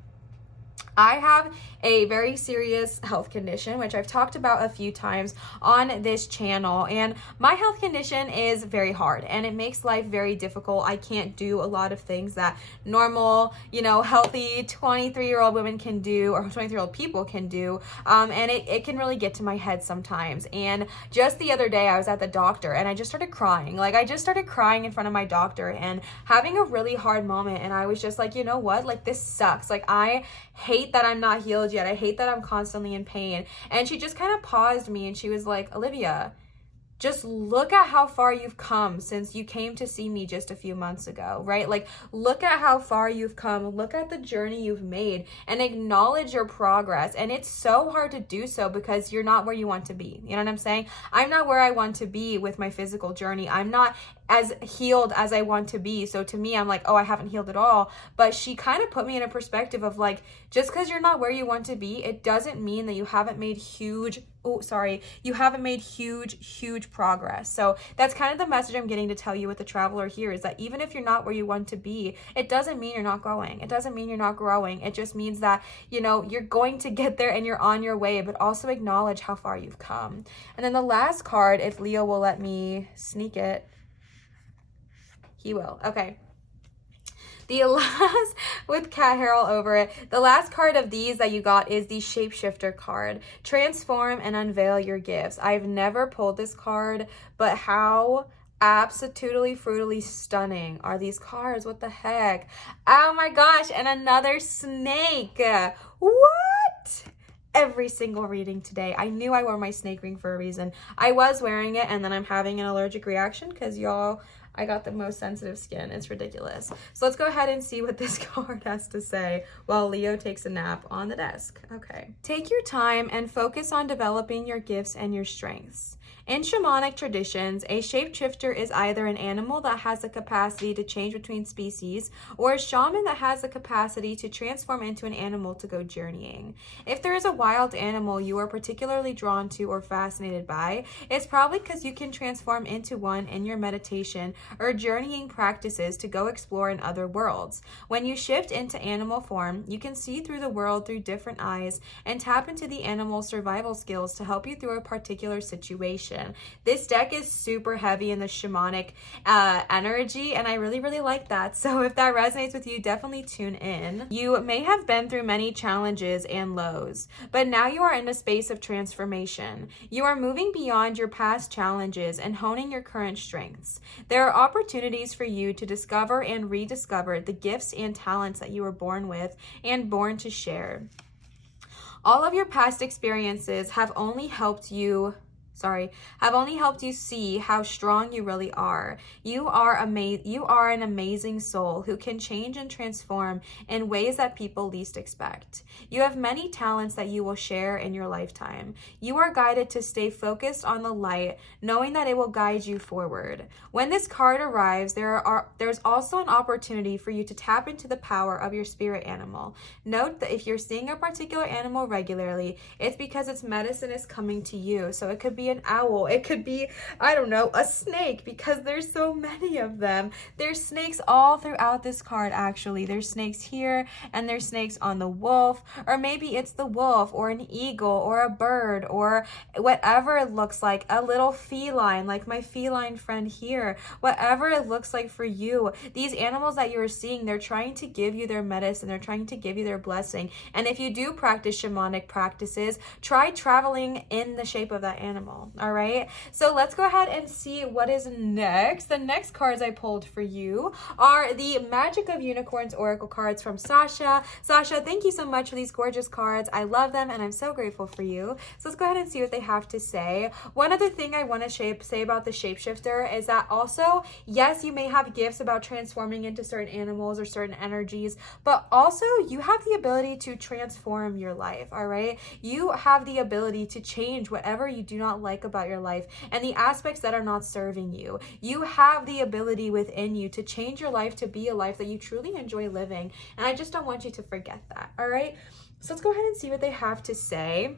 I have a very serious health condition, which I've talked about a few times on this channel. And my health condition is very hard and it makes life very difficult. I can't do a lot of things that normal, healthy 23-year-old women can do, or 23-year-old people can do. And it can really get to my head sometimes. And just the other day I was at the doctor and I just started crying. Like, I just started crying in front of my doctor and having a really hard moment. And I was just like, you know what? Like, this sucks. Like, I hate that I'm not healed yet. I hate that I'm constantly in pain. And she just kind of paused me and she was like, Olivia, just look at how far you've come since you came to see me just a few months ago, right? Like, look at how far you've come. Look at the journey you've made and acknowledge your progress. And it's so hard to do so because you're not where you want to be. You know what I'm saying? I'm not where I want to be with my physical journey. I'm not as healed as I want to be. So to me, I'm like, oh, I haven't healed at all. But she kind of put me in a perspective of like, just because you're not where you want to be, it doesn't mean that you haven't made huge progress. So that's kind of the message I'm getting to tell you with the traveler here, is that even if you're not where you want to be, it doesn't mean you're not going. It doesn't mean you're not growing. It just means that, you're going to get there and you're on your way, but also acknowledge how far you've come. And then the last card, if Leo will let me sneak it, he will. Okay. The last, with cat hair all over it, the last card of these that you got is the Shapeshifter card. Transform and unveil your gifts. I've never pulled this card, but how absolutely frutally stunning are these cards? What the heck? Oh my gosh, and another snake. What? Every single reading today. I knew I wore my snake ring for a reason. I was wearing it and then I'm having an allergic reaction because y'all, I got the most sensitive skin. It's ridiculous. So let's go ahead and see what this card has to say while Leo takes a nap on the desk. Okay. Take your time and focus on developing your gifts and your strengths. In shamanic traditions, a shapeshifter is either an animal that has the capacity to change between species or a shaman that has the capacity to transform into an animal to go journeying. If there is a wild animal you are particularly drawn to or fascinated by, it's probably because you can transform into one in your meditation or journeying practices to go explore in other worlds. When you shift into animal form, you can see through the world through different eyes and tap into the animal's survival skills to help you through a particular situation. This deck is super heavy in the shamanic energy, and I really, really like that. So if that resonates with you, definitely tune in. You may have been through many challenges and lows, but now you are in a space of transformation. You are moving beyond your past challenges and honing your current strengths. There are opportunities for you to discover and rediscover the gifts and talents that you were born with and born to share. All of your past experiences have only helped you see how strong you really are. You are an amazing soul who can change and transform in ways that people least expect. You have many talents that you will share in your lifetime. You are guided to stay focused on the light, knowing that it will guide you forward. When this card arrives, there's also an opportunity for you to tap into the power of your spirit animal. Note that if you're seeing a particular animal regularly, it's because its medicine is coming to you. So it could be an owl, it could be, I don't know, a snake, because there's so many of them. There's snakes all throughout this card, actually. There's snakes here, and there's snakes on the wolf, or maybe it's the wolf, or an eagle, or a bird, or whatever it looks like, a little feline, like my feline friend here, whatever it looks like for you. These animals that you're seeing, they're trying to give you their medicine, they're trying to give you their blessing. And if you do practice shamanic practices, try traveling in the shape of that animal. All right, so let's go ahead and see what is next. The next cards I pulled for you are the Magic of Unicorns Oracle cards from Sasha. Sasha, thank you so much for these gorgeous cards. I love them and I'm so grateful for you. So let's go ahead and see what they have to say. One other thing I want to say about the shapeshifter is that also, yes, you may have gifts about transforming into certain animals or certain energies, but also you have the ability to transform your life. All right, you have the ability to change whatever you do not like about your life and the aspects that are not serving you. You have the ability within you to change your life to be a life that you truly enjoy living, and I just don't want you to forget that. All right, so let's go ahead and see what they have to say.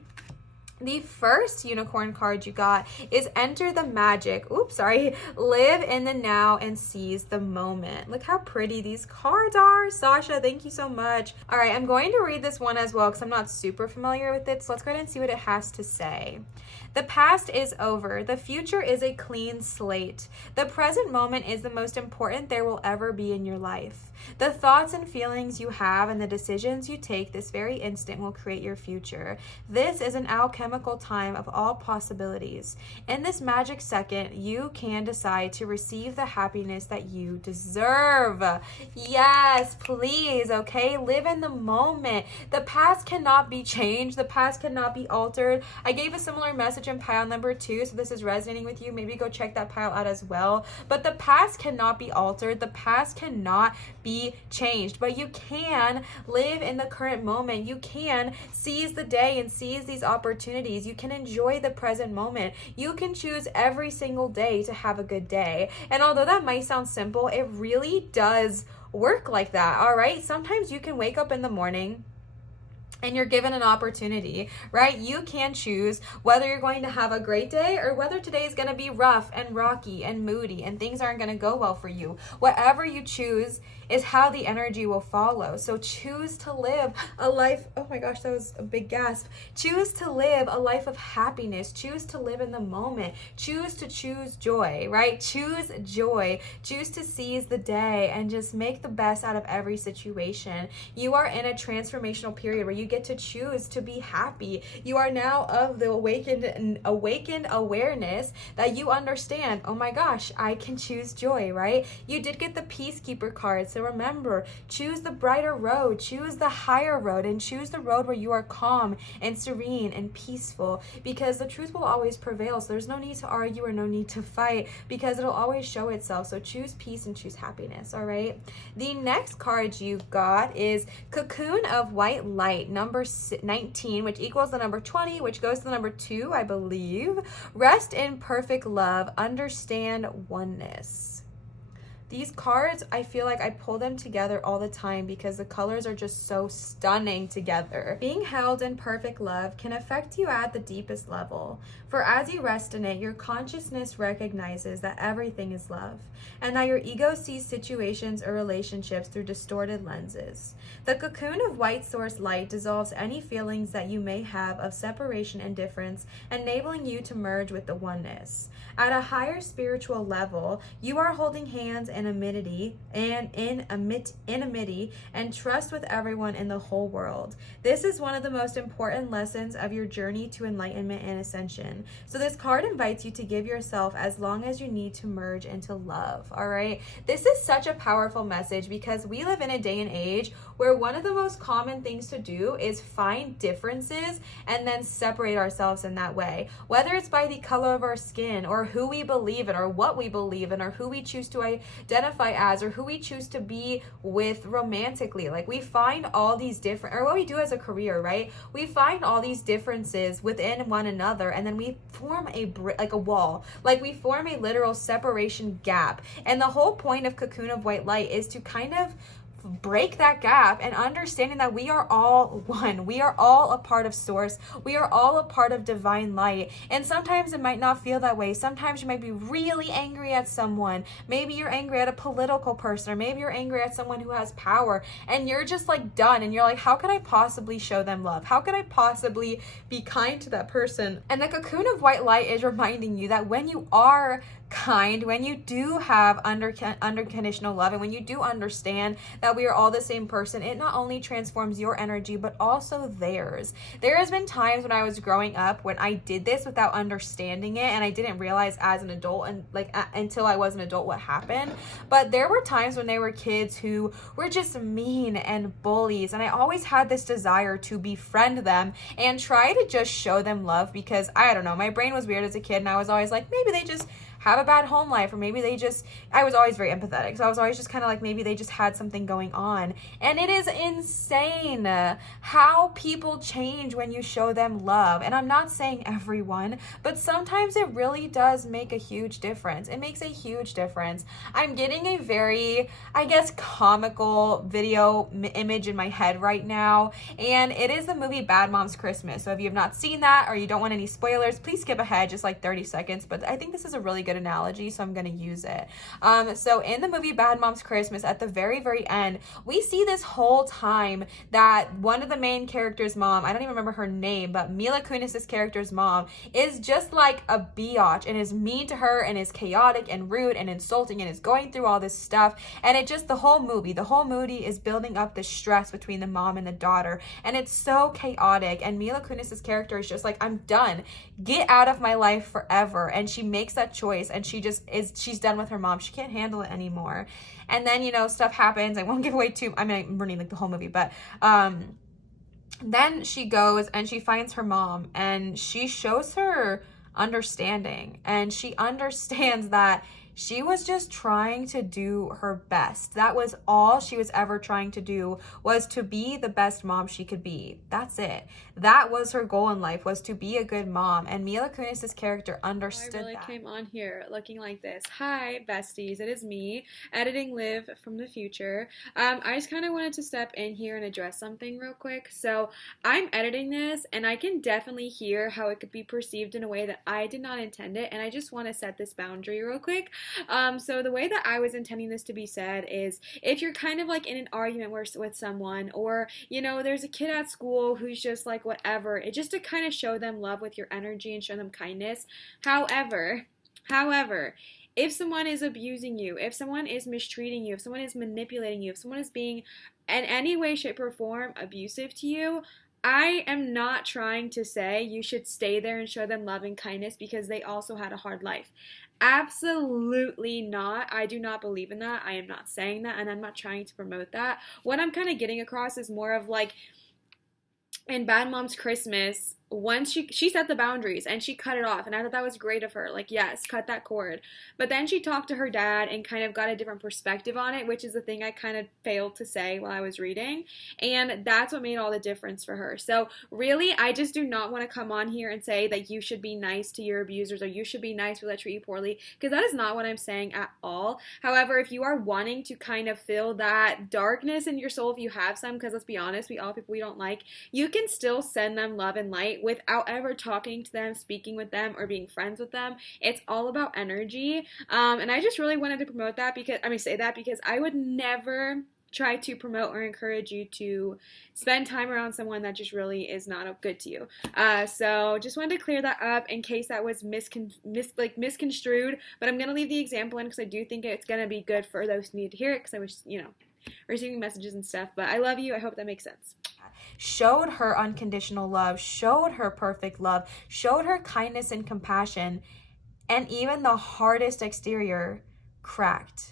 The first unicorn card you got is enter the magic. Live in the now and seize the moment. Look how pretty these cards are. Sasha, thank you so much. All right, I'm going to read this one as well because I'm not super familiar with it. So let's go ahead and see what it has to say. The past is over. The future is a clean slate. The present moment is the most important there will ever be in your life. The thoughts and feelings you have and the decisions you take this very instant will create your future. This is an alchemical time of all possibilities. In this magic second, you can decide to receive the happiness that you deserve. Yes, please, okay? Live in the moment. The past cannot be changed. The past cannot be altered. I gave a similar message in pile number 2, so this is resonating with you. Maybe go check that pile out as well. But the past cannot be altered. The past cannot be changed, but you can live in the current moment. You can seize the day and seize these opportunities. You can enjoy the present moment. You can choose every single day to have a good day. And although that might sound simple, it really does work like that. All right, sometimes you can wake up in the morning and you're given an opportunity, right? You can choose whether you're going to have a great day or whether today is going to be rough and rocky and moody and things aren't going to go well for you. Whatever you choose is how the energy will follow. So choose to live a life, oh my gosh, that was a big gasp. Choose to live a life of happiness. Choose to live in the moment. Choose to choose joy, right? Choose joy. Choose to seize the day and just make the best out of every situation. You are in a transformational period where you get to choose to be happy. You are now of the awakened awareness that you understand, oh my gosh, I can choose joy, right? You did get the Peacekeeper card. So remember, choose the brighter road, choose the higher road, and choose the road where you are calm and serene and peaceful, because the truth will always prevail. So there's no need to argue or no need to fight, because it'll always show itself. So choose peace and choose happiness, all right? The next card you got is Cocoon of White Light, number 19, which equals the number 20, which goes to the number 2, I believe. Rest in perfect love, understand oneness. These cards, I feel like I pull them together all the time because the colors are just so stunning together. Being held in perfect love can affect you at the deepest level. For as you rest in it, your consciousness recognizes that everything is love, and that your ego sees situations or relationships through distorted lenses. The cocoon of white source light dissolves any feelings that you may have of separation and difference, enabling you to merge with the oneness. At a higher spiritual level, you are holding hands in amity and trust with everyone in the whole world. This is one of the most important lessons of your journey to enlightenment and ascension. So this card invites you to give yourself as long as you need to merge into love, all right? This is such a powerful message because we live in a day and age where one of the most common things to do is find differences and then separate ourselves in that way. Whether it's by the color of our skin or who we believe in or what we believe in or who we choose to identify as or who we choose to be with romantically. Like we find all these different, or what we do as a career, right? We find all these differences within one another and then we form like a wall. Like we form a literal separation gap. And the whole point of Cocoon of White Light is to kind of break that gap and understanding that we are all one. We are all a part of source. We are all a part of divine light. And sometimes it might not feel that way. Sometimes you might be really angry at someone. Maybe you're angry at a political person, or maybe you're angry at someone who has power and you're just like done. And you're like, how could I possibly show them love? How could I possibly be kind to that person? And the Cocoon of White Light is reminding you that when you are kind, when you do have unconditional love, and when you do understand that we are all the same person, it not only transforms your energy but also theirs. There has been times when I was growing up when I did this without understanding it, and I didn't realize as an adult and until I was an adult what happened. But there were times when they were kids who were just mean and bullies, and I always had this desire to befriend them and try to just show them love because I don't know, my brain was weird as a kid and I was always like, maybe they just have a bad home life, or maybe they just, I was always very empathetic, so I was always just kind of like, maybe they just had something going on. And it is insane how people change when you show them love. And I'm not saying everyone, but sometimes it really does make a huge difference. It makes a huge difference. I'm getting a very, I guess, comical video image in my head right now, and it is the movie Bad Moms Christmas. So if you have not seen that, or you don't want any spoilers, please skip ahead just like 30 seconds, but I think this is a really good analogy, so I'm going to use it. So in the movie Bad Moms Christmas, at the very, very end, we see this whole time that one of the main characters' mom, I don't even remember her name, but Mila Kunis's character's mom is just like a biatch and is mean to her and is chaotic and rude and insulting and is going through all this stuff. And it just, the whole movie is building up the stress between the mom and the daughter, and it's so chaotic. And Mila Kunis's character is just like, I'm done, get out of my life forever. And she makes that choice, and she just is, she's done with her mom, she can't handle it anymore. And then, you know, stuff happens. I won't give away too, I mean, I'm ruining like the whole movie, but then she goes and she finds her mom, and she shows her understanding, and she understands that she was just trying to do her best. That was all she was ever trying to do, was to be the best mom she could be. That's it. That was her goal in life, was to be a good mom. And Mila Kunis's character understood that. I really came on here looking like this. Hi, besties. It is me, editing Liv from the future. I just kind of wanted to step in here and address something real quick. So I'm editing this, and I can definitely hear how it could be perceived in a way that I did not intend it. And I just want to set this boundary real quick. So the way that I was intending this to be said is, if you're kind of like in an argument with someone, or, you know, there's a kid at school who's just like whatever, it just to kind of show them love with your energy and show them kindness. However, if someone is abusing you, if someone is mistreating you, if someone is manipulating you, if someone is being in any way, shape, or form abusive to you, I am not trying to say you should stay there and show them love and kindness because they also had a hard life. Absolutely not. I do not believe in that. I am not saying that, and I'm not trying to promote that. What I'm kind of getting across is more of like, in Bad Moms Christmas, once she set the boundaries and she cut it off, and I thought that was great of her. Like, yes, cut that cord. But then she talked to her dad and kind of got a different perspective on it, which is the thing I kind of failed to say while I was reading, and that's what made all the difference for her. So really, I just do not want to come on here and say that you should be nice to your abusers, or you should be nice when they treat you poorly, because that is not what I'm saying at all. However, if you are wanting to kind of feel that darkness in your soul, if you have some, because let's be honest, we all have people we don't like, you can still send them love and light without ever talking to them, speaking with them, or being friends with them. It's all about energy. And I just really wanted to promote that because I would never try to promote or encourage you to spend time around someone that just really is not good to you. So just wanted to clear that up in case that was misconstrued. But I'm going to leave the example in because I do think it's going to be good for those who need to hear it, because I was, receiving messages and stuff. But I love you. I hope that makes sense. Showed her unconditional love, showed her perfect love, showed her kindness and compassion, and even the hardest exterior cracked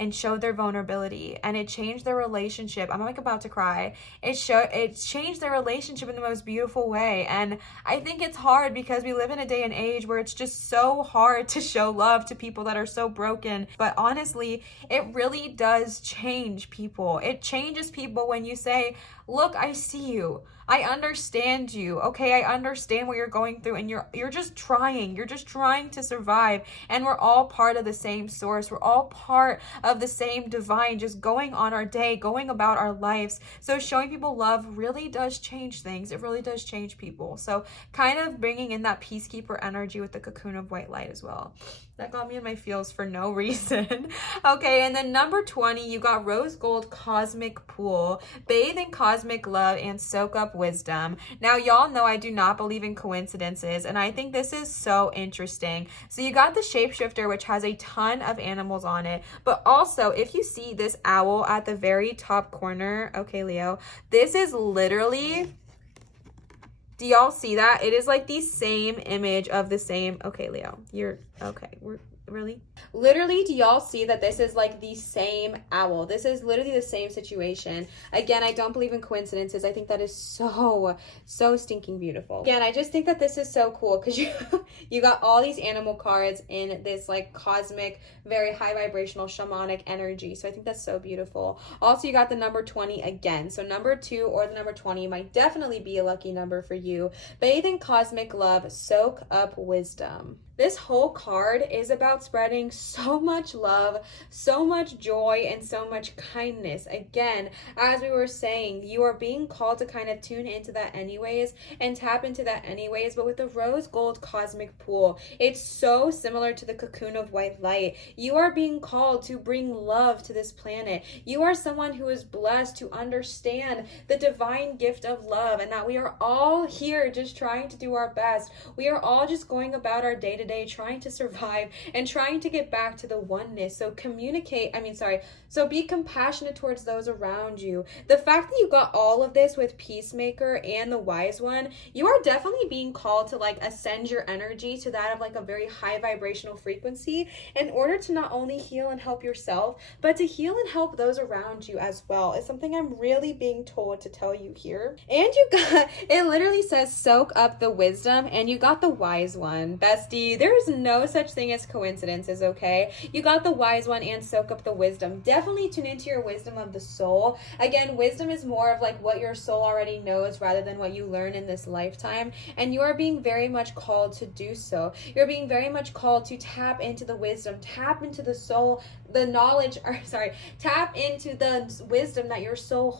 and showed their vulnerability, and it changed their relationship. I'm like about to cry. It changed their relationship in the most beautiful way. And I think it's hard because we live in a day and age where it's just so hard to show love to people that are so broken. But honestly, it really does change people. It changes people when you say, look, I see you. I understand you. Okay, I understand what you're going through, and you're just trying. You're just trying to survive, and we're all part of the same source. We're all part of the same divine, just going on our day, going about our lives. So showing people love really does change things. It really does change people. So kind of bringing in that peacekeeper energy with the cocoon of white light as well. That got me in my feels for no reason. Okay, and then number 20, you got Rose Gold Cosmic Pool. Bathe in cosmic love and soak up wisdom. Now, y'all know I do not believe in coincidences, and I think this is so interesting. So you got the shapeshifter, which has a ton of animals on it, but also, if you see this owl at the very top corner, okay, Leo, this is literally... Do y'all see that? It is like the same image of the same... Okay, Leo, you're... Okay, Really? Literally, do y'all see that this is like the same owl? This is literally the same situation. Again, I don't believe in coincidences. I think that is so stinking beautiful. Again, I just think that this is so cool because you got all these animal cards in this like cosmic, very high vibrational shamanic energy. So I think that's so beautiful. Also, you got the number 20 again. So number 2 or the number 20 might definitely be a lucky number for you. Bathe in cosmic love, soak up wisdom. This whole card is about spreading so much love, so much joy, and so much kindness. Again, as we were saying, you are being called to kind of tune into that anyways and tap into that anyways, but with the rose gold cosmic pool, it's so similar to the cocoon of white light. You are being called to bring love to this planet. You are someone who is blessed to understand the divine gift of love and that we are all here just trying to do our best. We are all just going about our day-to-day trying to survive and trying to get back to the oneness. So so be compassionate towards those around you. The fact that you got all of this with Peacemaker and the Wise One, you are definitely being called to like ascend your energy to that of like a very high vibrational frequency in order to not only heal and help yourself, but to heal and help those around you as well. It's something I'm really being told to tell you here. And you got, it literally says soak up the wisdom, and you got the Wise One. Bestie, there is no such thing as coincidences, okay? You got the Wise One and soak up the wisdom. Definitely tune into your wisdom of the soul. Again, wisdom is more of like what your soul already knows rather than what you learn in this lifetime. And you are being very much called to do so. You're being very much called to tap into the wisdom, tap into the soul, the knowledge, tap into the wisdom that your soul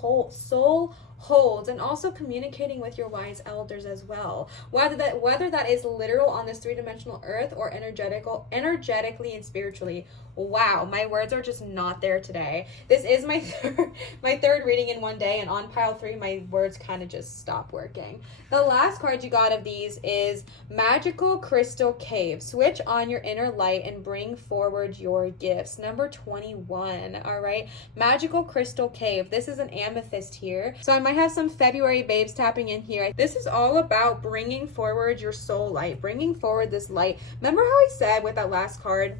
holds, and also communicating with your wise elders as well, whether that is literal on this three-dimensional earth or energetically and spiritually. Wow, my words are just not there today. This is my third reading in one day, and on pile 3 my words kind of just stop working. The last card you got of these is Magical Crystal Cave. Switch on your inner light and bring forward your gifts. Number 21. All right, Magical Crystal Cave. This is an amethyst here, so I might have some February babes tapping in here. This is all about bringing forward your soul light, bringing forward this light. Remember how I said with that last card,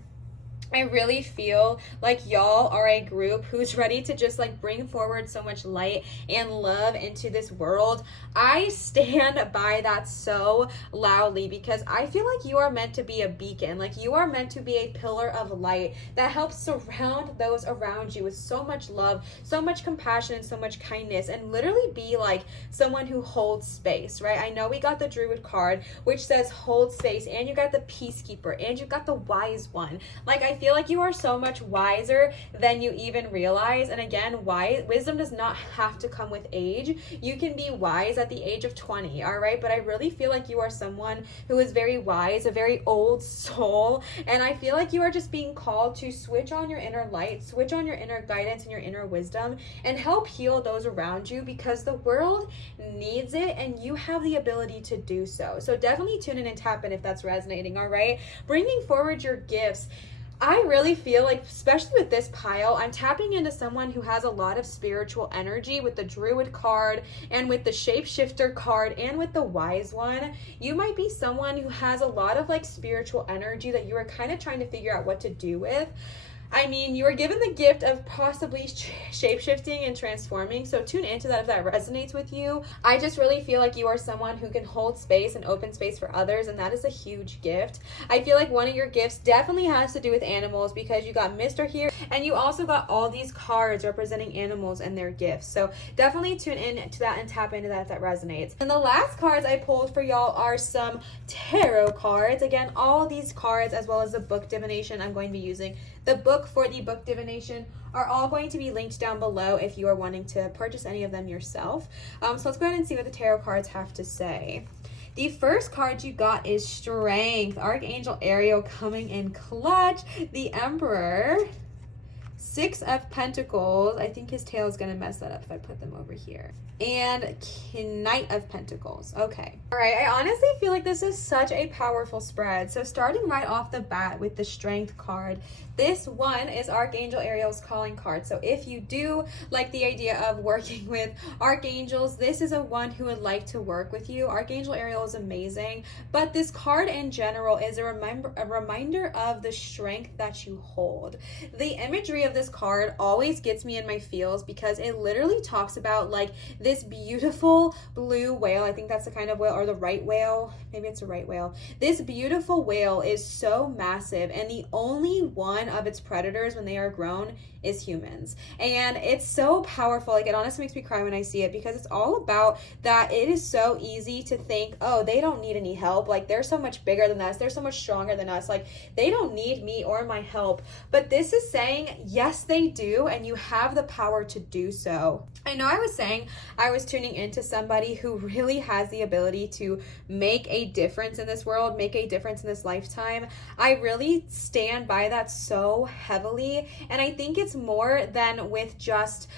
I really feel like y'all are a group who's ready to just like bring forward so much light and love into this world. I stand by that so loudly because I feel like you are meant to be a beacon. Like you are meant to be a pillar of light that helps surround those around you with so much love, so much compassion, and so much kindness, and literally be like someone who holds space, right? I know we got the Druid card, which says hold space, and you got the Peacekeeper, and you got the Wise One. Like, I feel like you are so much wiser than you even realize. And again, wisdom does not have to come with age. You can be wise at the age of 20, all right? But I really feel like you are someone who is very wise, a very old soul, and I feel like you are just being called to switch on your inner light, switch on your inner guidance and your inner wisdom, and help heal those around you, because the world needs it and you have the ability to do so. So definitely tune in and tap in if that's resonating, all right? Bringing forward your gifts. I really feel like, especially with this pile, I'm tapping into someone who has a lot of spiritual energy with the Druid card and with the Shapeshifter card and with the Wise One. You might be someone who has a lot of like spiritual energy that you are kind of trying to figure out what to do with. I mean, you are given the gift of possibly shape-shifting and transforming, so tune into that if that resonates with you. I just really feel like you are someone who can hold space and open space for others, and that is a huge gift. I feel like one of your gifts definitely has to do with animals, because you got Mr. here, and you also got all these cards representing animals and their gifts. So definitely tune in to that and tap into that if that resonates. And the last cards I pulled for y'all are some tarot cards. Again, all these cards, as well as the book divination I'm going to be using, the book for the book divination, are all going to be linked down below if you are wanting to purchase any of them yourself. So let's go ahead and see what the tarot cards have to say. The first card you got is Strength. Archangel Ariel coming in clutch. The Emperor. Six of Pentacles. I think his tail is going to mess that up if I put them over here. And Knight of Pentacles. Okay. All right. I honestly feel like this is such a powerful spread. So starting right off the bat with the Strength card, this one is Archangel Ariel's calling card. So if you do like the idea of working with archangels, this is a one who would like to work with you. Archangel Ariel is amazing, but this card in general is a reminder of the strength that you hold. The imagery of this card always gets me in my feels because it literally talks about like this beautiful blue whale. I think that's the kind of whale, or the right whale. Maybe it's a right whale. This beautiful whale is so massive, and the only one of its predators when they are grown is humans. And it's so powerful. Like, it honestly makes me cry when I see it, because it's all about that it is so easy to think, oh, they don't need any help. Like, they're so much bigger than us. They're so much stronger than us. Like, they don't need me or my help. But this is saying, yes, they do, and you have the power to do so. I know I was saying I was tuning into somebody who really has the ability to make a difference in this world, make a difference in this lifetime. I really stand by that so heavily, and I think it's more than with just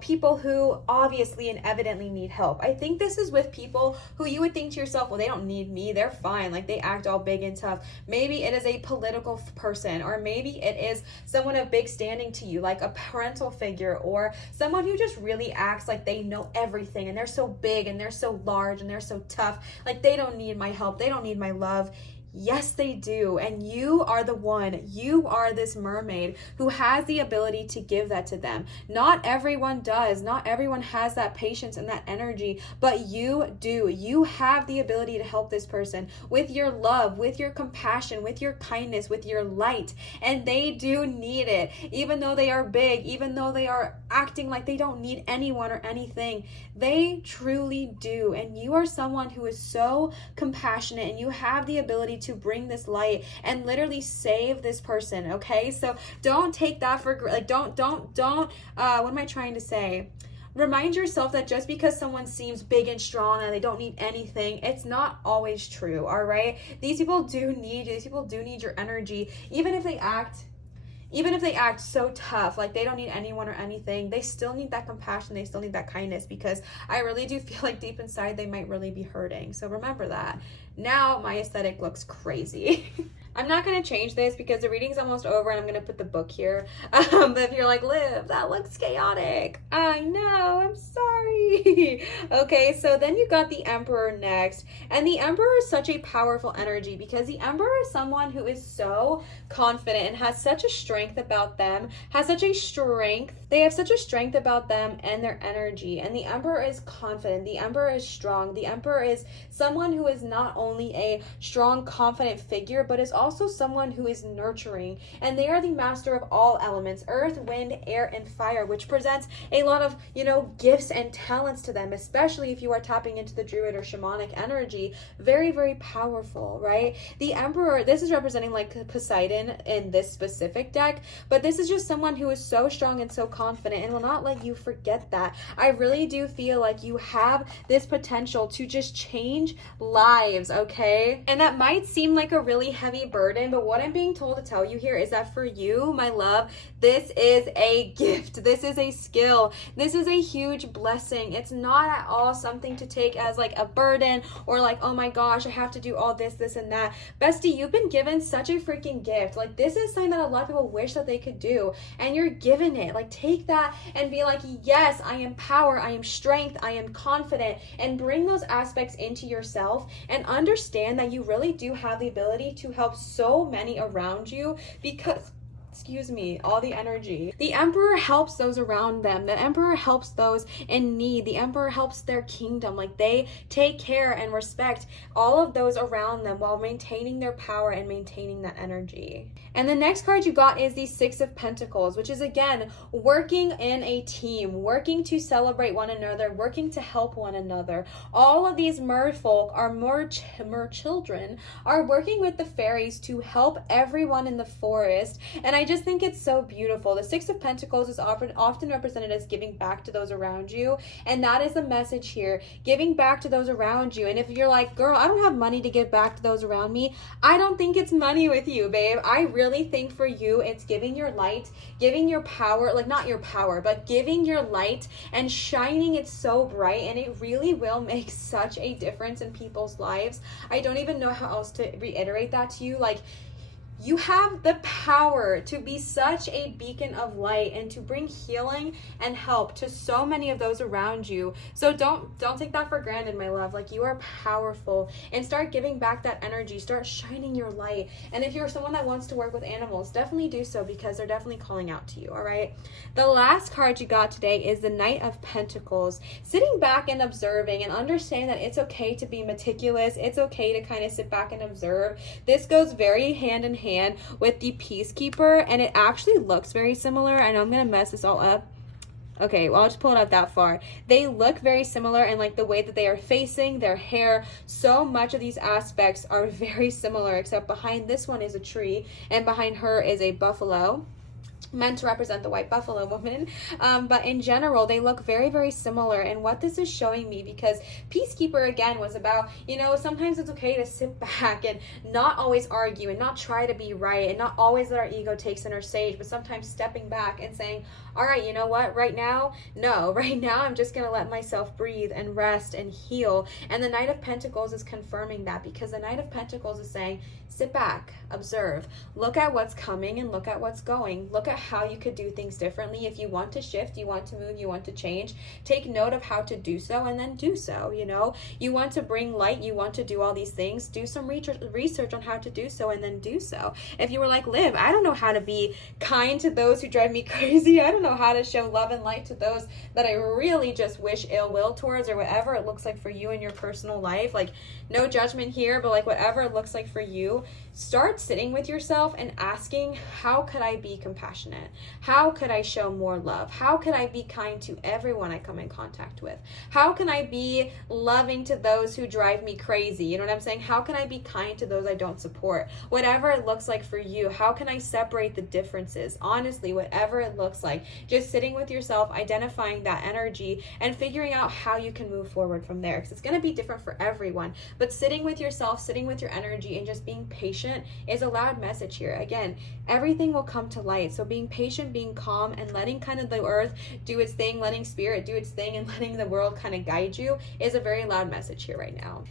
people who obviously and evidently need help. I think this is with people who you would think to yourself, well, they don't need me, they're fine, like they act all big and tough. Maybe it is a political person, or maybe it is someone of big standing to you, like a parental figure, or someone who just really acts like they know everything, and they're so big and they're so large and they're so tough, like they don't need my help, they don't need my love. Yes, they do. And you are the one. You are this mermaid who has the ability to give that to them. Not everyone does. Not everyone has that patience and that energy, but you do. You have the ability to help this person with your love, with your compassion, with your kindness, with your light. And they do need it. Even though they are big, even though they are acting like they don't need anyone or anything, they truly do. And you are someone who is so compassionate, and you have the ability to bring this light and literally save this person. Okay, so don't take that for like don't what am I trying to say? Remind yourself that just because someone seems big and strong and they don't need anything, it's not always true. All right, these people do need you. These people do need your energy. Even if they act so tough, like they don't need anyone or anything, they still need that compassion, they still need that kindness, because I really do feel like deep inside they might really be hurting. So remember that. Now my aesthetic looks crazy. I'm not going to change this because the reading's almost over, and I'm going to put the book here. But if you're like, Liv, that looks chaotic. I know, I'm sorry. Okay, so then you got the Emperor next. And the Emperor is such a powerful energy, because the Emperor is someone who is so confident and has such a strength about them, they have such a strength about them and their energy. And the Emperor is confident. The Emperor is strong. The Emperor is someone who is not only a strong, confident figure, but is also someone who is nurturing. And they are the master of all elements, earth, wind, air, and fire, which presents a lot of, gifts and talents to them, especially if you are tapping into the druid or shamanic energy. Very, very powerful, right? The Emperor, this is representing like Poseidon in this specific deck, but this is just someone who is so strong and so confident and will not let you forget that. I really do feel like you have this potential to just change lives, okay? And that might seem like a really heavy burden, but what I'm being told to tell you here is that for you, my love, this is a gift. This is a skill. This is a huge blessing. It's not at all something to take as like a burden, or like, oh my gosh, I have to do all this, this, and that. Bestie, you've been given such a freaking gift. Like, this is something that a lot of people wish that they could do, and you're given it. Like, take that and be like, yes, I am power, I am strength, I am confident, and bring those aspects into yourself and understand that you really do have the ability to help so many around you, because all the energy. The Emperor helps those around them. The Emperor helps those in need. The Emperor helps their kingdom. Like, they take care and respect all of those around them while maintaining their power and maintaining that energy. And the next card you got is the Six of Pentacles, which is again working in a team, working to celebrate one another, working to help one another. All of these merfolk, mer children, are working with the fairies to help everyone in the forest. And I I just think it's so beautiful. The Six of Pentacles is often represented as giving back to those around you. And that is the message here, giving back to those around you. And if you're like, girl, I don't have money to give back to those around me, I don't think it's money with you, babe. I really think for you, it's giving your light, giving your power, like not your power, but giving your light and shining it so bright. And it really will make such a difference in people's lives. I don't even know how else to reiterate that to you. Like, you have the power to be such a beacon of light and to bring healing and help to so many of those around you. So don't take that for granted, my love. Like, you are powerful, and start giving back that energy. Start shining your light. And if you're someone that wants to work with animals, definitely do so, because they're definitely calling out to you. All right. The last card you got today is the Knight of Pentacles. Sitting back and observing and understanding that it's okay to be meticulous. It's okay to kind of sit back and observe. This goes very hand in hand with the Peacekeeper, and it actually looks very similar. I know I'm gonna mess this all up. Okay, well, I'll just pull it out that far. They look very similar, and like the way that they are facing, their hair, so much of these aspects are very similar, except behind this one is a tree and behind her is a buffalo, meant to represent the white buffalo woman. But in general, they look very, very similar. And what this is showing me, because Peacekeeper again was about, you know, sometimes it's okay to sit back and not always argue and not try to be right and not always let our ego take center stage, but sometimes stepping back and saying, all right, you know what, right now I'm just gonna let myself breathe and rest and heal. And the Knight of Pentacles is confirming that, because the Knight of Pentacles is saying, sit back, observe, look at what's coming and look at what's going. Look at how you could do things differently. If you want to shift, you want to move, you want to change, take note of how to do so and then do so. You know, you want to bring light, you want to do all these things, do some research on how to do so and then do so. If you were like, Liv, I don't know how to be kind to those who drive me crazy, I don't know how to show love and light to those that I really just wish ill will towards, or whatever it looks like for you in your personal life, like no judgment here, but like whatever it looks like for you, start sitting with yourself and asking, how could I be compassionate? How could I show more love? How could I be kind to everyone I come in contact with? How can I be loving to those who drive me crazy? You know what I'm saying? How can I be kind to those I don't support? Whatever it looks like for you, how can I separate the differences? Honestly, whatever it looks like, just sitting with yourself, identifying that energy and figuring out how you can move forward from there, because it's going to be different for everyone. But sitting with yourself, sitting with your energy, and just being patient is a loud message here. Again, everything will come to light. So being patient, being calm, and letting kind of the earth do its thing, letting spirit do its thing, and letting the world kind of guide you is a very loud message here right now.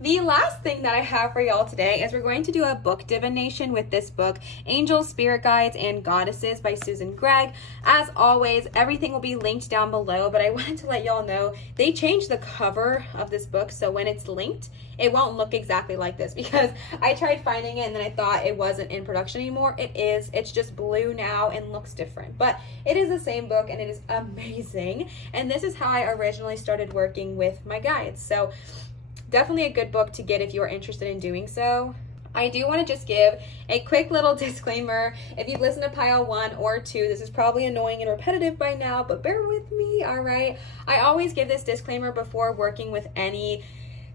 The last thing that I have for y'all today is we're going to do a book divination with this book, Angels, Spirit Guides, and Goddesses by Susan Gregg. As always, everything will be linked down below, but I wanted to let y'all know they changed the cover of this book, so when it's linked, it won't look exactly like this, because I tried finding it and then I thought it wasn't in production anymore. It is. It's just blue now and looks different, but it is the same book and it is amazing. And this is how I originally started working with my guides. So definitely a good book to get if you are interested in doing so. I do want to just give a quick little disclaimer. If you've listened to pile 1 or 2, this is probably annoying and repetitive by now, but bear with me, all right? I always give this disclaimer before working with any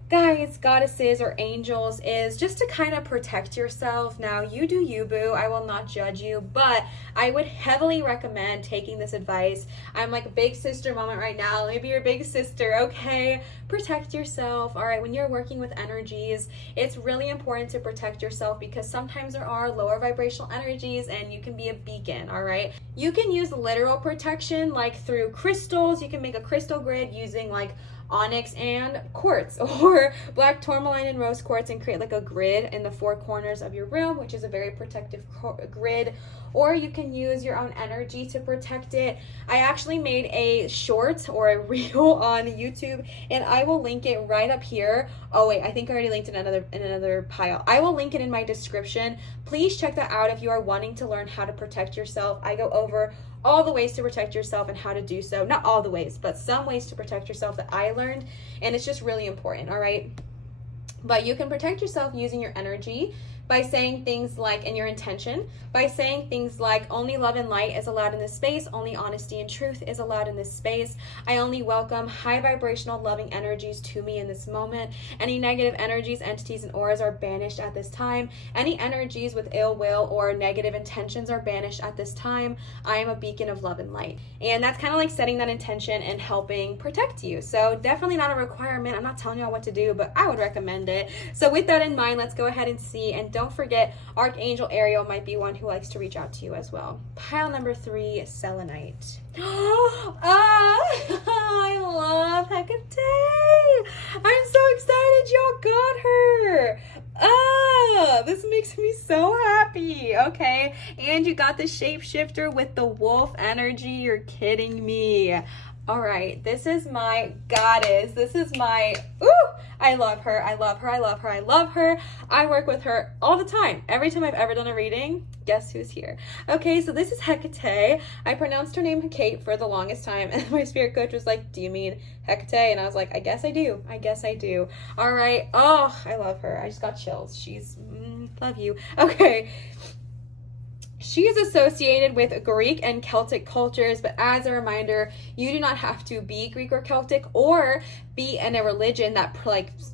guides, goddesses, or angels, is just to kind of protect yourself. Now, you do you, boo. I will not judge you, but I would heavily recommend taking this advice. I'm like a big sister moment right now. Let me be your big sister, okay? Protect yourself, all right? When you're working with energies, it's really important to protect yourself, because sometimes there are lower vibrational energies and you can be a beacon, all right? You can use literal protection, like through crystals. You can make a crystal grid using like onyx and quartz, or black tourmaline and rose quartz, and create like a grid in the 4 corners of your room, which is a very protective grid. Or you can use your own energy to protect it. I actually made a short or a reel on YouTube, and I will link it right up here. Oh wait, I think I already linked it in another pile. I will link it in my description. Please check that out if you are wanting to learn how to protect yourself. I go over all the ways to protect yourself and how to do so. Not all the ways, but some ways to protect yourself that I learned, and it's just really important, all right? But you can protect yourself using your energy, by saying things like, in your intention, by saying things like, only love and light is allowed in this space, only honesty and truth is allowed in this space. I only welcome high vibrational loving energies to me in this moment. Any negative energies, entities, and auras are banished at this time. Any energies with ill will or negative intentions are banished at this time. I am a beacon of love and light. And that's kind of like setting that intention and helping protect you. So definitely not a requirement. I'm not telling y'all what to do, but I would recommend it. So with that in mind, let's go ahead and see. And don't forget, Archangel Ariel might be one who likes to reach out to you as well. Pile number 3, selenite. I love Hecate. I'm so excited y'all got her. This makes me so happy. Okay, and you got the shapeshifter with the wolf energy. You're kidding me. All right, this is my goddess. This is my, I love her. I love her. I love her. I love her. I work with her all the time. Every time I've ever done a reading, guess who's here? Okay, so this is Hecate. I pronounced her name Kate for the longest time, and my spirit coach was like, do you mean Hecate? And I was like, I guess I do. I guess I do. All right. Oh, I love her. I just got chills. She's, love you. Okay. She is associated with Greek and Celtic cultures, but as a reminder, you do not have to be Greek or Celtic or be in a religion that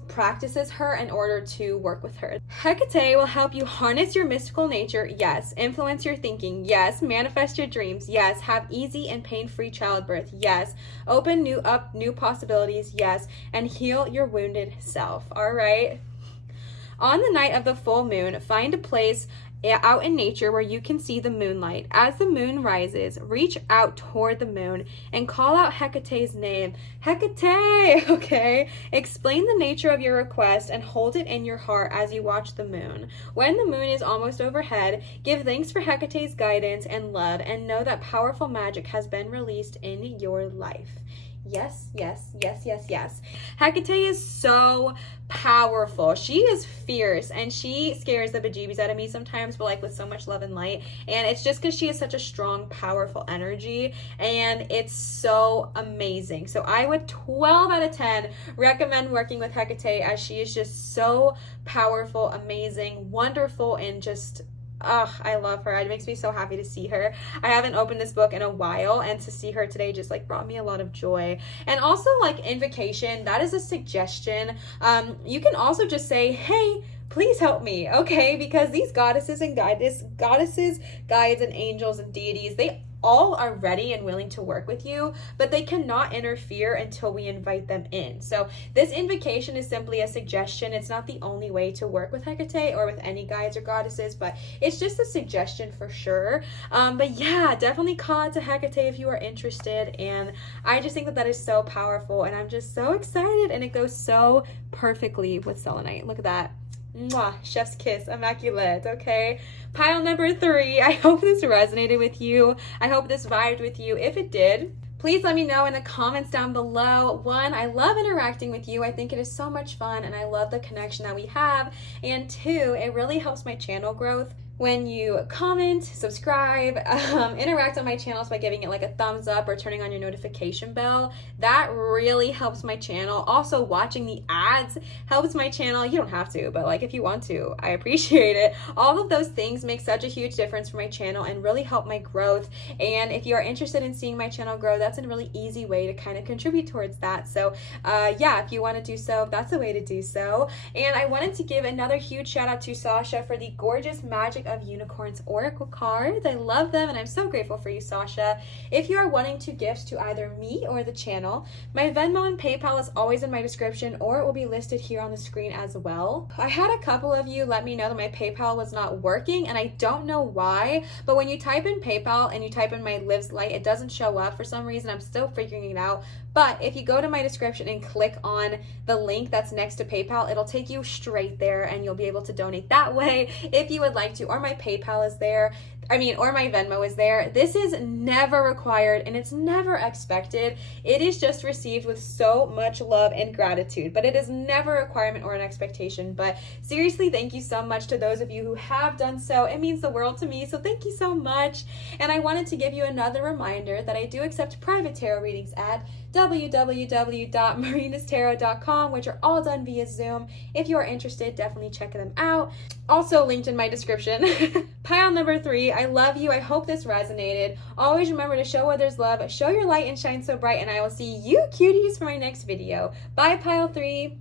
practices her in order to work with her. Hecate will help you harness your mystical nature, yes, influence your thinking, yes, manifest your dreams, yes, have easy and pain-free childbirth, yes, open new possibilities, yes, and heal your wounded self. All right. On the night of the full moon, find a place out in nature where you can see the moonlight. As the moon rises, reach out toward the moon and call out Hecate's name. Hecate, okay? Explain the nature of your request and hold it in your heart as you watch the moon. When the moon is almost overhead, give thanks for Hecate's guidance and love and know that powerful magic has been released in your life. Yes, yes, yes, yes, yes. Hecate is so powerful. She is fierce and she scares the bejeebies out of me sometimes, but like with so much love and light. And it's just because she has such a strong, powerful energy and it's so amazing. So I would 12 out of 10 recommend working with Hecate as she is just so powerful, amazing, wonderful, and just I love her. It makes me so happy to see her. I haven't opened this book in a while, and to see her today just like brought me a lot of joy. And also like invocation, that is a suggestion. You can also just say, hey, please help me, okay? Because these goddesses, guides, and angels and deities, they all are ready and willing to work with you, but they cannot interfere until we invite them in. So this invocation is simply a suggestion. It's not the only way to work with Hecate or with any guides or goddesses, but it's just a suggestion for sure. But yeah, definitely call out to Hecate if you are interested. And I just think that that is so powerful, and I'm just so excited, and it goes so perfectly with selenite. Look at that. Mwah, chef's kiss, immaculate, okay? Pile number 3, I hope this resonated with you. I hope this vibed with you. If it did, please let me know in the comments down below. 1, I love interacting with you. I think it is so much fun, and I love the connection that we have. And 2, it really helps my channel growth when you comment, subscribe, interact on my channels by giving it like a thumbs up or turning on your notification bell. That really helps my channel. Also, watching the ads helps my channel. You don't have to, but like if you want to, I appreciate it. All of those things make such a huge difference for my channel and really help my growth. And if you are interested in seeing my channel grow, that's a really easy way to kind of contribute towards that. So yeah, if you want to do so, that's a way to do so. And I wanted to give another huge shout out to Sasha for the gorgeous Magic of Unicorns Oracle cards. I love them, and I'm so grateful for you, Sasha. If you are wanting to gift to either me or the channel, my Venmo and PayPal is always in my description, or it will be listed here on the screen as well. I had a couple of you let me know that my PayPal was not working, and I don't know why, but when you type in PayPal and you type in my Lives Light, it doesn't show up for some reason. I'm still figuring it out. But if you go to my description and click on the link that's next to PayPal, it'll take you straight there, and you'll be able to donate that way if you would like to. or my PayPal is there. Or my Venmo is there. This is never required and it's never expected. It is just received with so much love and gratitude, but it is never a requirement or an expectation. But seriously, thank you so much to those of you who have done so. It means the world to me, so thank you so much. And I wanted to give you another reminder that I do accept private tarot readings at www.marinatarot.com, which are all done via Zoom. If you are interested, definitely check them out. Also linked in my description. Pile number 3, I love you. I hope this resonated. Always remember to show others love, show your light and shine so bright, and I will see you cuties for my next video. Bye, Pile 3.